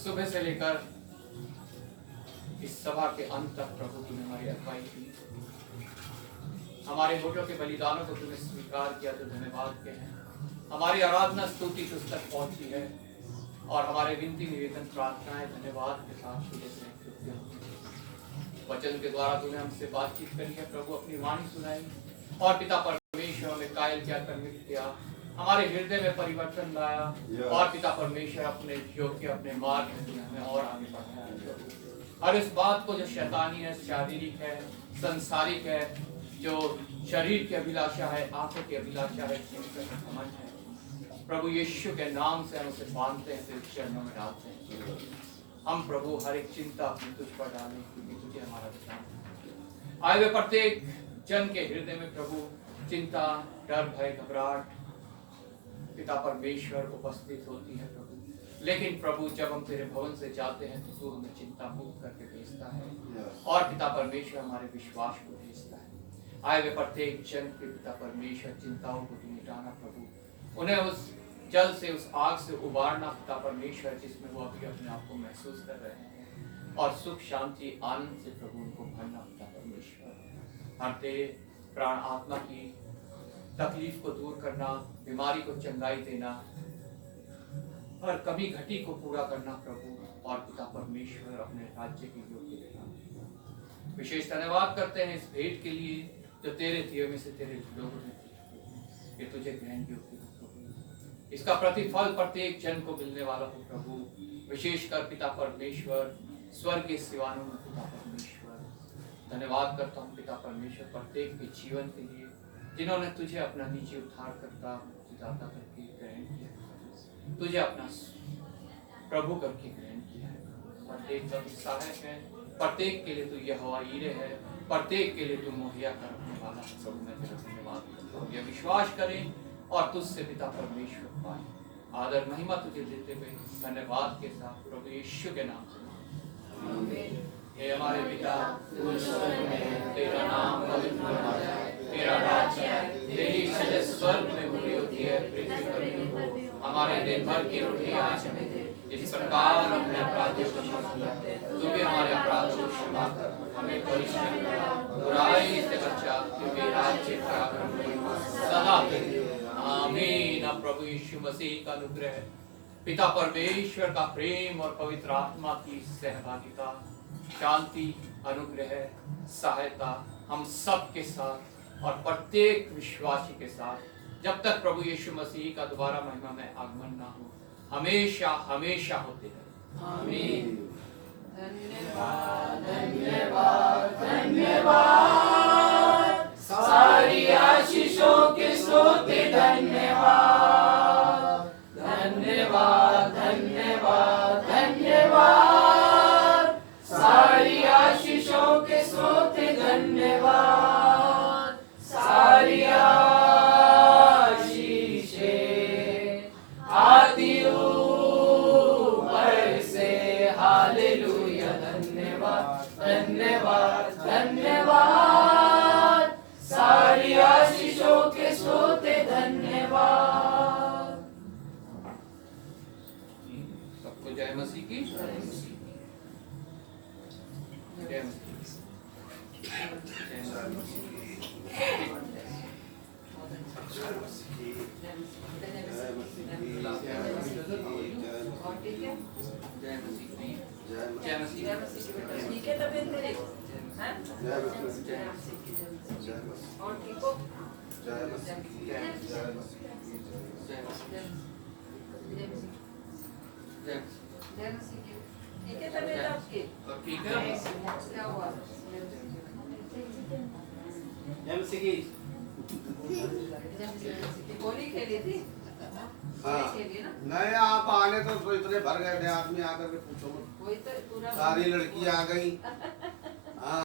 सुबह से लेकर इस सभा के अंत तक प्रभु तूने हमारी अगुवाई की, हमारे वोटों के बलिदानों को तूने स्वीकार किया, तो धन्यवाद के हैं। हमारी आराधना स्तुति तुझ तक पहुंची है और हमारे विनती निवेदन प्रार्थनाएं धन्यवाद के साथ तुझे कृतज्ञ हैं। वचन के द्वारा तूने हमसे बातचीत करी है प्रभु, अपनी वाणी सुनाई और पिता परमेश्वर हमें कायल क्या कर्मित किया, हमारे हृदय में परिवर्तन लाया और पिता परमेश्वर अपने योग्य अपने मार्ग में तूने हमें और आगे बढ़ाया है। और इस बात को जो शैतानी है, शारीरिक है, संसारिक है, जो शरीर की अभिलाषा है, आंखों की अभिलाषा है, घमंड है, प्रभु यीशु के नाम से हम उसे बांधते हैं, तेरे चरणों में डालते हैं। हम प्रभु हर एक चिंता अपनी तुझ पर डालें, क्योंकि तुझे हमारा विश्वास। आए हुए प्रत्येक जन के हृदय में प्रभु चिंता, डर, भय, घबराहट पिता परमेश्वर उपस्थित होती है प्रभु, लेकिन प्रभु जब हम तेरे भवन से जाते हैं तो तू हमें चिंता मुक्त करके भेजता है और पिता परमेश्वर हमारे विश्वास को भेजता है। आए हुए प्रत्येक जन के पिता परमेश्वर चिंताओं को तू मिटाना प्रभु, उन्हें उस जल से, उस आग से उबारना पिता परमेश्वर, जिसमें वो अभी अपने आप को महसूस कर रहे हैं, और सुख, शांति, आनंद से प्रभु उनको भरना पिता परमेश्वर। हर तेरे प्राण आत्मा की तकलीफ को दूर करना, बीमारी को चंगाई देना, हर कमी घटी को पूरा करना प्रभु, और पिता परमेश्वर अपने राज्य की योग्य देना। विशेष धन्यवाद करते हैं इस भेंट के लिए जो तेरे दिए में से तेरे लोगों ने ये तुझे ग्रहण योग्य हो प्रभु। इसका प्रतिफल प्रत्येक जन को मिलने वाला हो प्रभु, विशेषकर पिता परमेश्वर स्वर्ग के सिवानों में पिता परमेश्वर। धन्यवाद करता हूँ पिता परमेश्वर प्रत्येक के जीवन के लिए जिन्होंने तुझे अपना निजी उद्धार करता मुक्तिदाता करके ग्रहण किया, तुझे अपना प्रभु करके ग्रहण किया है। प्रत्येक का सहायक है, प्रत्येक के लिए तू यहोवा यीरे है, प्रत्येक के लिए तू मुहैया कर रखने वाला प्रभु। मैं तेरा धन्यवाद करता हूँ, यह विश्वास करें और तुझसे पिता परमेश्वर पाए आदर महिमा तुझे देते हुए धन्यवाद के साथ प्रभु यीशु के नाम से। हे हमारे पिता तू स्वर्ग में है, तेरा नाम पवित्र माना जाए, तेरा राज्य आए, तेरी इच्छा स्वर्ग में पूरी होती है पृथ्वी पर भी। हमारे दिन भर की रोटी आज हमें दे, इस प्रकार हमने अपराधियों को क्षमा किया, तू भी हमारे अपराधों को क्षमा कर, हमें परीक्षा में बुराई से बचा, क्योंकि राज्य का सदा तेरे। आमीन। अब प्रभु यीशु मसीह का अनुग्रह, पिता परमेश्वर का प्रेम और पवित्र आत्मा की सहभागिता, शांति, अनुग्रह, सहायता हम सब के साथ और प्रत्येक विश्वासी के साथ जब तक प्रभु यीशु मसीह का दोबारा महिमा में आगमन ना हो, हमेशा हमेशा होते रहे। आमीन। धन्यवाद धन्यवाद धन्यवाद, सारी आशीषों के स्रोते धन्यवाद। धन्यवाद धन्यवाद धन्यवाद, सारी आशीषों के स्रोते धन्यवाद। सारी आशीषें आती ऊपर से, हालेलुया। धन्यवाद धन्यवाद धन्यवाद, सारी आशीषों के स्रोते धन्यवाद। सबको जय मसीह की जय मसीह। जय मसीह। ठीक है तबीयत मेरी, हैं? और ठीक हो? ठीक है तबीयत आपकी? ठीक है। क्या हुआ? होली खेली थी? हाँ। खेली ना? नहीं आप आने तो इतने भर गए थे आदमी आकर के पूछो मत। वही तो पूरा सारी लड़की आ गई। हाँ।